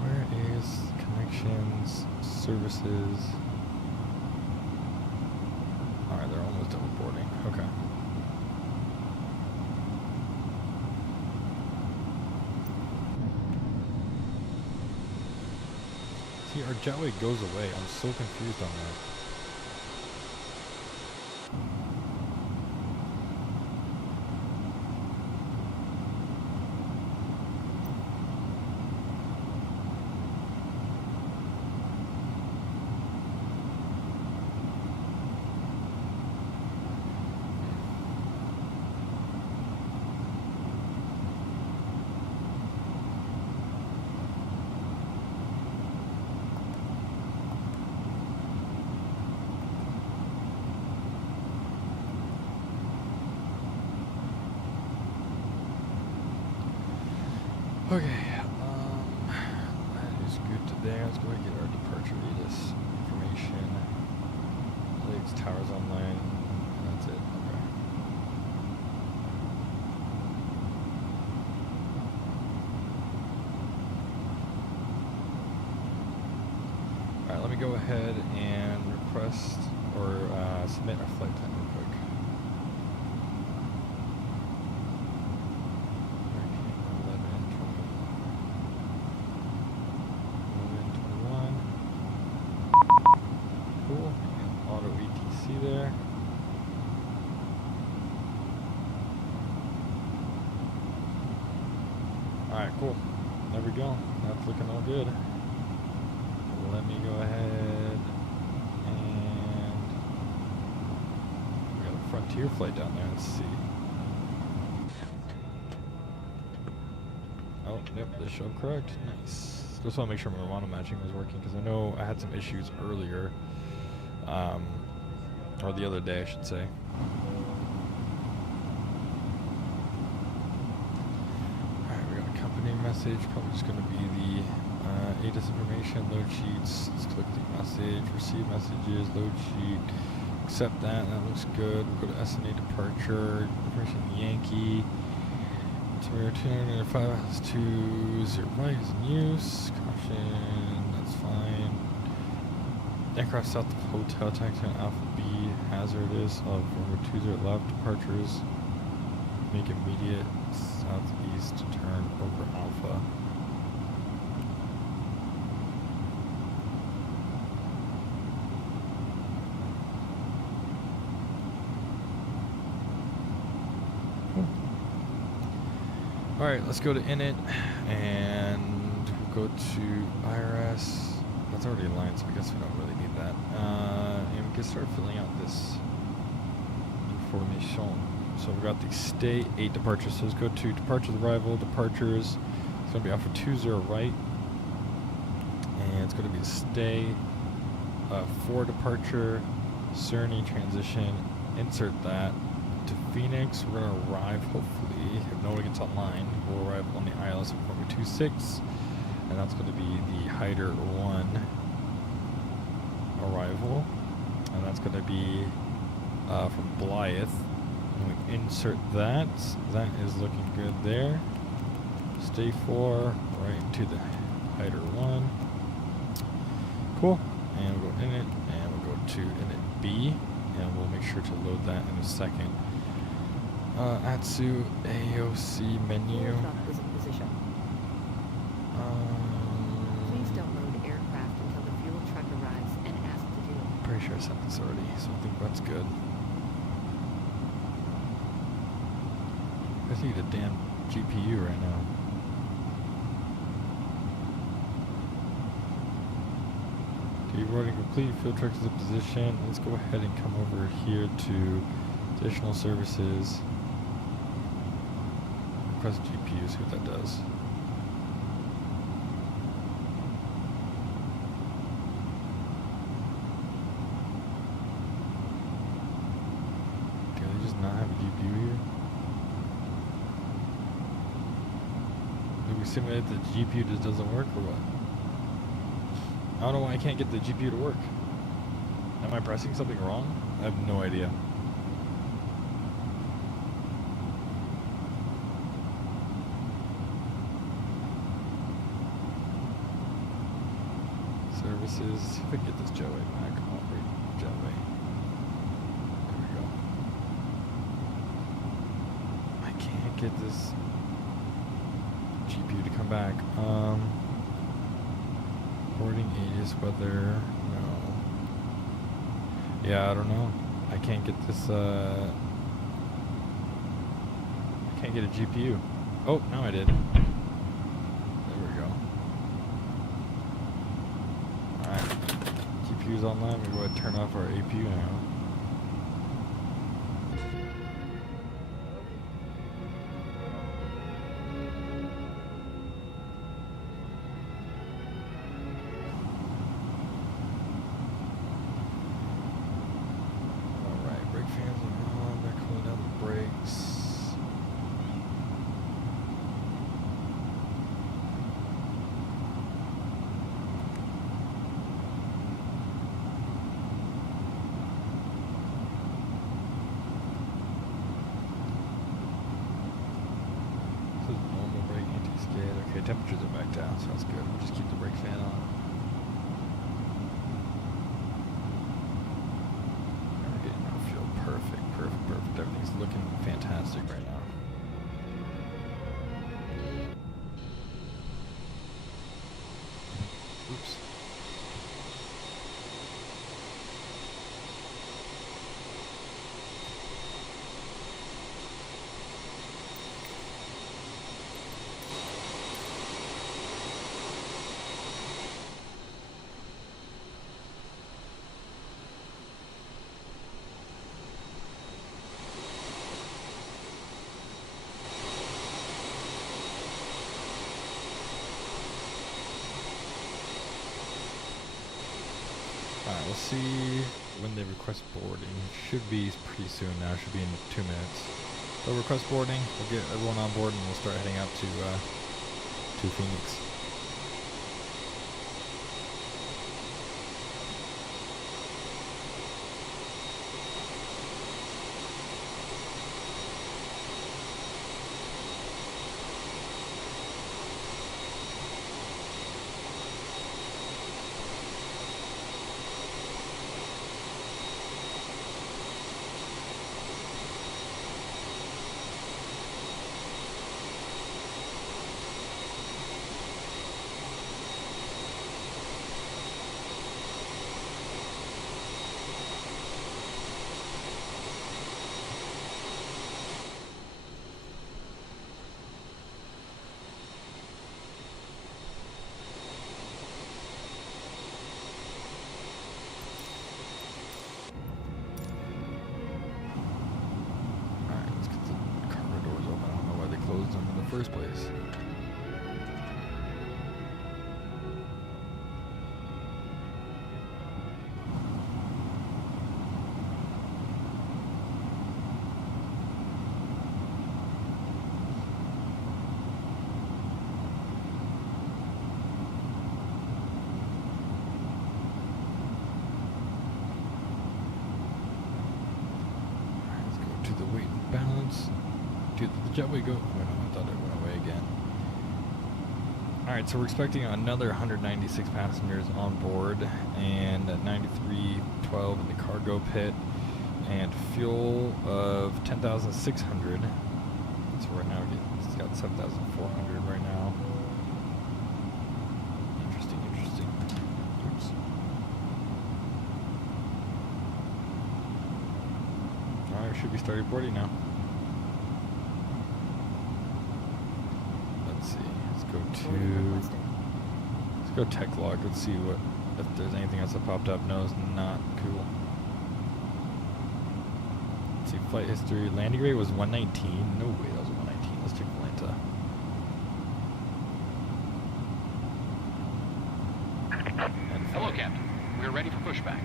Where is connections, services? Alright, they're almost double boarding. Okay. Our jetway goes away. I'm so confused on that. Okay, that is good today. Let's go ahead and get our departure radius information. Lakes, towers online. That's it. Okay. Alright, let me go ahead and request or submit our flight time real quick. There. Alright, cool. There we go. That's looking all good. Let me go ahead and we got a Frontier flight down there. Let's see. Oh, yep, this showed correct. Nice. Just want to make sure my Romano matching was working because I know I had some issues earlier. Or the other day, I should say. Alright, we got a company message. Probably just going to be the ATIS information, load sheets. Let's click the message, receive messages, load sheet. Accept that. That looks good. We'll go to SNA departure. Information Yankee. So we're tuning in 5 hours to 0 right is in use. Caution. That's fine. Aircraft south of Hotel, taxi on Alpha B, hazardous of runway 20 left, departures. make immediate southeast turn over Alpha. Alright, let's go to init, and we'll go to IRS. That's already aligned, so I guess we don't really need that. And we can start filling out this information. So we've got the state, 8 departures. So let's go to departures, arrival, departures. It's going to be Alpha 20 right. And it's going to be a stay, 4 departure, Cerny transition. Insert that to Phoenix. We're going to arrive, hopefully, if no one gets online, we'll arrive on the ILS of 426. And that's going to be the Hyder 1 arrival. And that's going to be from Blythe. And we insert that. That is looking good there. Stay 4, right into the Hyder 1. Cool. And we'll go init, and we'll go to init B, and we'll make sure to load that in a second. Atsu AOC menu. Please don't load aircraft until the fuel truck arrives and ask to do it. Pretty sure I sent this already, so I think that's good. I just need a damn GPU right now. Deboarding complete, field truck is in position. Let's go ahead and come over here to additional services. Request GPU, see what that does. Do they just not have a GPU here? Did we simulate that the GPU just doesn't work or what? I don't know why I can't get the GPU to work. Am I pressing something wrong? I have no idea. Services. See if I can get this jetway back. Operate jetway. There we go. I can't get this GPU to come back. Boarding Aegis weather. No. Yeah, I don't know. I can't get this. I can't get a GPU. Oh, now I did. There we go. Alright. GPU's online. We go ahead and turn off our APU now. Temperatures are back down, so that's good. We'll just keep the brake fan on. And we're getting our fuel perfect. Everything's looking fantastic right now. Oops. Alright, we'll see when they request boarding. Should be pretty soon now, should be in 2 minutes. They'll request boarding, we'll get everyone on board and we'll start heading out to Phoenix. first place. Dude, the jetway go? Oh, no, I thought it went away again. Alright, so we're expecting another 196 passengers on board and 9312 in the cargo pit and fuel of 10,600. So right now it's got 7,400 right now. Interesting, interesting. Oops. Alright, we should be starting boarding now. Let's go tech log. Let's see what if there's anything else that popped up. No, it's not cool. Let's see, flight history. Landing rate was 119. No way, that was 119. Let's check Atlanta. Hello, Captain. We are ready for pushback.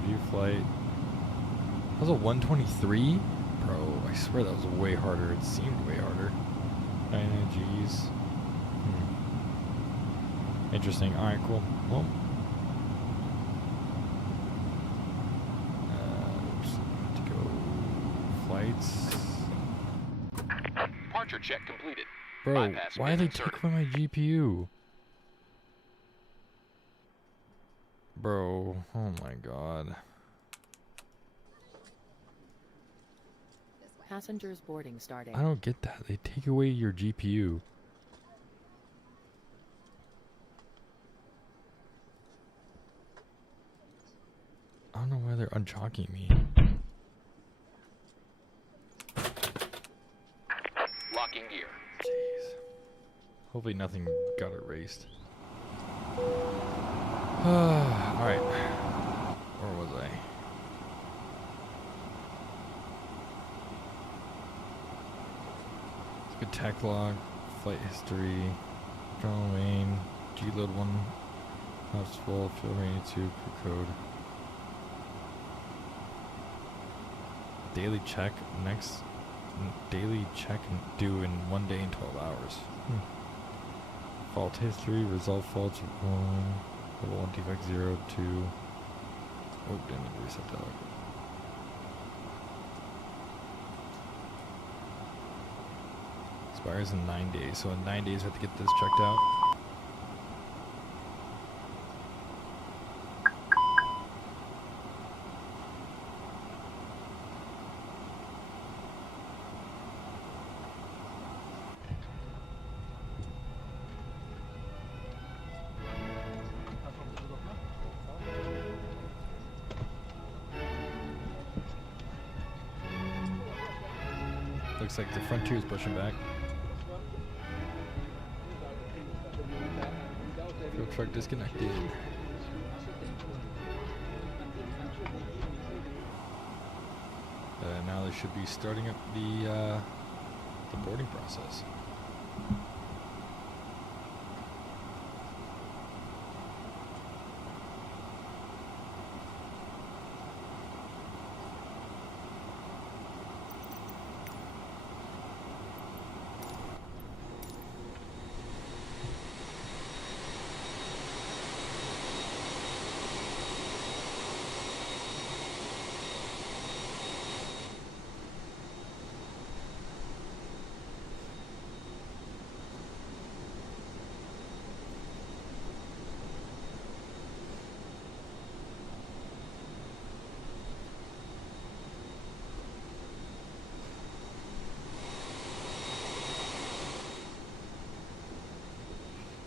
Review flight. That was a 123? Bro, I swear that was way harder. It seemed way harder. 9 Gs. Interesting. Alright, cool. Well. To go flights. Departure check completed. Bro, Bypass why they take away my GPU? Bro, oh my god. Passengers boarding starting. I don't get that. They take away your GPU. I don't know why they're unchocking me. Locking gear. Jeez. Hopefully nothing got erased. Alright. Where was I? Let's get tech log, flight history, drawing, G-load 1, house full, fuel rating 2, crew code. Daily check next daily check due in 1 day and 12 hours. Fault history, resolve faults, level 1 defect 0, 2. Oh, didn't need to reset that. Expires in 9 days, so in 9 days I have to get this checked out. Looks like the Frontier is pushing back. Fuel truck disconnected. Now they should be starting up the boarding process.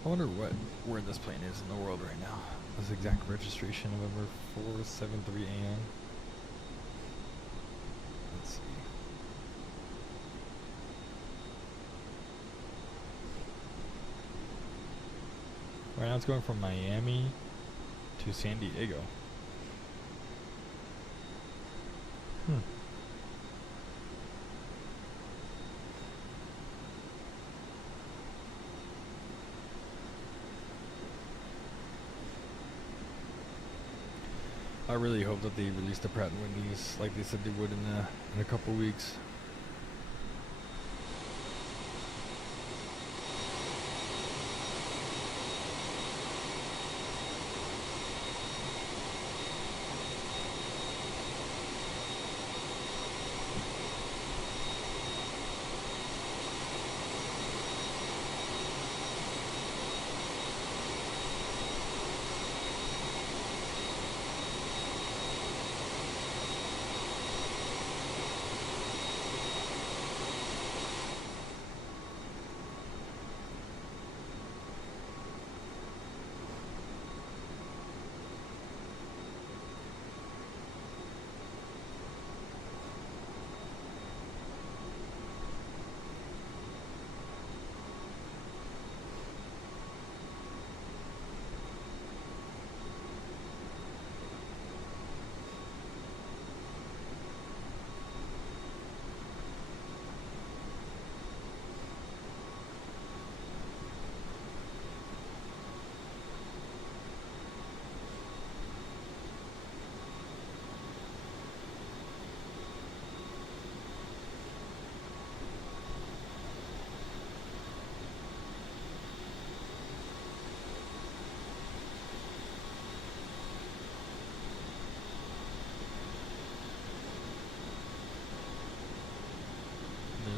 I wonder where this plane is in the world right now. This exact registration, November 473 AM. Let's see. Right now it's going from Miami to San Diego. I really hope that they release the Pratt & Whitneys like they said they would in a couple weeks.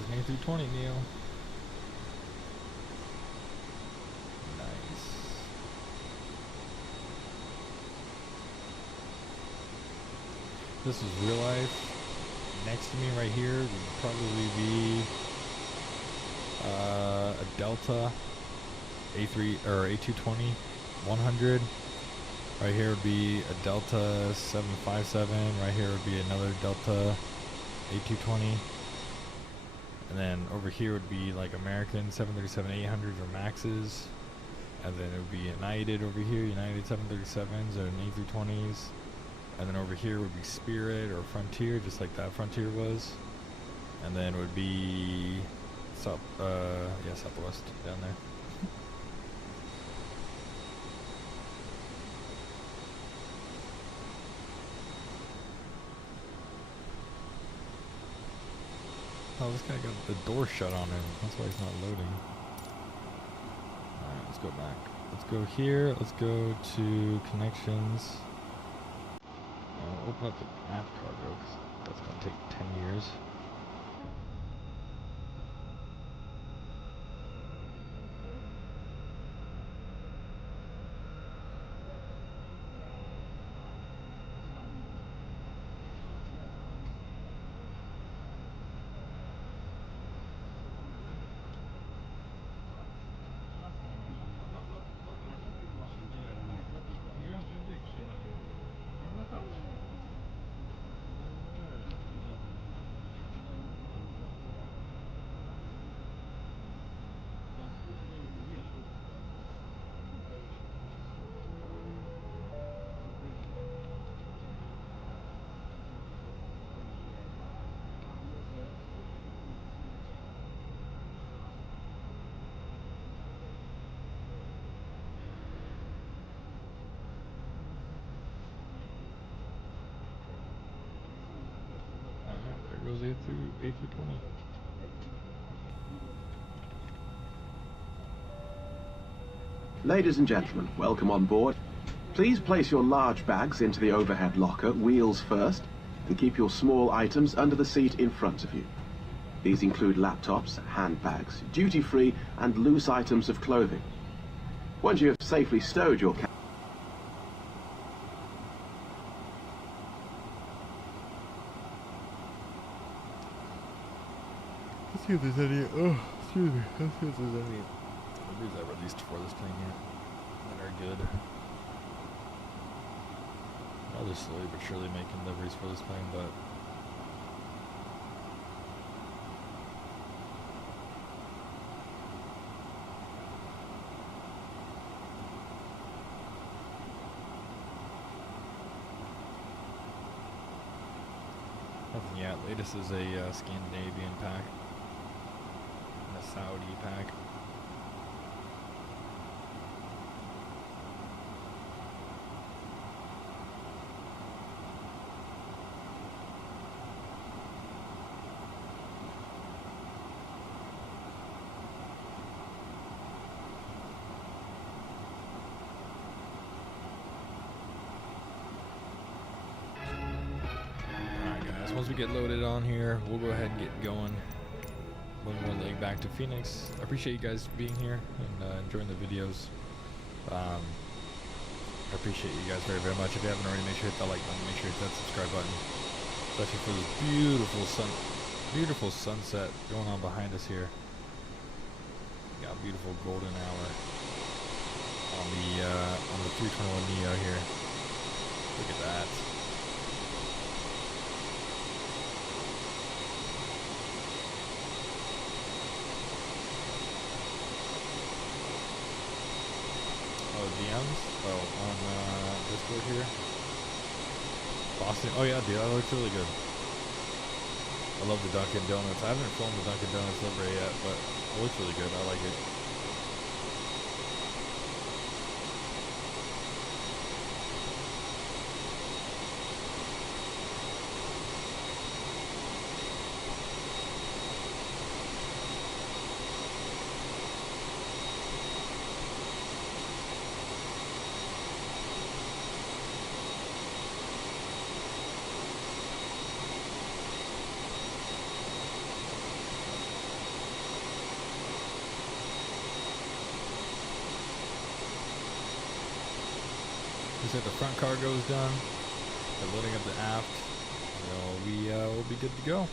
A320 NEO. Nice. This is real life. Next to me right here would probably be a Delta A3 or A220 100. Right here would be a Delta 757. Right here would be another Delta A220. And then over here would be like American 737-800s or Maxes. And then it would be United over here, United 737s or A320s. And then over here would be Spirit or Frontier, just like that Frontier was. And then would be Southwest down there. Oh, this guy got the door shut on him. That's why he's not loading. Alright, let's go back. Let's go here. Let's go to connections. Open up the app cargo, because that's going to take 10 years. There goes A320. Ladies and gentlemen, welcome on board. Please place your large bags into the overhead locker, wheels first, and keep your small items under the seat in front of you. These include laptops, handbags, duty-free, and loose items of clothing. Once you have safely stowed your Let's see if there's any. Oh, excuse me. Let's see if there's any deliveries I released for this plane yet that are good. I'll just slowly but surely making deliveries for this plane, but. Nothing yet. Latest is a Scandinavian pack. And a Saudi pack. once we get loaded on here, we'll go ahead and get going. One more leg back to Phoenix. I appreciate you guys being here and enjoying the videos. I appreciate you guys very, very much. If you haven't already, make sure to hit that like button, make sure to hit that subscribe button, especially for this beautiful sunset going on behind us here. Got a beautiful golden hour on the 321 NEO here. Look at that. DMs? Oh, on Discord here. Boston. Oh yeah, dude, that looks really good. I love the Dunkin' Donuts. I haven't filmed the Dunkin' Donuts livery yet, but it looks really good. I like it. Looks like the front cargo is done. They're loading up the aft. So we'll be good to go.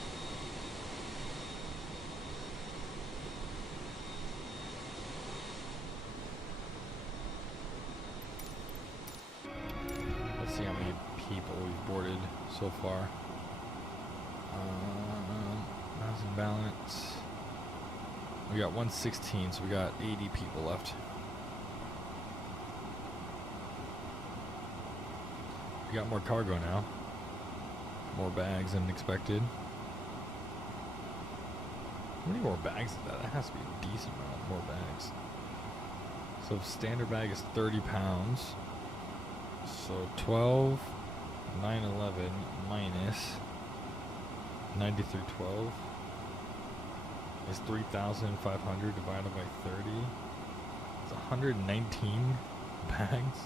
Let's see how many people we've boarded so far. Mass and balance. We got 116, so we got 80 people left. We got more cargo now. More bags than expected. How many more bags is that? That has to be a decent amount more bags. So standard bag is 30 pounds. So 12, 911 minus 90 through 12 is 3,500 divided by 30. It's 119 bags.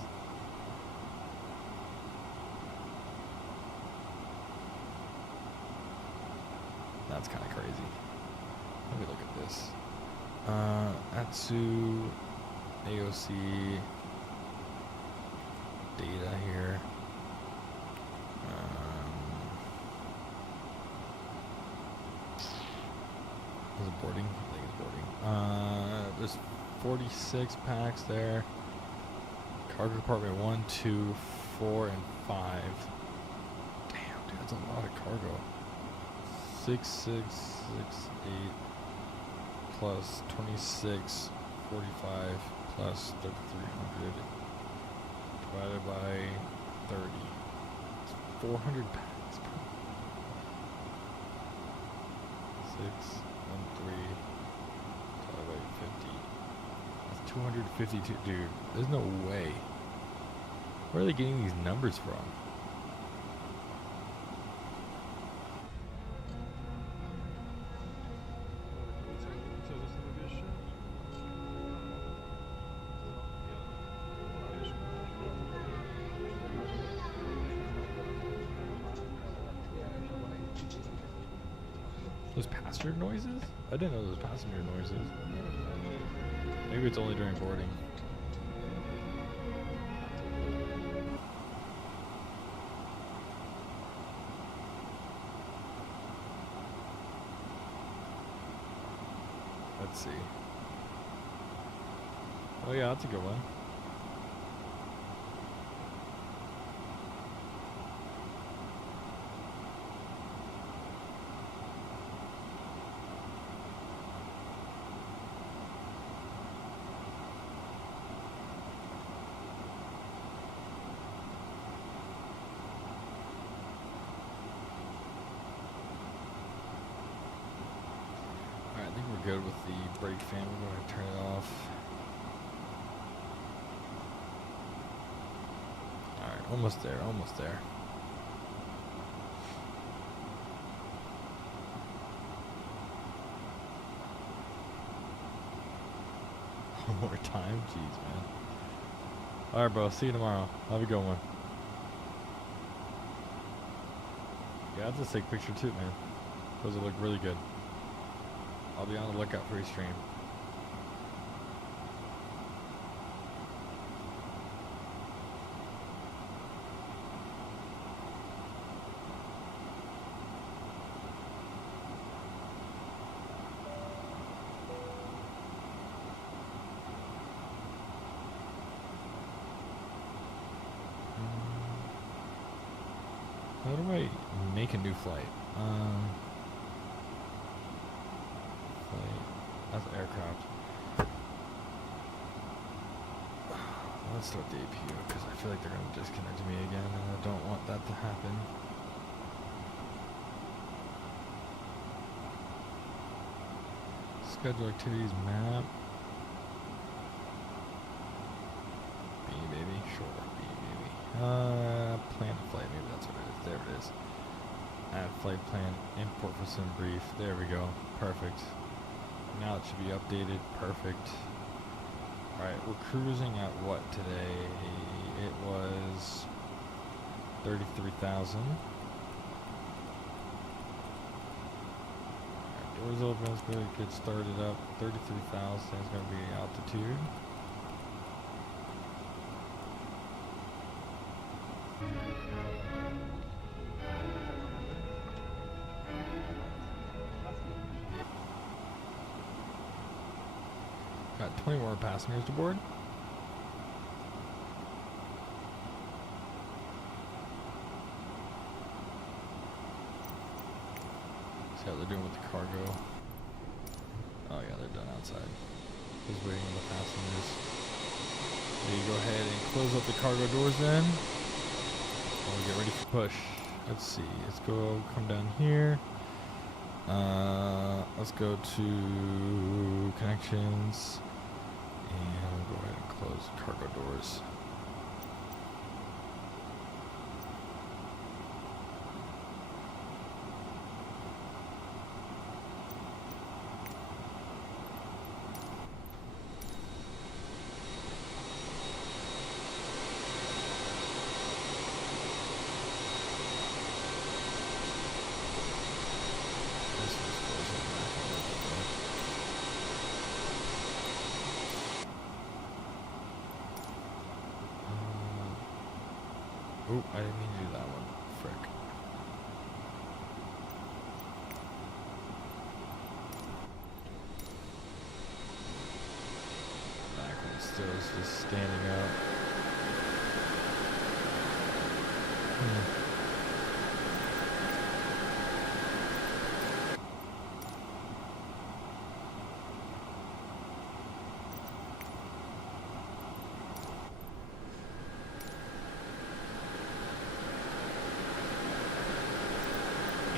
That's kind of crazy. Let me look at this. Atsu AOC data here. Is it boarding? I think it's boarding. There's 46 packs there. Cargo compartment 1, 2, 4, and 5. Damn, dude, that's a lot of cargo. 6668 plus 2645 plus 3300 divided by 30. It's 400 packs. 613 divided by 50. That's 252. Dude, there's no way. Where are they getting these numbers from? Those passenger noises? I didn't know those passenger noises. Maybe it's only during boarding. Let's see. Oh yeah, that's a good one. I think we're good with the brake fan. We're going to turn it off. Alright, almost there, almost there. One more time? Jeez, man. Alright, bro. See you tomorrow. Have a good one. Yeah, that's a sick picture too, man. Those will look really good. I'll be on the lookout for your stream. How do I make a new flight? Flight. That's aircraft. Let's start the APU because I feel like they're going to disconnect me again and I don't want that to happen. Schedule activities map. B baby, sure, B baby. Plan a flight, maybe that's what it is. There it is. Add flight plan, import for sim brief. There we go. Perfect. Now it should be updated. Perfect. Alright, we're cruising at what today? It was 33,000. Doors open, let's go get started up. 33,000 is going to be altitude. Got 20 more passengers aboard. See how they're doing with the cargo. Oh yeah, they're done outside. Just waiting on the passengers. So you go ahead and close up the cargo doors then. And we'll get ready for push. Let's see. Let's go come down here. Let's go to connections. And we'll go ahead and close the cargo doors. Oh, I didn't mean to do that one. Frick. Back one still is just standing up.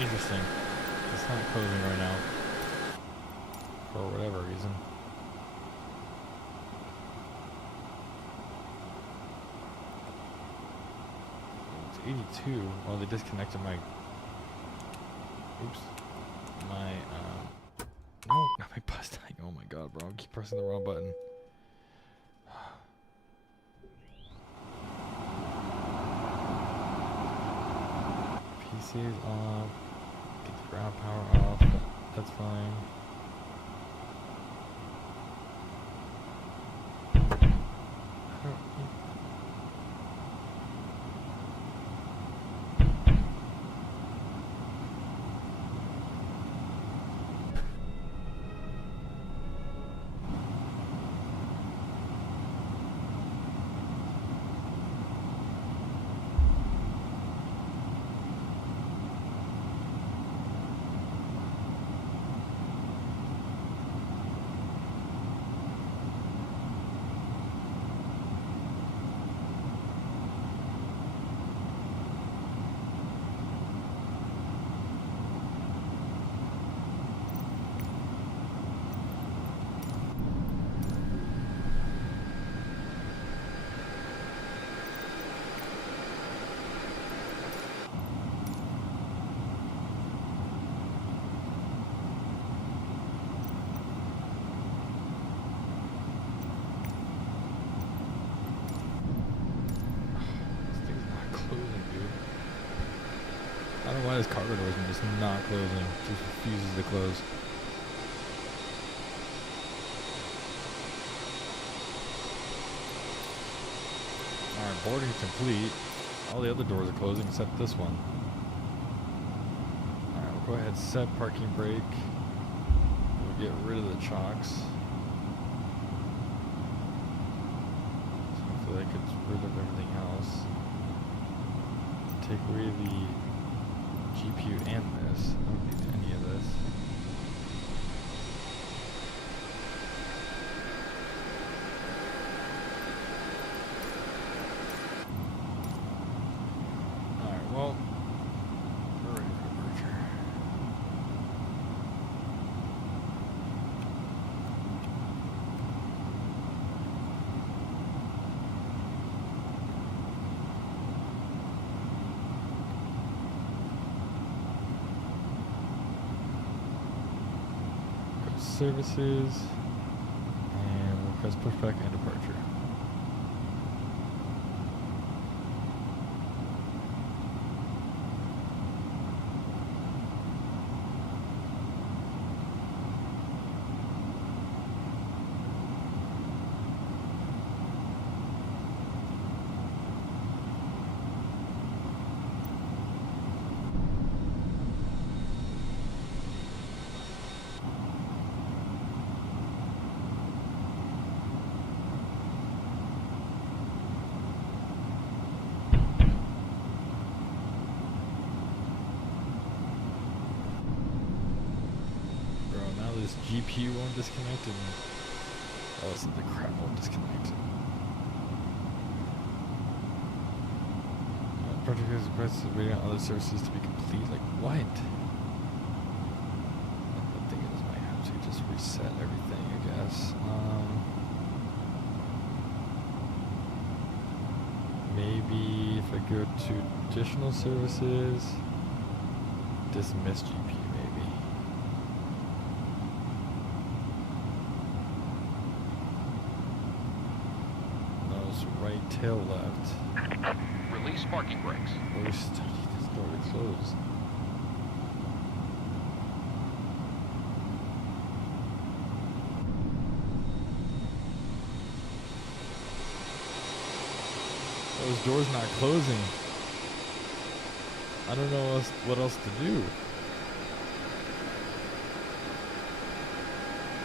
Interesting. It's not closing right now. For whatever reason. It's 82. Oh, they disconnected my... Oops. My, No, not my bus tag. Oh my god, bro. I keep pressing the wrong button. PC is off. Get the ground power off. That's fine. not closing. Just refuses to close. Alright, boarding complete. All the other doors are closing except this one. Alright, we'll go ahead and set parking brake. We'll get rid of the chocks. So I feel like it's rid of everything else. Take away the GPU and this. I don't need any of this. Alright, well, we're ready for the merger. Services, and we'll press pushback and departure. This GPU won't disconnect and oh, so the crap won't disconnect. Project has requested waiting on other services to be complete. Like what? The thing is, I might have to just reset everything, I guess. Maybe if I go to additional services, dismiss GPU. Right tail left. Release parking brakes. Oh, we still need this door to close. Oh, this door's not closing. I don't know what else to do.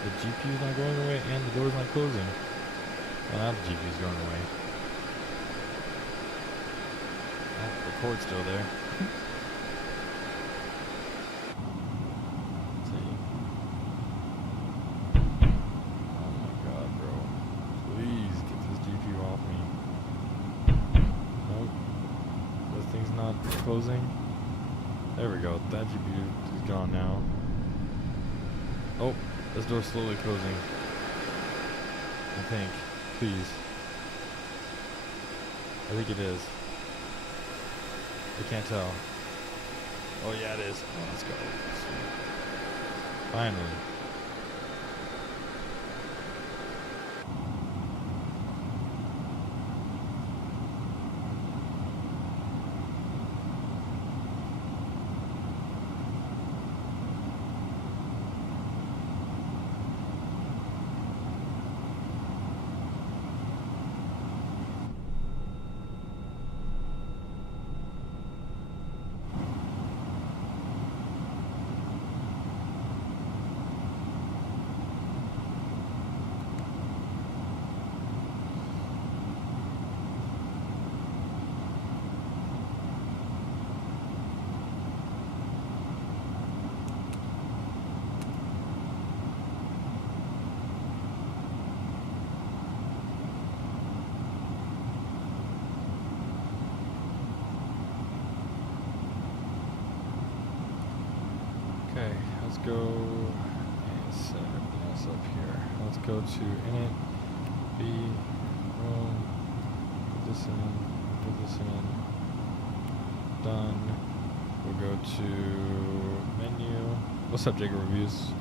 The GPU's not going away and the door's not closing. Well, now the GPU's going away. Oh, the cord's still there. Let's see. Oh my god, bro. Please get this GPU off me. Nope. This thing's not closing. There we go. That GPU is gone now. Oh, this door's slowly closing. I think. Please. I think it is. I can't tell. Oh yeah, it is. Oh, let's go. Finally. Okay, let's go and set everything else up here. Let's go to init, B, room, put this in, done. We'll go to menu. What's up, Jacob Reviews?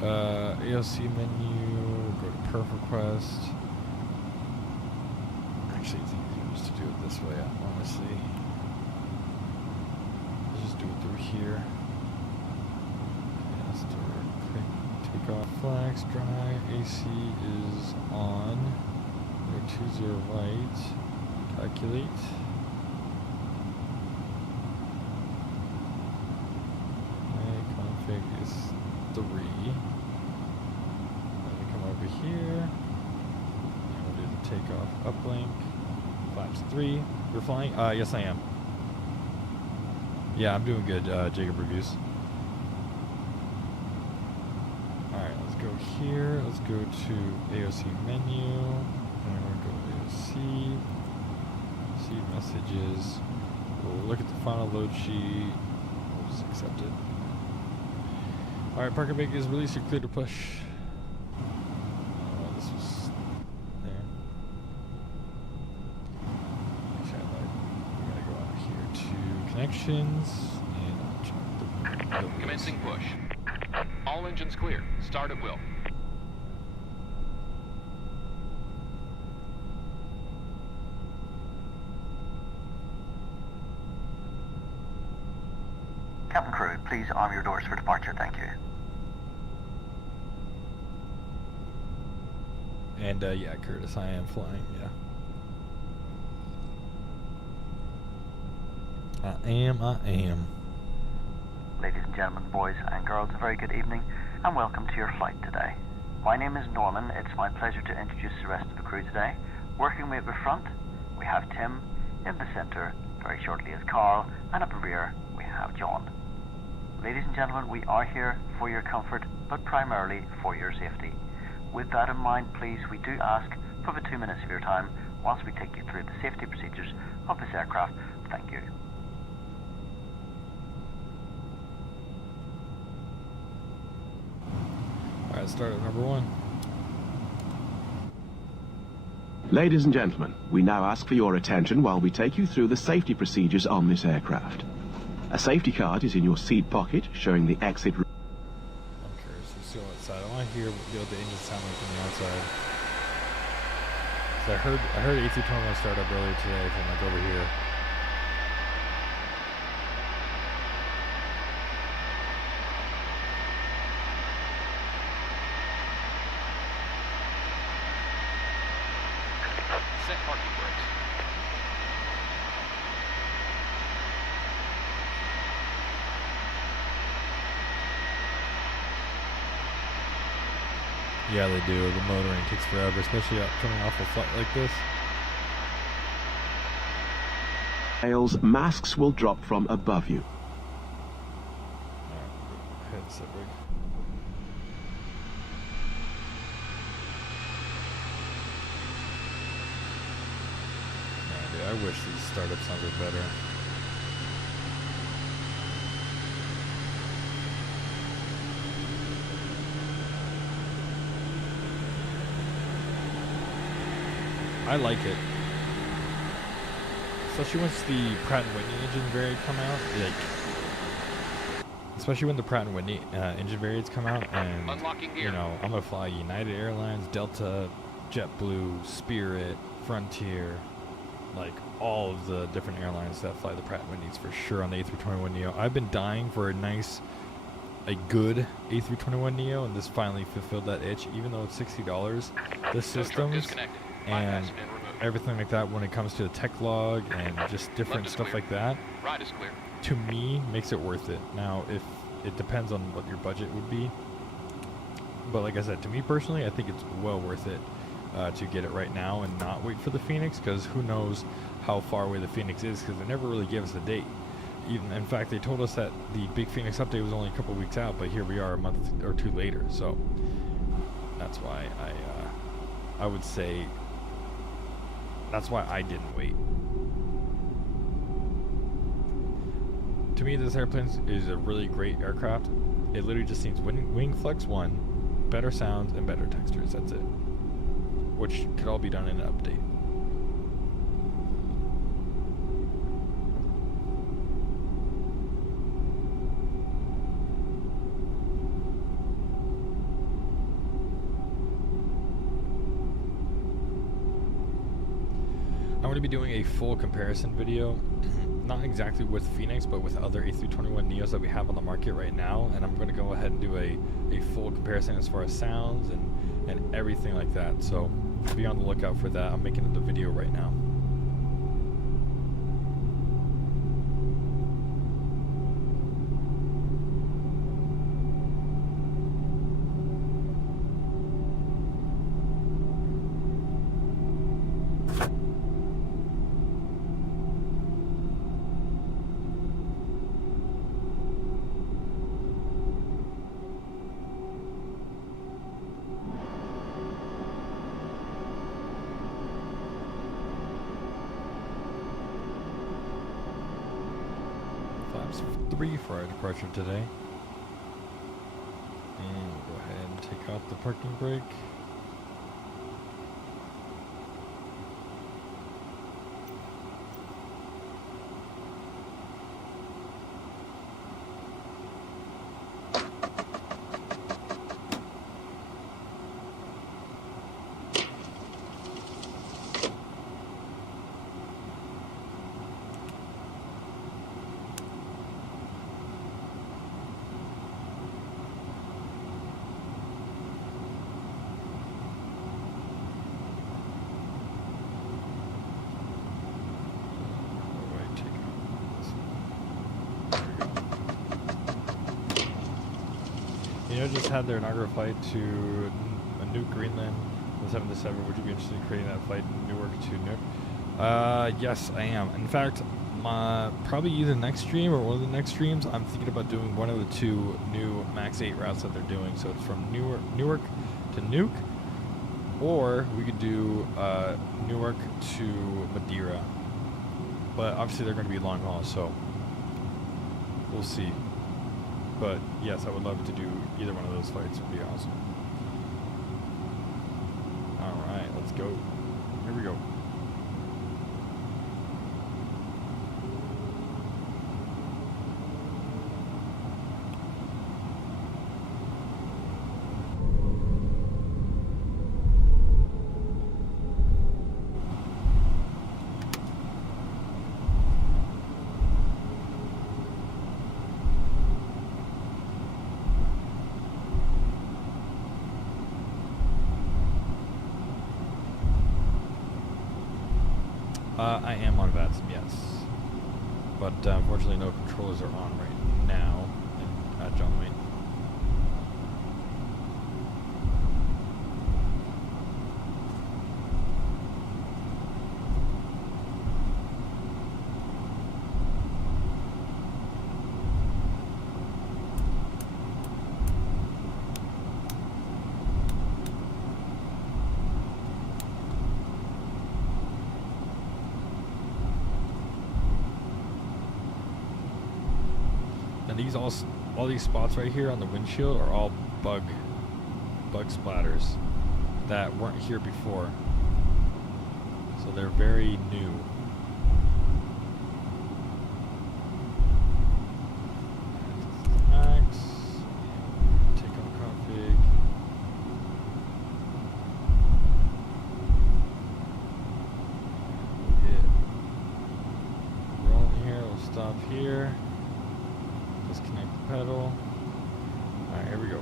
AOC menu, go to perf request. Actually, it's easier just to do it this way, honestly. Let's just do it through here. takeoff. Flags dry. AC is on. 20 right. Calculate. Config is 3. Then we come over here. And we'll do the takeoff uplink. Flaps 3. You're flying? Yes I am. Yeah, I'm doing good, Jacob Reviews. Alright, let's go here. Let's go to AOC menu. And we'll go to AOC. See messages. We'll look at the final load sheet. We'll just accept it. Alright, Parker Bake is released. You're clear to push. This was there. Actually, we gotta go out here to connections and check the Commencing push. All engines clear. Start at will. Captain crew, please arm your doors for departure. Thank you. And yeah, Curtis, I am flying, yeah. I am. Ladies and gentlemen, boys and girls, a very good evening and welcome to your flight today. My name is Norman. It's my pleasure to introduce the rest of the crew today. Working way at the front, we have Tim. In the center, very shortly is Carl. And up the rear, we have John. Ladies and gentlemen, we are here for your comfort, but primarily for your safety. With that in mind, please, we do ask for the 2 minutes of your time whilst we take you through the safety procedures of this aircraft. Thank you. Alright, start at number 1. Ladies and gentlemen, we now ask for your attention while we take you through the safety procedures on this aircraft. A safety card is in your seat pocket, showing the exit route. I'm curious, let's see outside. I want to hear what the engine sound like from the outside. So I heard A321 start up earlier today from like over here. Set parking brakes. Yeah, they do. The motoring takes forever, especially coming off a flight like this. Masks will drop from above you. Headset rig. Yeah, dude, I wish these startup sounded better. I like it. Especially once the Pratt & Whitney engine variant come out, like, especially when the Pratt & Whitney engine variants come out, and you know, I'm gonna fly United Airlines, Delta, JetBlue, Spirit, Frontier, like all of the different airlines that fly the Pratt & Whitneys for sure on the A321 NEO. I've been dying for a good A321 NEO, and this finally fulfilled that itch. Even though it's $60, the systems and everything like that when it comes to the tech log and just different stuff like that, Right is clear. to me makes it worth it. Now, if it depends on what your budget would be, but like I said, to me personally, I think it's well worth it to get it right now and not wait for the Fenix, because who knows how far away the Fenix is, because they never really gave us a date. Even, in fact, they told us that the big Fenix update was only a couple weeks out, but here we are a month or two later. So that's why I would say that's why I didn't wait. To me, this airplane is a really great aircraft. It literally just needs wing flex 1, better sounds, and better textures. That's it. Which could all be done in an update. I'm going to be doing a full comparison video not exactly with Fenix, but with other A321 NEOs that we have on the market right now, and I'm going to go ahead and do a full comparison as far as sounds and everything like that. So be on the lookout for that. I'm making the video right now. Flaps 3 for our departure today. And we'll go ahead and take out the parking brake. Just had their inaugural flight to Nuuk, Greenland, the 7-7. Would you be interested in creating that flight in Newark to Nuuk? Yes, I am. In fact, probably either next stream or one of the next streams, I'm thinking about doing one of the 2 new Max 8 routes that they're doing. So it's from Newark to Nuuk, or we could do Newark to Madeira. But obviously they're going to be long haul, so we'll see. But yes, I would love to do either one of those flights. Would be awesome. All right, let's go. Here we go. I am on VATSIM, yes. But unfortunately no controllers are on right now at John Wayne. These all these spots right here on the windshield are all bug splatters that weren't here before, so they're very new. Max, take out config. We'll get rolling here. We'll stop here. Disconnect the pedal. Alright, here we go.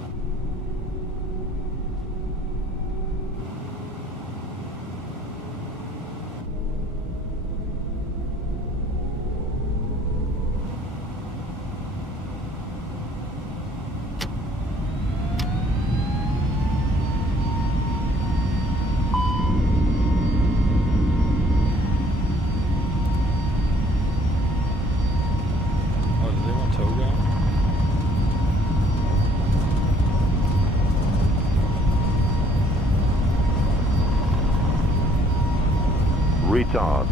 Retard.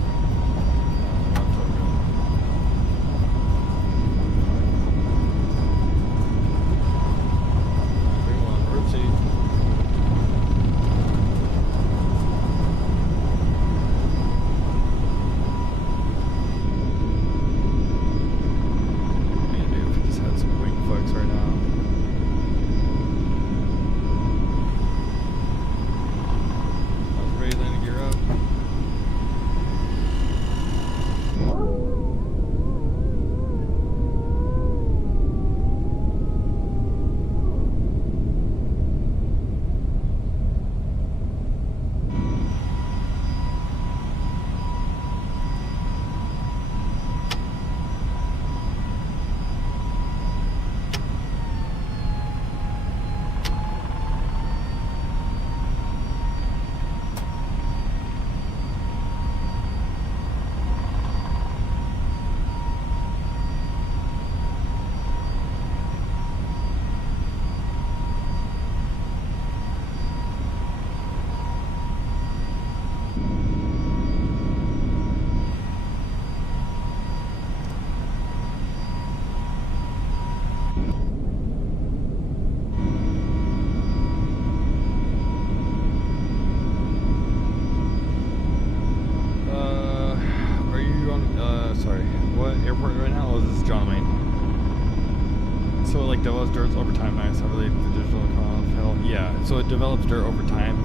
as dirt's over time. Nice. I relate to digital conf. Hell, yeah. So it develops dirt over time.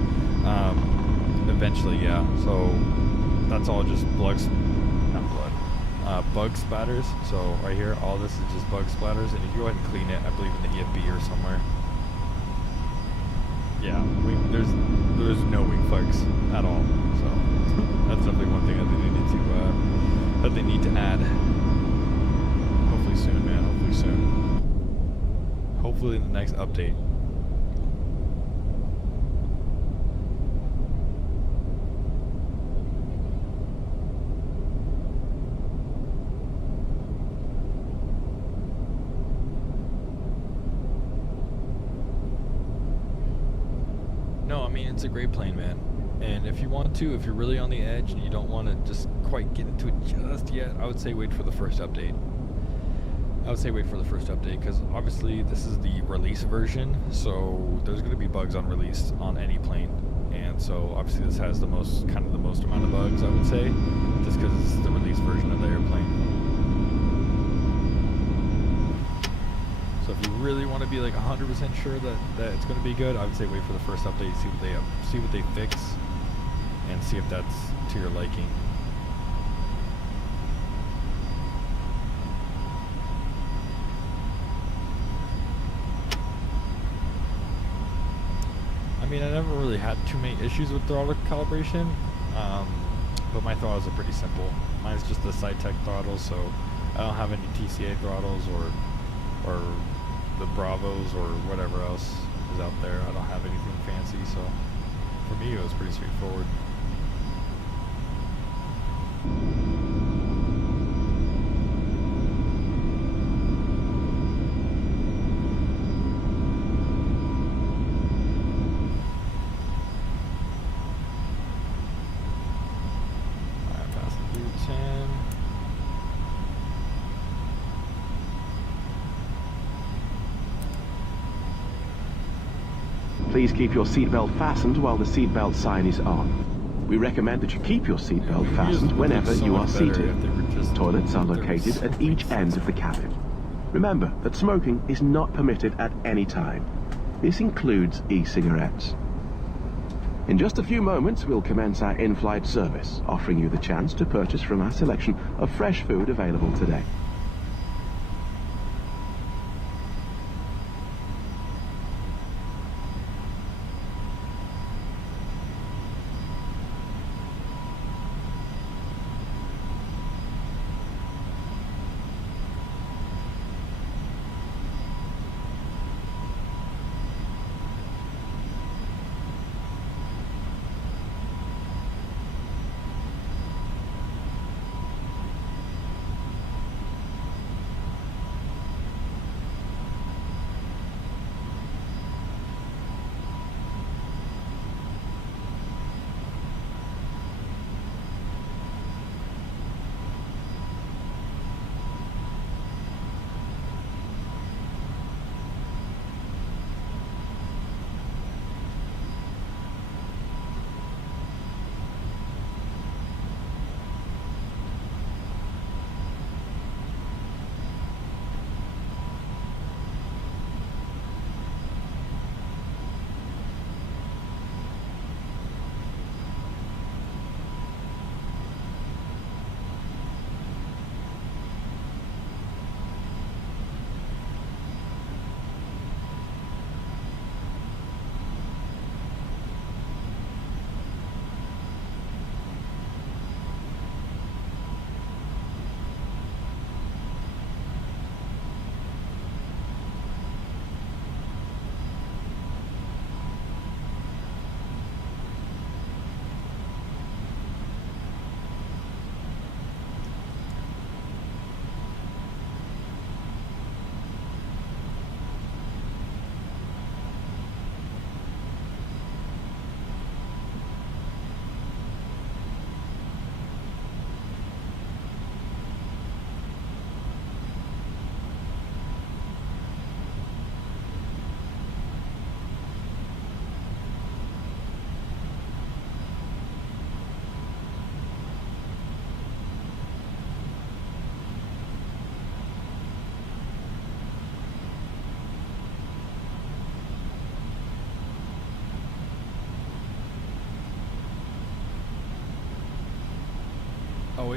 Eventually, yeah. So that's all just bugs, not blood. Bug splatters. So right here, all this is just bug splatters, and if you go ahead and clean it, I believe in the EFB or somewhere. Yeah, there's no wing flex at all. So that's definitely one thing that they need to add. Hopefully soon, man. Hopefully soon. Hopefully in the next update. No, I mean, it's a great plane, man. And if you want to, if you're really on the edge and you don't want to just quite get into it just yet, I would say wait for the first update. Because obviously this is the release version, so there's going to be bugs on release on any plane. And so obviously this has the most amount of bugs, I would say, just because it's the release version of the airplane. So if you really want to be like 100% sure that it's going to be good, I would say wait for the first update, see what they fix, and see if that's to your liking. I mean, I never really had too many issues with throttle calibration, but my throttles are pretty simple. Mine's just the SciTech throttle, so I don't have any TCA throttles or the Bravos or whatever else is out there. I don't have anything fancy, so for me it was pretty straightforward. Alright, passing through 10. Please keep your seatbelt fastened while the seatbelt sign is on. We recommend that you keep your seatbelt fastened whenever you are seated. Toilets are located at each end of the cabin. Remember that smoking is not permitted at any time. This includes e-cigarettes. In just a few moments, we'll commence our in-flight service, offering you the chance to purchase from our selection of fresh food available today.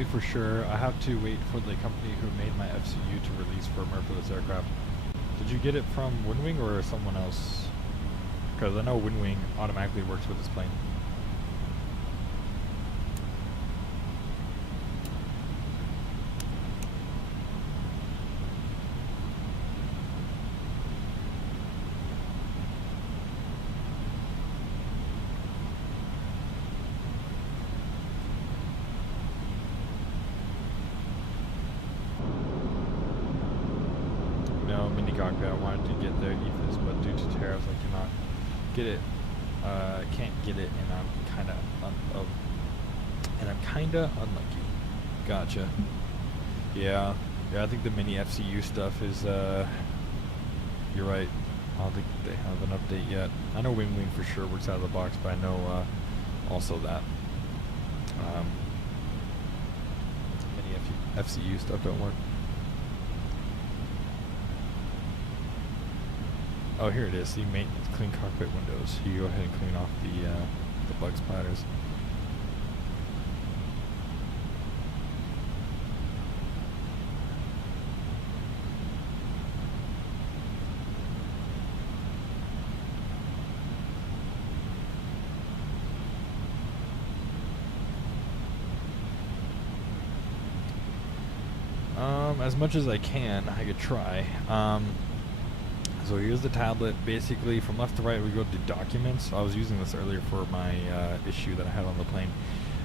wait for sure. I have to wait for the company who made my FCU to release firmware for this aircraft. Did you get it from Windwing or someone else? Because I know Windwing automatically works with this plane. No, mini cockpit. I wanted to get there, EFIS, but due to tariffs, I cannot get it. Can't get it, and I'm kind of unlucky. Gotcha. Yeah, I think the mini FCU stuff is. You're right. I don't think they have an update yet. I know Wing for sure works out of the box, but I know also that mini FCU stuff don't work. Oh, here it is. See, maintenance, clean cockpit windows. You go ahead and clean off the bug splatters. As much as I can, I could try. So here's the tablet. Basically, from left to right, we go to documents. I was using this earlier for my issue that I had on the plane.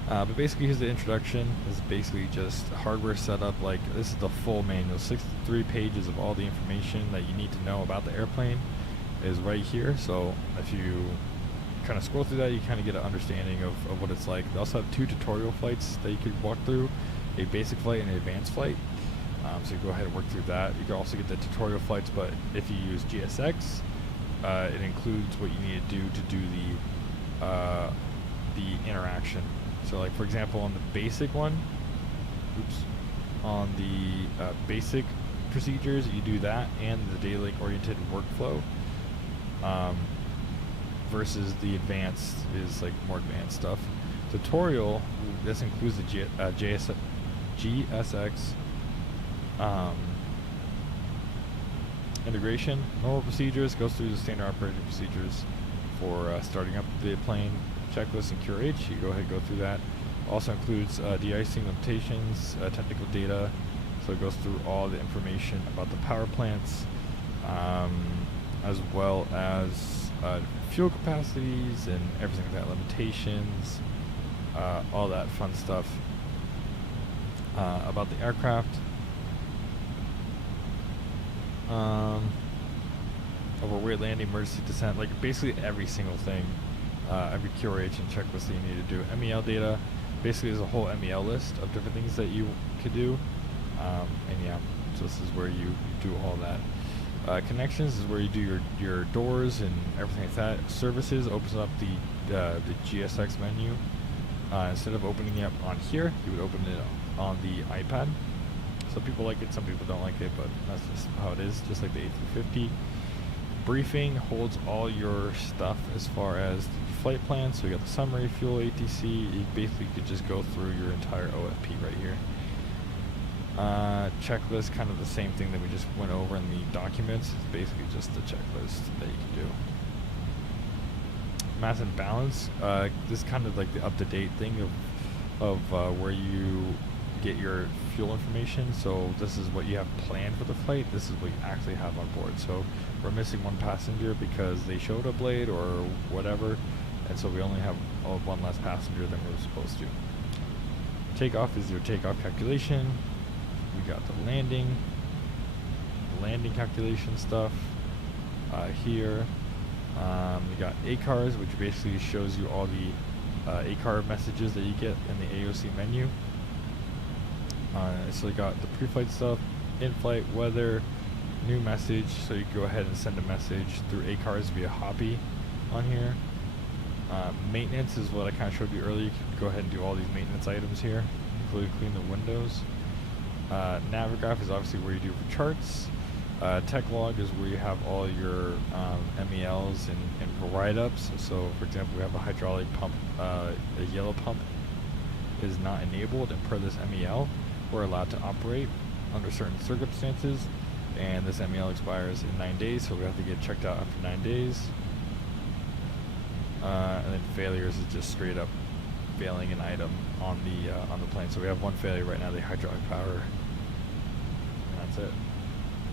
But basically, here's the introduction. This is basically just hardware setup. Like, this is the full manual. 63 pages of all the information that you need to know about the airplane is right here. So if you kind of scroll through that, you kind of get an understanding of what it's like. They also have 2 tutorial flights that you could walk through, a basic flight and an advanced flight. So you go ahead and work through that. You can also get the tutorial flights, but if you use GSX, it includes what you need to do the interaction. So, like for example, on the basic one, on the basic procedures, you do that and the data link oriented workflow. Versus the advanced is like more advanced stuff. Tutorial, this includes the GSX. Integration, normal procedures, goes through the standard operating procedures for starting up the plane, checklist and QRH. You go ahead and go through that. Also includes de-icing limitations, technical data, so it goes through all the information about the power plants, as well as fuel capacities and everything like that, limitations, all that fun stuff about the aircraft. Overweight landing, emergency descent, like basically every single thing, every QRH and checklist that you need to do. MEL data, basically there's a whole MEL list of different things that you could do, and yeah, so this is where you do all that. Connections is where you do your doors and everything like that. Services opens up the GSX menu. Instead of opening it up on here, you would open it on the iPad. Some people like it, some people don't like it, but that's just how it is, just like the A350. Briefing holds all your stuff as far as the flight plan, so you got the summary, fuel, ATC. You basically could just go through your entire OFP right here. Checklist, kind of the same thing that we just went over in the documents. It's basically just the checklist that you can do. Mass and balance, this is kind of like the up-to-date thing of where you get your fuel information. So this is what you have planned for the flight, this is what you actually have on board. So we're missing one passenger because they showed up late or whatever, and so we only have one less passenger than we were supposed to. Takeoff is your takeoff calculation. We got the landing calculation stuff here. We got ACARs, which basically shows you all the ACAR messages that you get in the AOC menu. So you got the pre-flight stuff, in-flight, weather, new message, so you can go ahead and send a message through ACARs via Hoppy on here. Maintenance is what I kind of showed you earlier. You can go ahead and do all these maintenance items here, including clean the windows. Navigraph is obviously where you do for charts. Tech log is where you have all your MELs and write-ups. So for example, we have a hydraulic pump, a yellow pump is not enabled, and per this MEL, we're allowed to operate under certain circumstances, and this MEL expires in 9 days, so we have to get checked out after 9 days. And then failures is just straight up failing an item on the plane. So we have one failure right now, the hydraulic power, and that's it.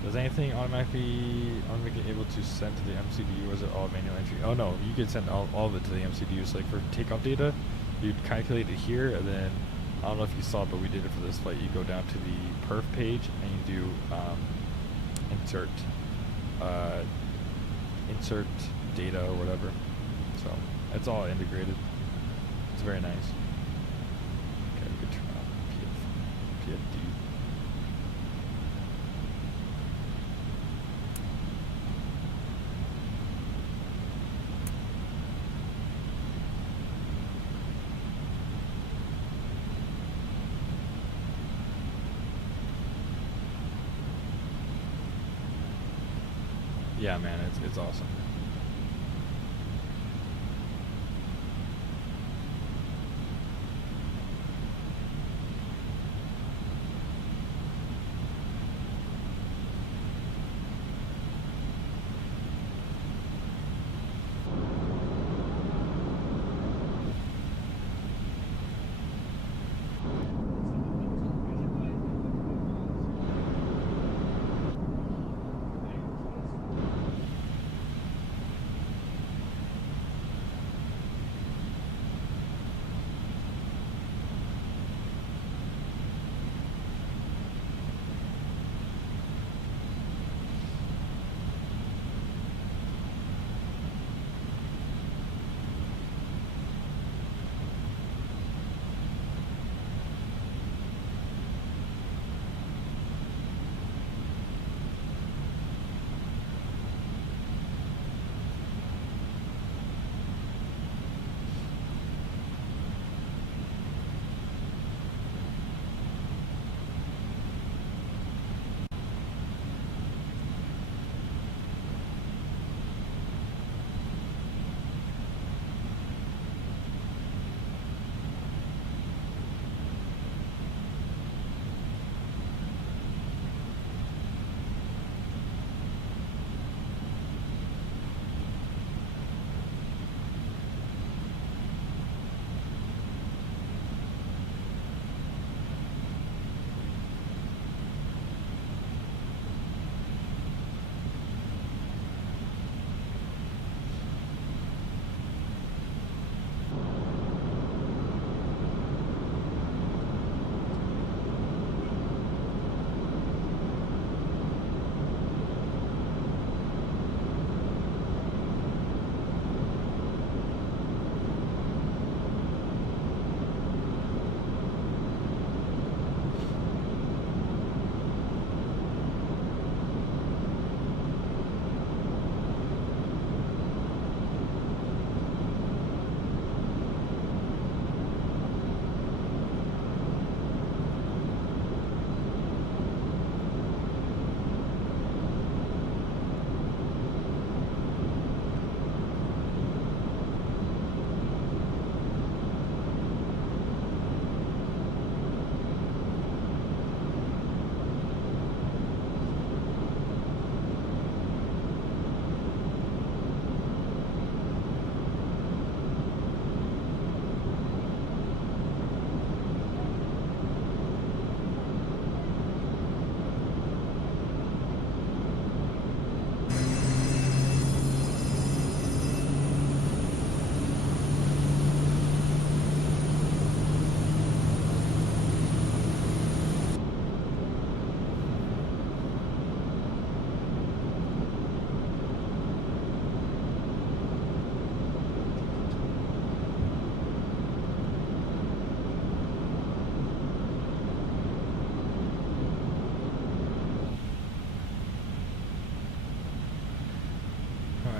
Does anything automatically able to send to the MCDU, or is it all manual entry? Oh no, you can send all of it to the MCDU. So like for takeoff data, you'd calculate it here, and then I don't know if you saw, but we did it for this flight. You go down to the perf page and you do insert data or whatever. So it's all integrated. It's very nice. Okay, we could turn on PFD. Yeah, man, it's awesome.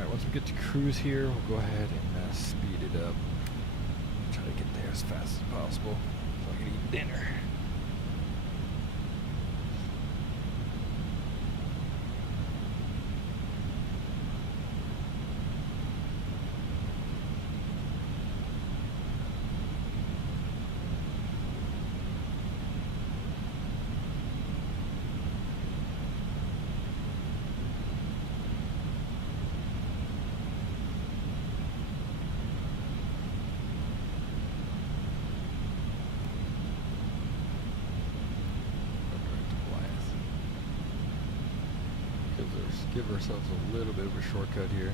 Once we get to cruise here, we'll go ahead and speed it up. Try to get there as fast as possible so I can eat dinner. give ourselves a little bit of a shortcut here.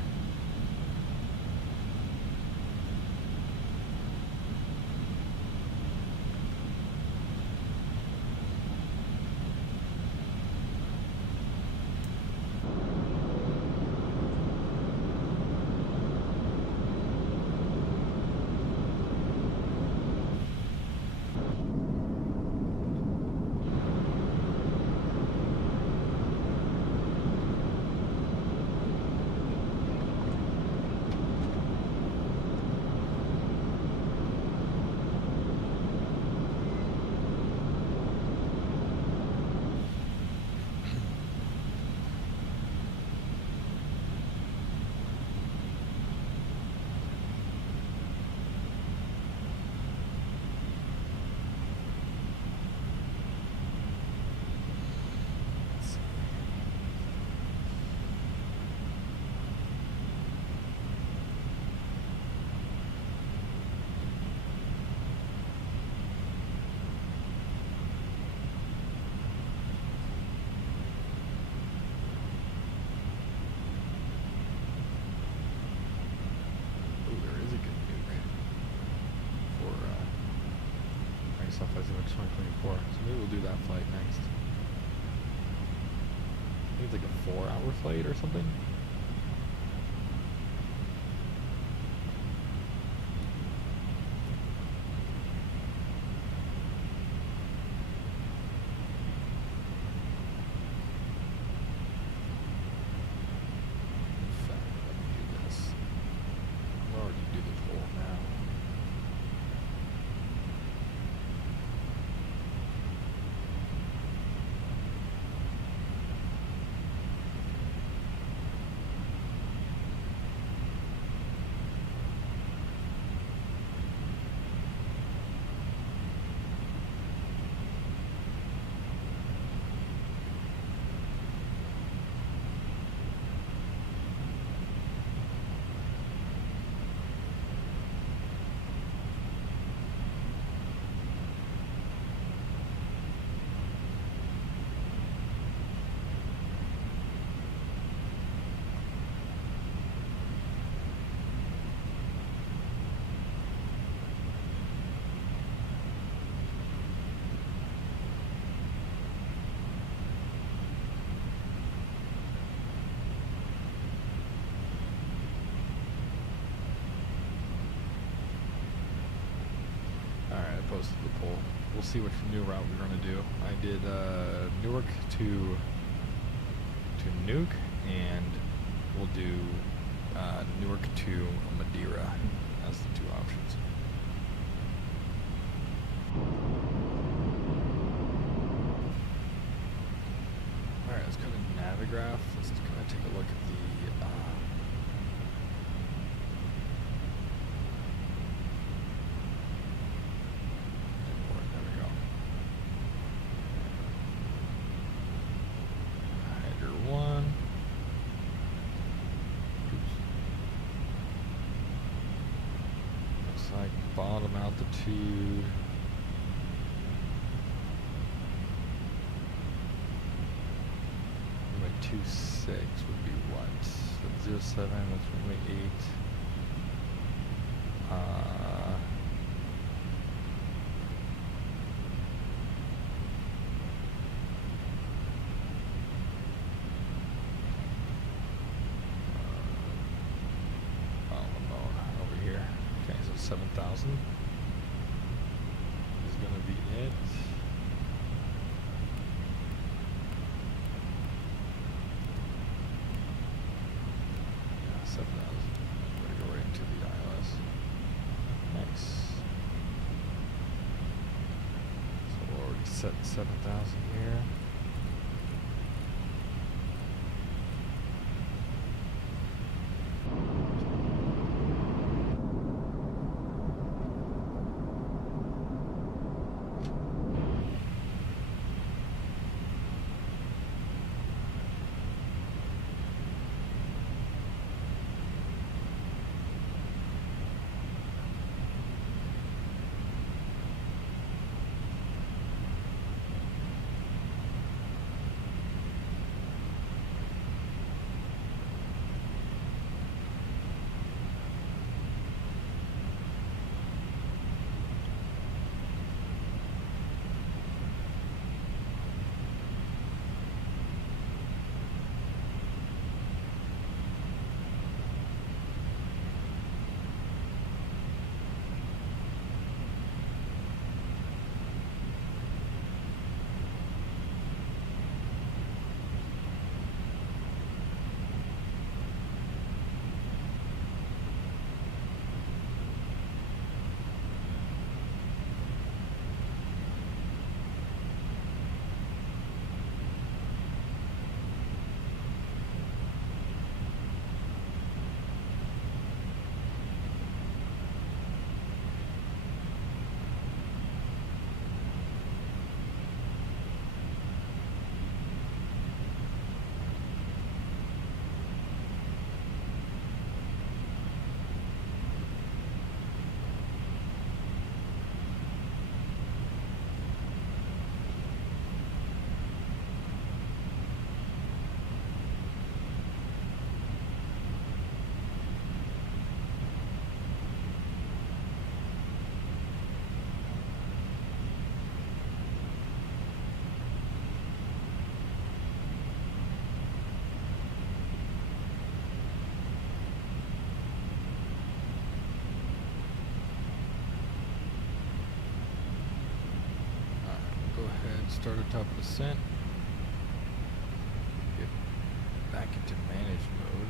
Southwest 2024. So maybe we'll do that flight next. I think it's like a 4-hour flight or something. Posted the poll. We'll see which new route we're going to do. I did Newark to Nuke, and we'll do Newark to Madeira as the two options. Alright, let's go to Navigraph. Let's kind of take a look at the bottom altitude. Runway 26 would be what? That's 07, that's runway 8. Over here. Okay, so 7,000 is going to be it. Yeah, 7,000. We're going to go right into the ILS. Nice. So we're already set 7,000 here. Start a top descent. Get back into manage mode.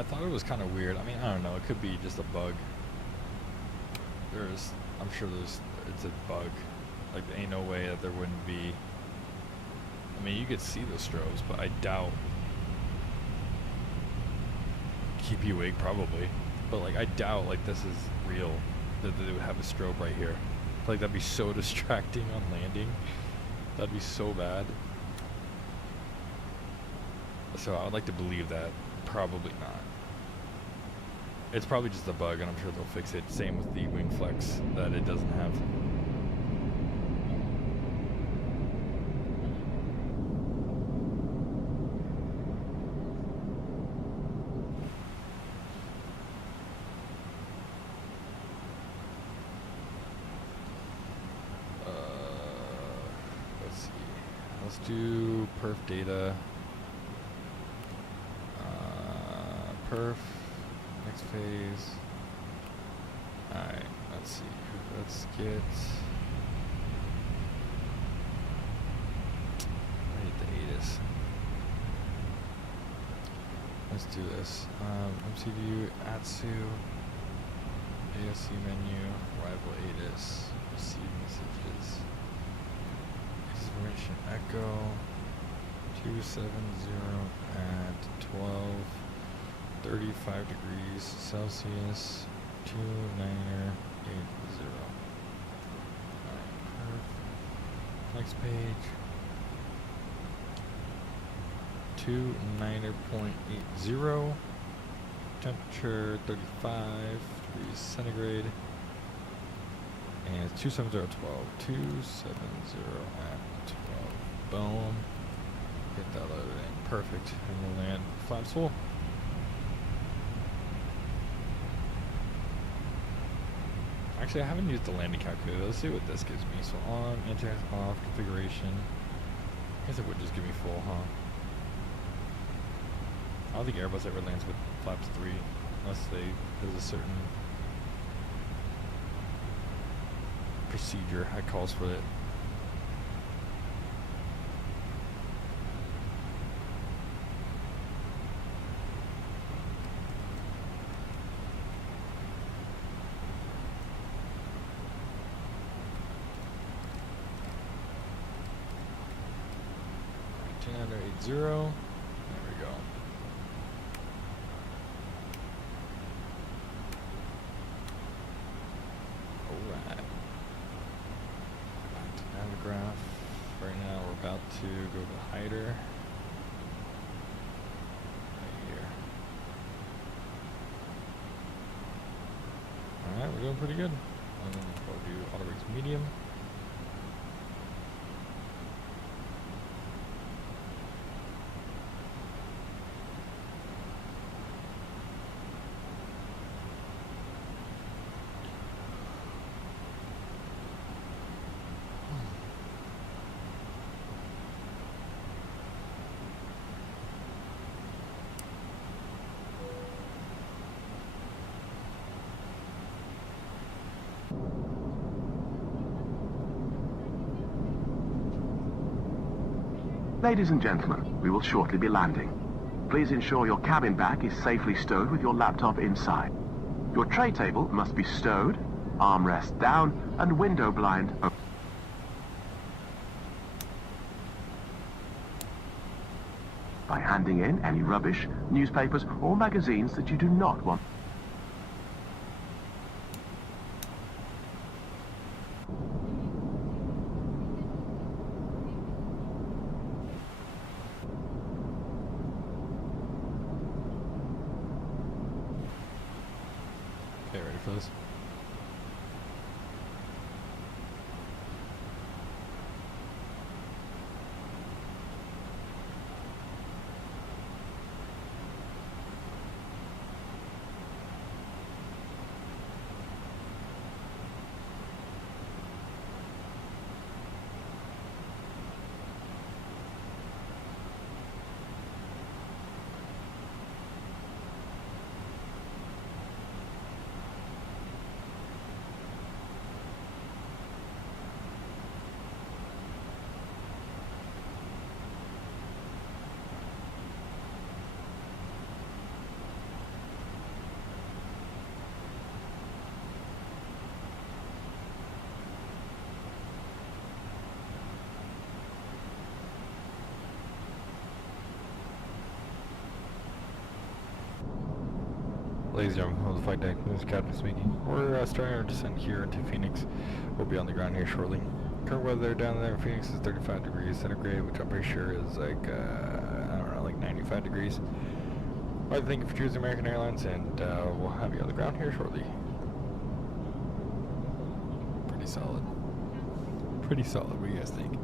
I thought it was kind of weird. I mean, I don't know. It could be just a bug. I'm sure it's a bug. Like, there ain't no way that there wouldn't be. I mean, you could see the strobes, but I doubt. Keep you awake, probably. But, like, I doubt, like, this is real. That they would have a strobe right here. I feel like that'd be so distracting on landing. That'd be so bad. So I would like to believe that. Probably not. It's probably just a bug, and I'm sure they'll fix it. Same with the wing flex that it doesn't have. Let's see. Let's do perf data. Perf. Next phase. Alright, let's see. Let's get. I need the Addons. Let's do this. MCView, Atsu, ASC menu, arrival Addons, receive messages. Information echo 270 at 12. 35 degrees Celsius, 2980. Alright, next page. 29.80. Temperature 35 degrees centigrade. And it's 270 at 12. 270 at 12. Boom. Get that loaded in. Perfect. And we'll land flaps full. Actually, I haven't used the landing calculator. Let's see what this gives me. So on, enter, off, configuration. I guess it would just give me full, huh? I don't think Airbus ever lands with flaps 3 unless there's a certain procedure that calls for it. Under 80. There we go. Alright. Back to Navigaph. Right now we're about to go to Hider. Right here. Alright, we're doing pretty good. And then we'll do auto rigs medium. Ladies and gentlemen, we will shortly be landing. Please ensure your cabin bag is safely stowed with your laptop inside. Your tray table must be stowed, armrest down, and window blind open. By handing in any rubbish, newspapers, or magazines that you do not want. Okay, ready for this? Ladies and gentlemen, on the flight deck, this is Captain speaking. We're starting our descent here into Phoenix. We'll be on the ground here shortly. Current weather down there in Phoenix is 35 degrees centigrade, which I'm pretty sure is like, I don't know, like 95 degrees. I'd like to thank you for choosing American Airlines, and we'll have you on the ground here shortly. Pretty solid. Pretty solid, what do you guys think?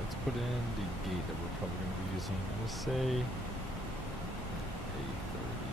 Let's put in the gate that we're probably going to be using. I'm going to say A30.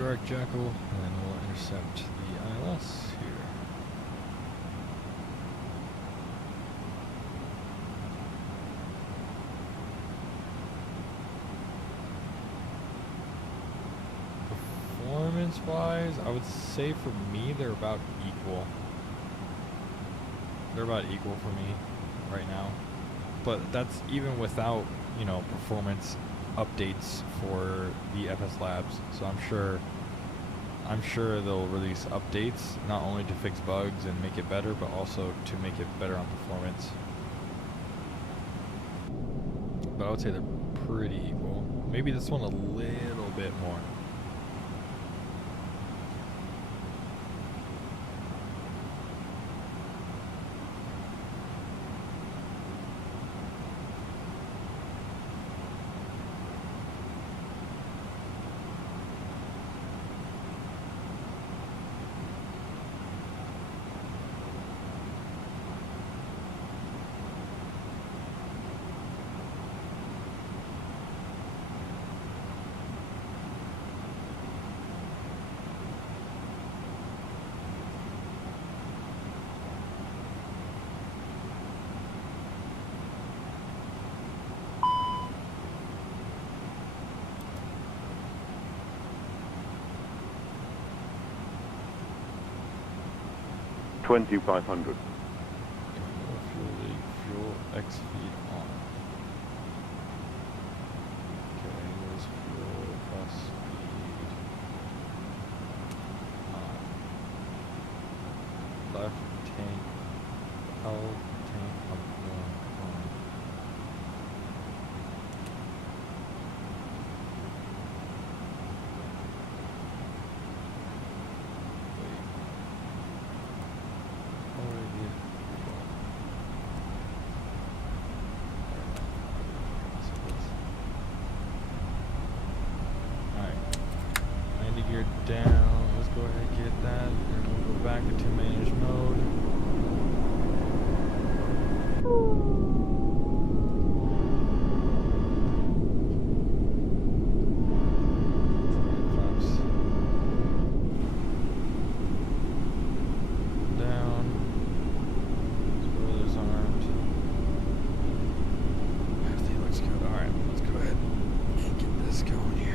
direct Jackal, and then we'll intercept the ILS here. Performance-wise, I would say for me they're about equal. They're about equal for me right now, but that's even without, you know, performance updates for the FSlabs. So I'm sure they'll release updates not only to fix bugs and make it better, but also to make it better on performance. But I would say they're pretty equal. Maybe this one a little bit more. $2,500. Fuel X feed on. Okay, where's fuel bus speed on? Left tank, L tank on. Gear down. Let's go ahead and get that. And we'll go back into manage mode. Flaps down. Spoilers armed. Everything looks good. Alright, let's go ahead and get this going here.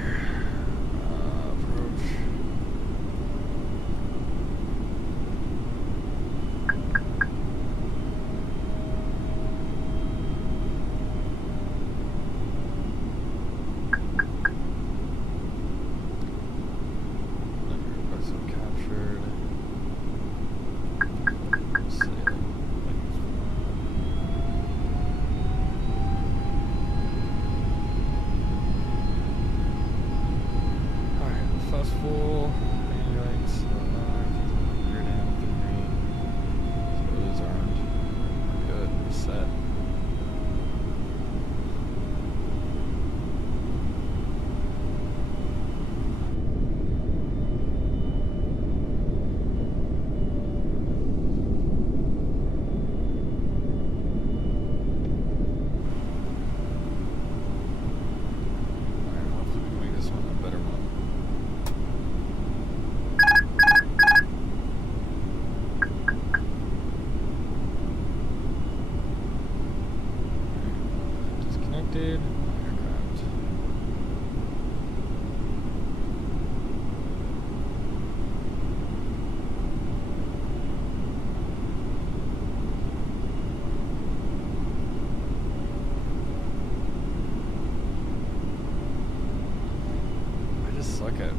Suck at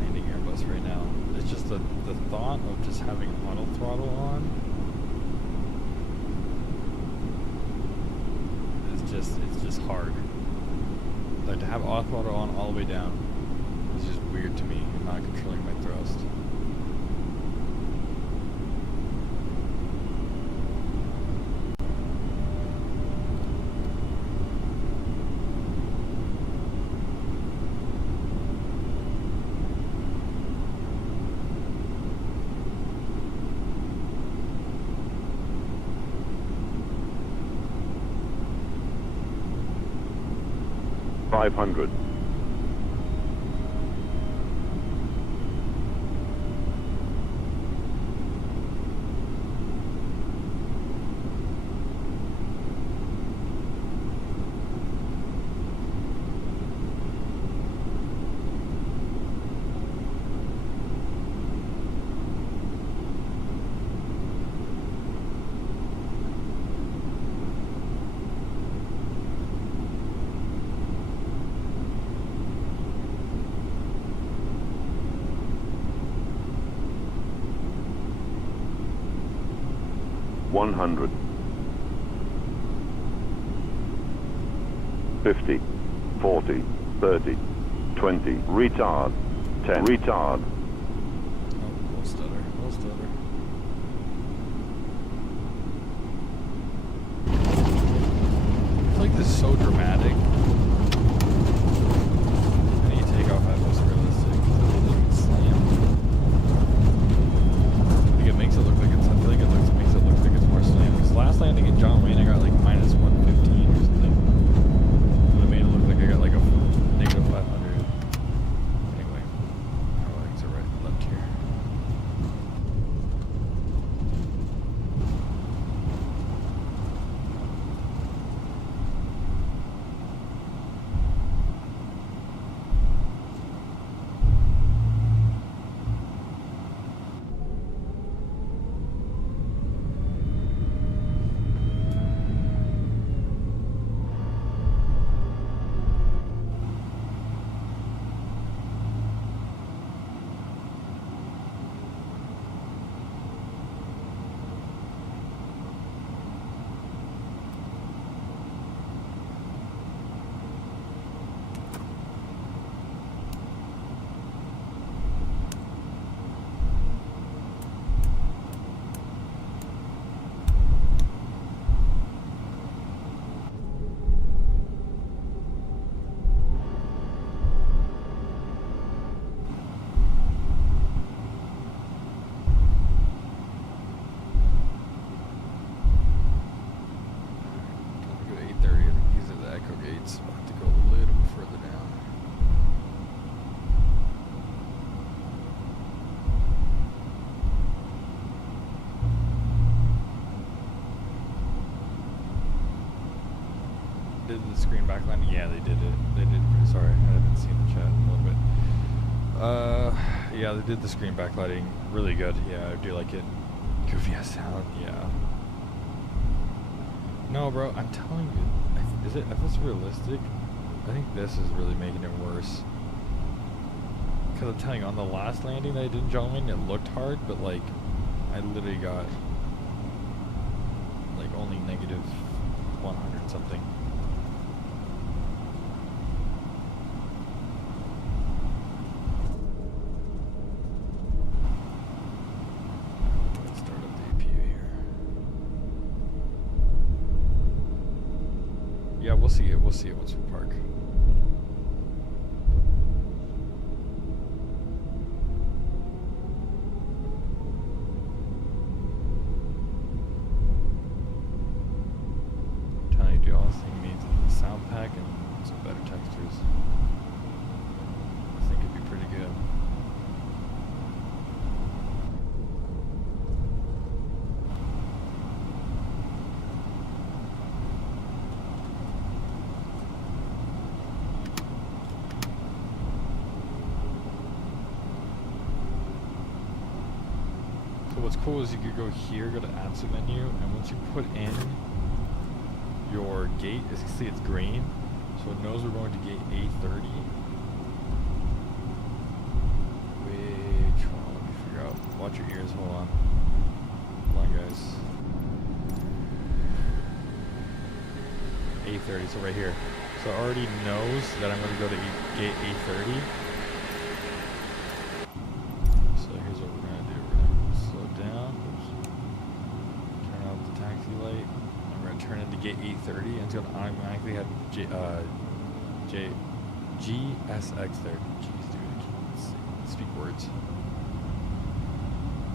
landing Airbus right now. It's just the thought of just having auto throttle on. It's just hard. Like to have auto throttle on all the way down is just weird to me. I'm not controlling my thrust. $500. 100. 50, 40, 30, 20, retard, 10, retard. Oh, little stutter, little stutter. I feel like this is so dramatic. I need to take off at most realistic because it looks slam. I think it makes it look like it's, I feel like it makes it look like it's more slam. Because last landing in John Wayne I got like minus 115 or something. I made it look like I got like a negative 500. Anyway, our legs are right and left here. Did the screen backline? Yeah, they did it. They did. Sorry, I haven't seen the chat in a little bit. Yeah, they did the screen backlighting really good. Yeah, I do like it. Goofy ass sound. Yeah. No, bro, I'm telling you. Is it? If it's realistic, I think this is really making it worse. Because I'm telling you, on the last landing that I did in John Wayne, it looked hard, but like, I literally got like only negative 100 something. Yeah, we'll see it. We'll see it once we park. I'm telling you, dude, all this thing needs is a sound pack and some better textures. I think it'd be pretty good. What's cool is you could go here, go to Answer menu, and once you put in your gate, as you can see it's green, so it knows we're going to gate A30. Which one? Let me figure out. Watch your ears, hold on. Hold on, guys. A30, so right here. So it already knows that I'm going to go to gate A30. So here's what we're going to do. Slow down, turn off the taxi light, and we're going to turn into gate 830, and it's going to automatically have GSX there. Jeez, dude, I can't speak words.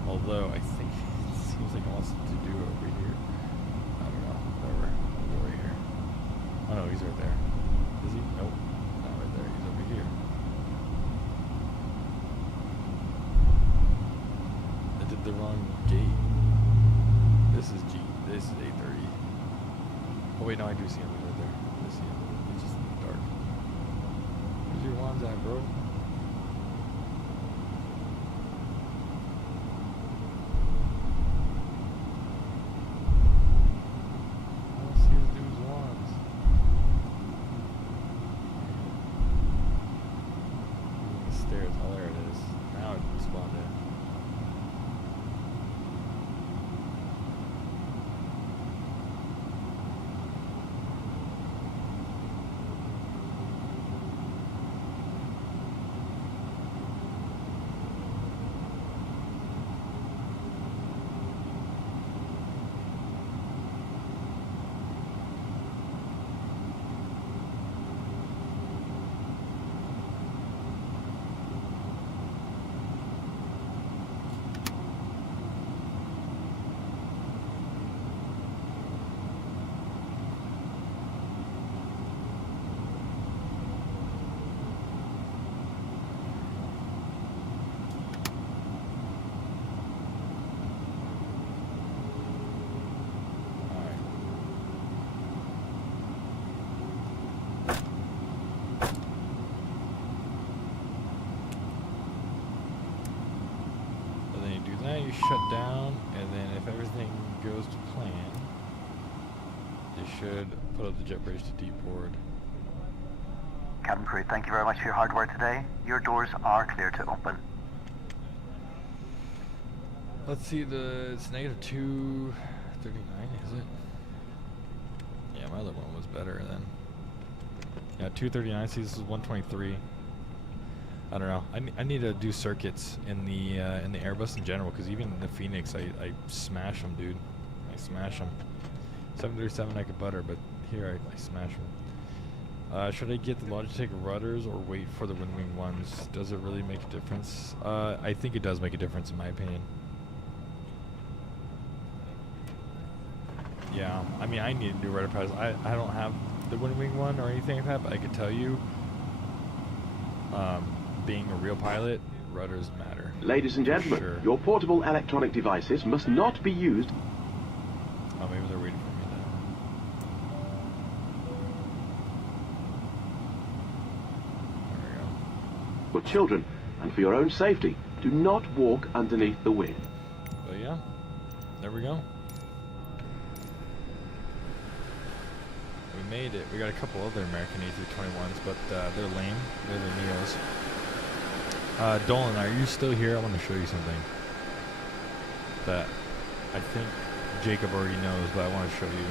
Although, I think it seems like it wants to do it over here. I don't know, whatever. I'll go right here. Oh no, he's right there. Is he? Nope, not right there, he's over here. The wrong gate. This is this is 830. Oh wait, no, I do see him right there. I see him. It's just dark. Where's your wands at, bro? I don't see this dude's wands. The stairs. Oh, there it is. Now it spawned in. be shut down, and then if everything goes to plan, they should put up the jet bridge to deport. Cabin crew, thank you very much for your hard work today. Your doors are clear to open. Let's see, it's negative 239, is it? Yeah, my other one was better then. Yeah, 239. See, this is 123. I don't know. I need to do circuits in the Airbus in general, because even in the Fenix, I smash them, dude. I smash them. 737 I could butter, but here I smash them. Should I get the Logitech rudders or wait for the Windwing ones? Does it really make a difference? I think it does make a difference in my opinion. Yeah, I mean, I need a new rudder pads. I don't have the Windwing one or anything like that, but I could tell you, being a real pilot, rudders matter. Ladies and gentlemen, sure. Your portable electronic devices must not be used. Oh, maybe they're waiting for me then. There we go. For children and for your own safety, do not walk underneath the wing. But yeah, there we go. We made it. We got a couple other American A321s, but they're lame. They're the NEOs. Dolan, are you still here? I want to show you something that I think Jacob already knows, but I want to show you.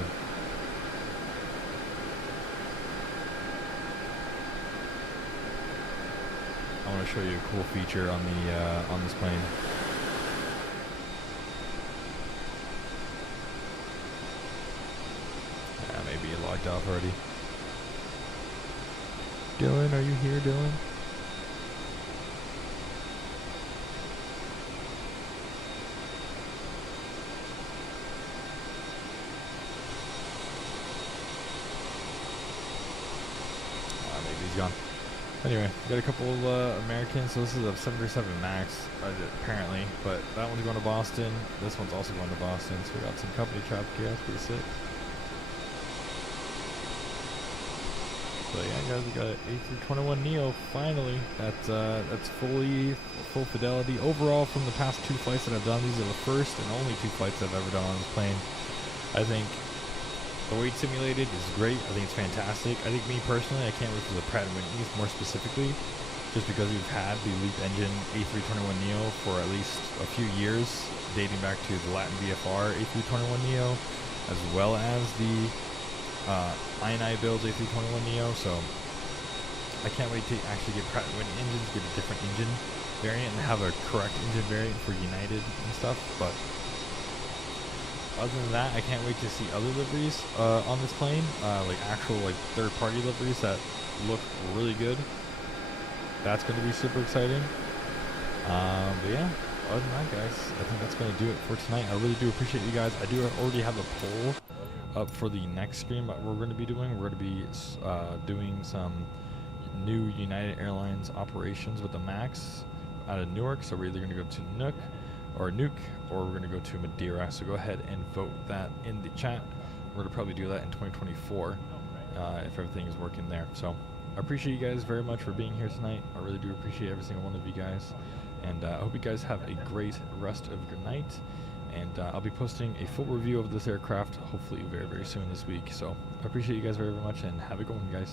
I want to show you a cool feature on the on this plane. Yeah, maybe it logged off already. Dylan, are you here, Dylan? Maybe he's gone. Anyway, got a couple Americans. So this is a 737 MAX, apparently, but that one's going to Boston. This one's also going to Boston. So we got some company traffic here. That's pretty sick. So yeah, guys, we got an A321 NEO finally. That's full fidelity. Overall, from the past 2 flights that I've done, these are the first and only 2 flights I've ever done on this plane. I think the weight simulated is great. I think it's fantastic. I think me personally, I can't wait for the Pratt & Whitney's more specifically, just because we've had the LEAP engine A321 NEO for at least a few years, dating back to the Latin VFR A321 NEO, as well as the inibuilds A321 NEO. So I can't wait to actually get Pratt & Whitney engines, get a different engine variant, and have a correct engine variant for United and stuff. But other than that, I can't wait to see other liveries on this plane, like actual third-party liveries that look really good. That's going to be super exciting. But yeah, other than that, guys, I think that's going to do it for tonight. I really do appreciate you guys. I do already have a poll up for the next stream that we're going to be doing. We're going to be doing some new United Airlines operations with the MAX out of Newark. So we're either going to go to Nuke, or we're going to go to Madeira. So go ahead and vote that in the chat. We're going to probably do that in 2024 if everything is working there. So I appreciate you guys very much for being here tonight. I really do appreciate every single one of you guys. And I hope you guys have a great rest of your night. And I'll be posting a full review of this aircraft hopefully very, very soon this week. So I appreciate you guys very, very much, and have a good one, guys.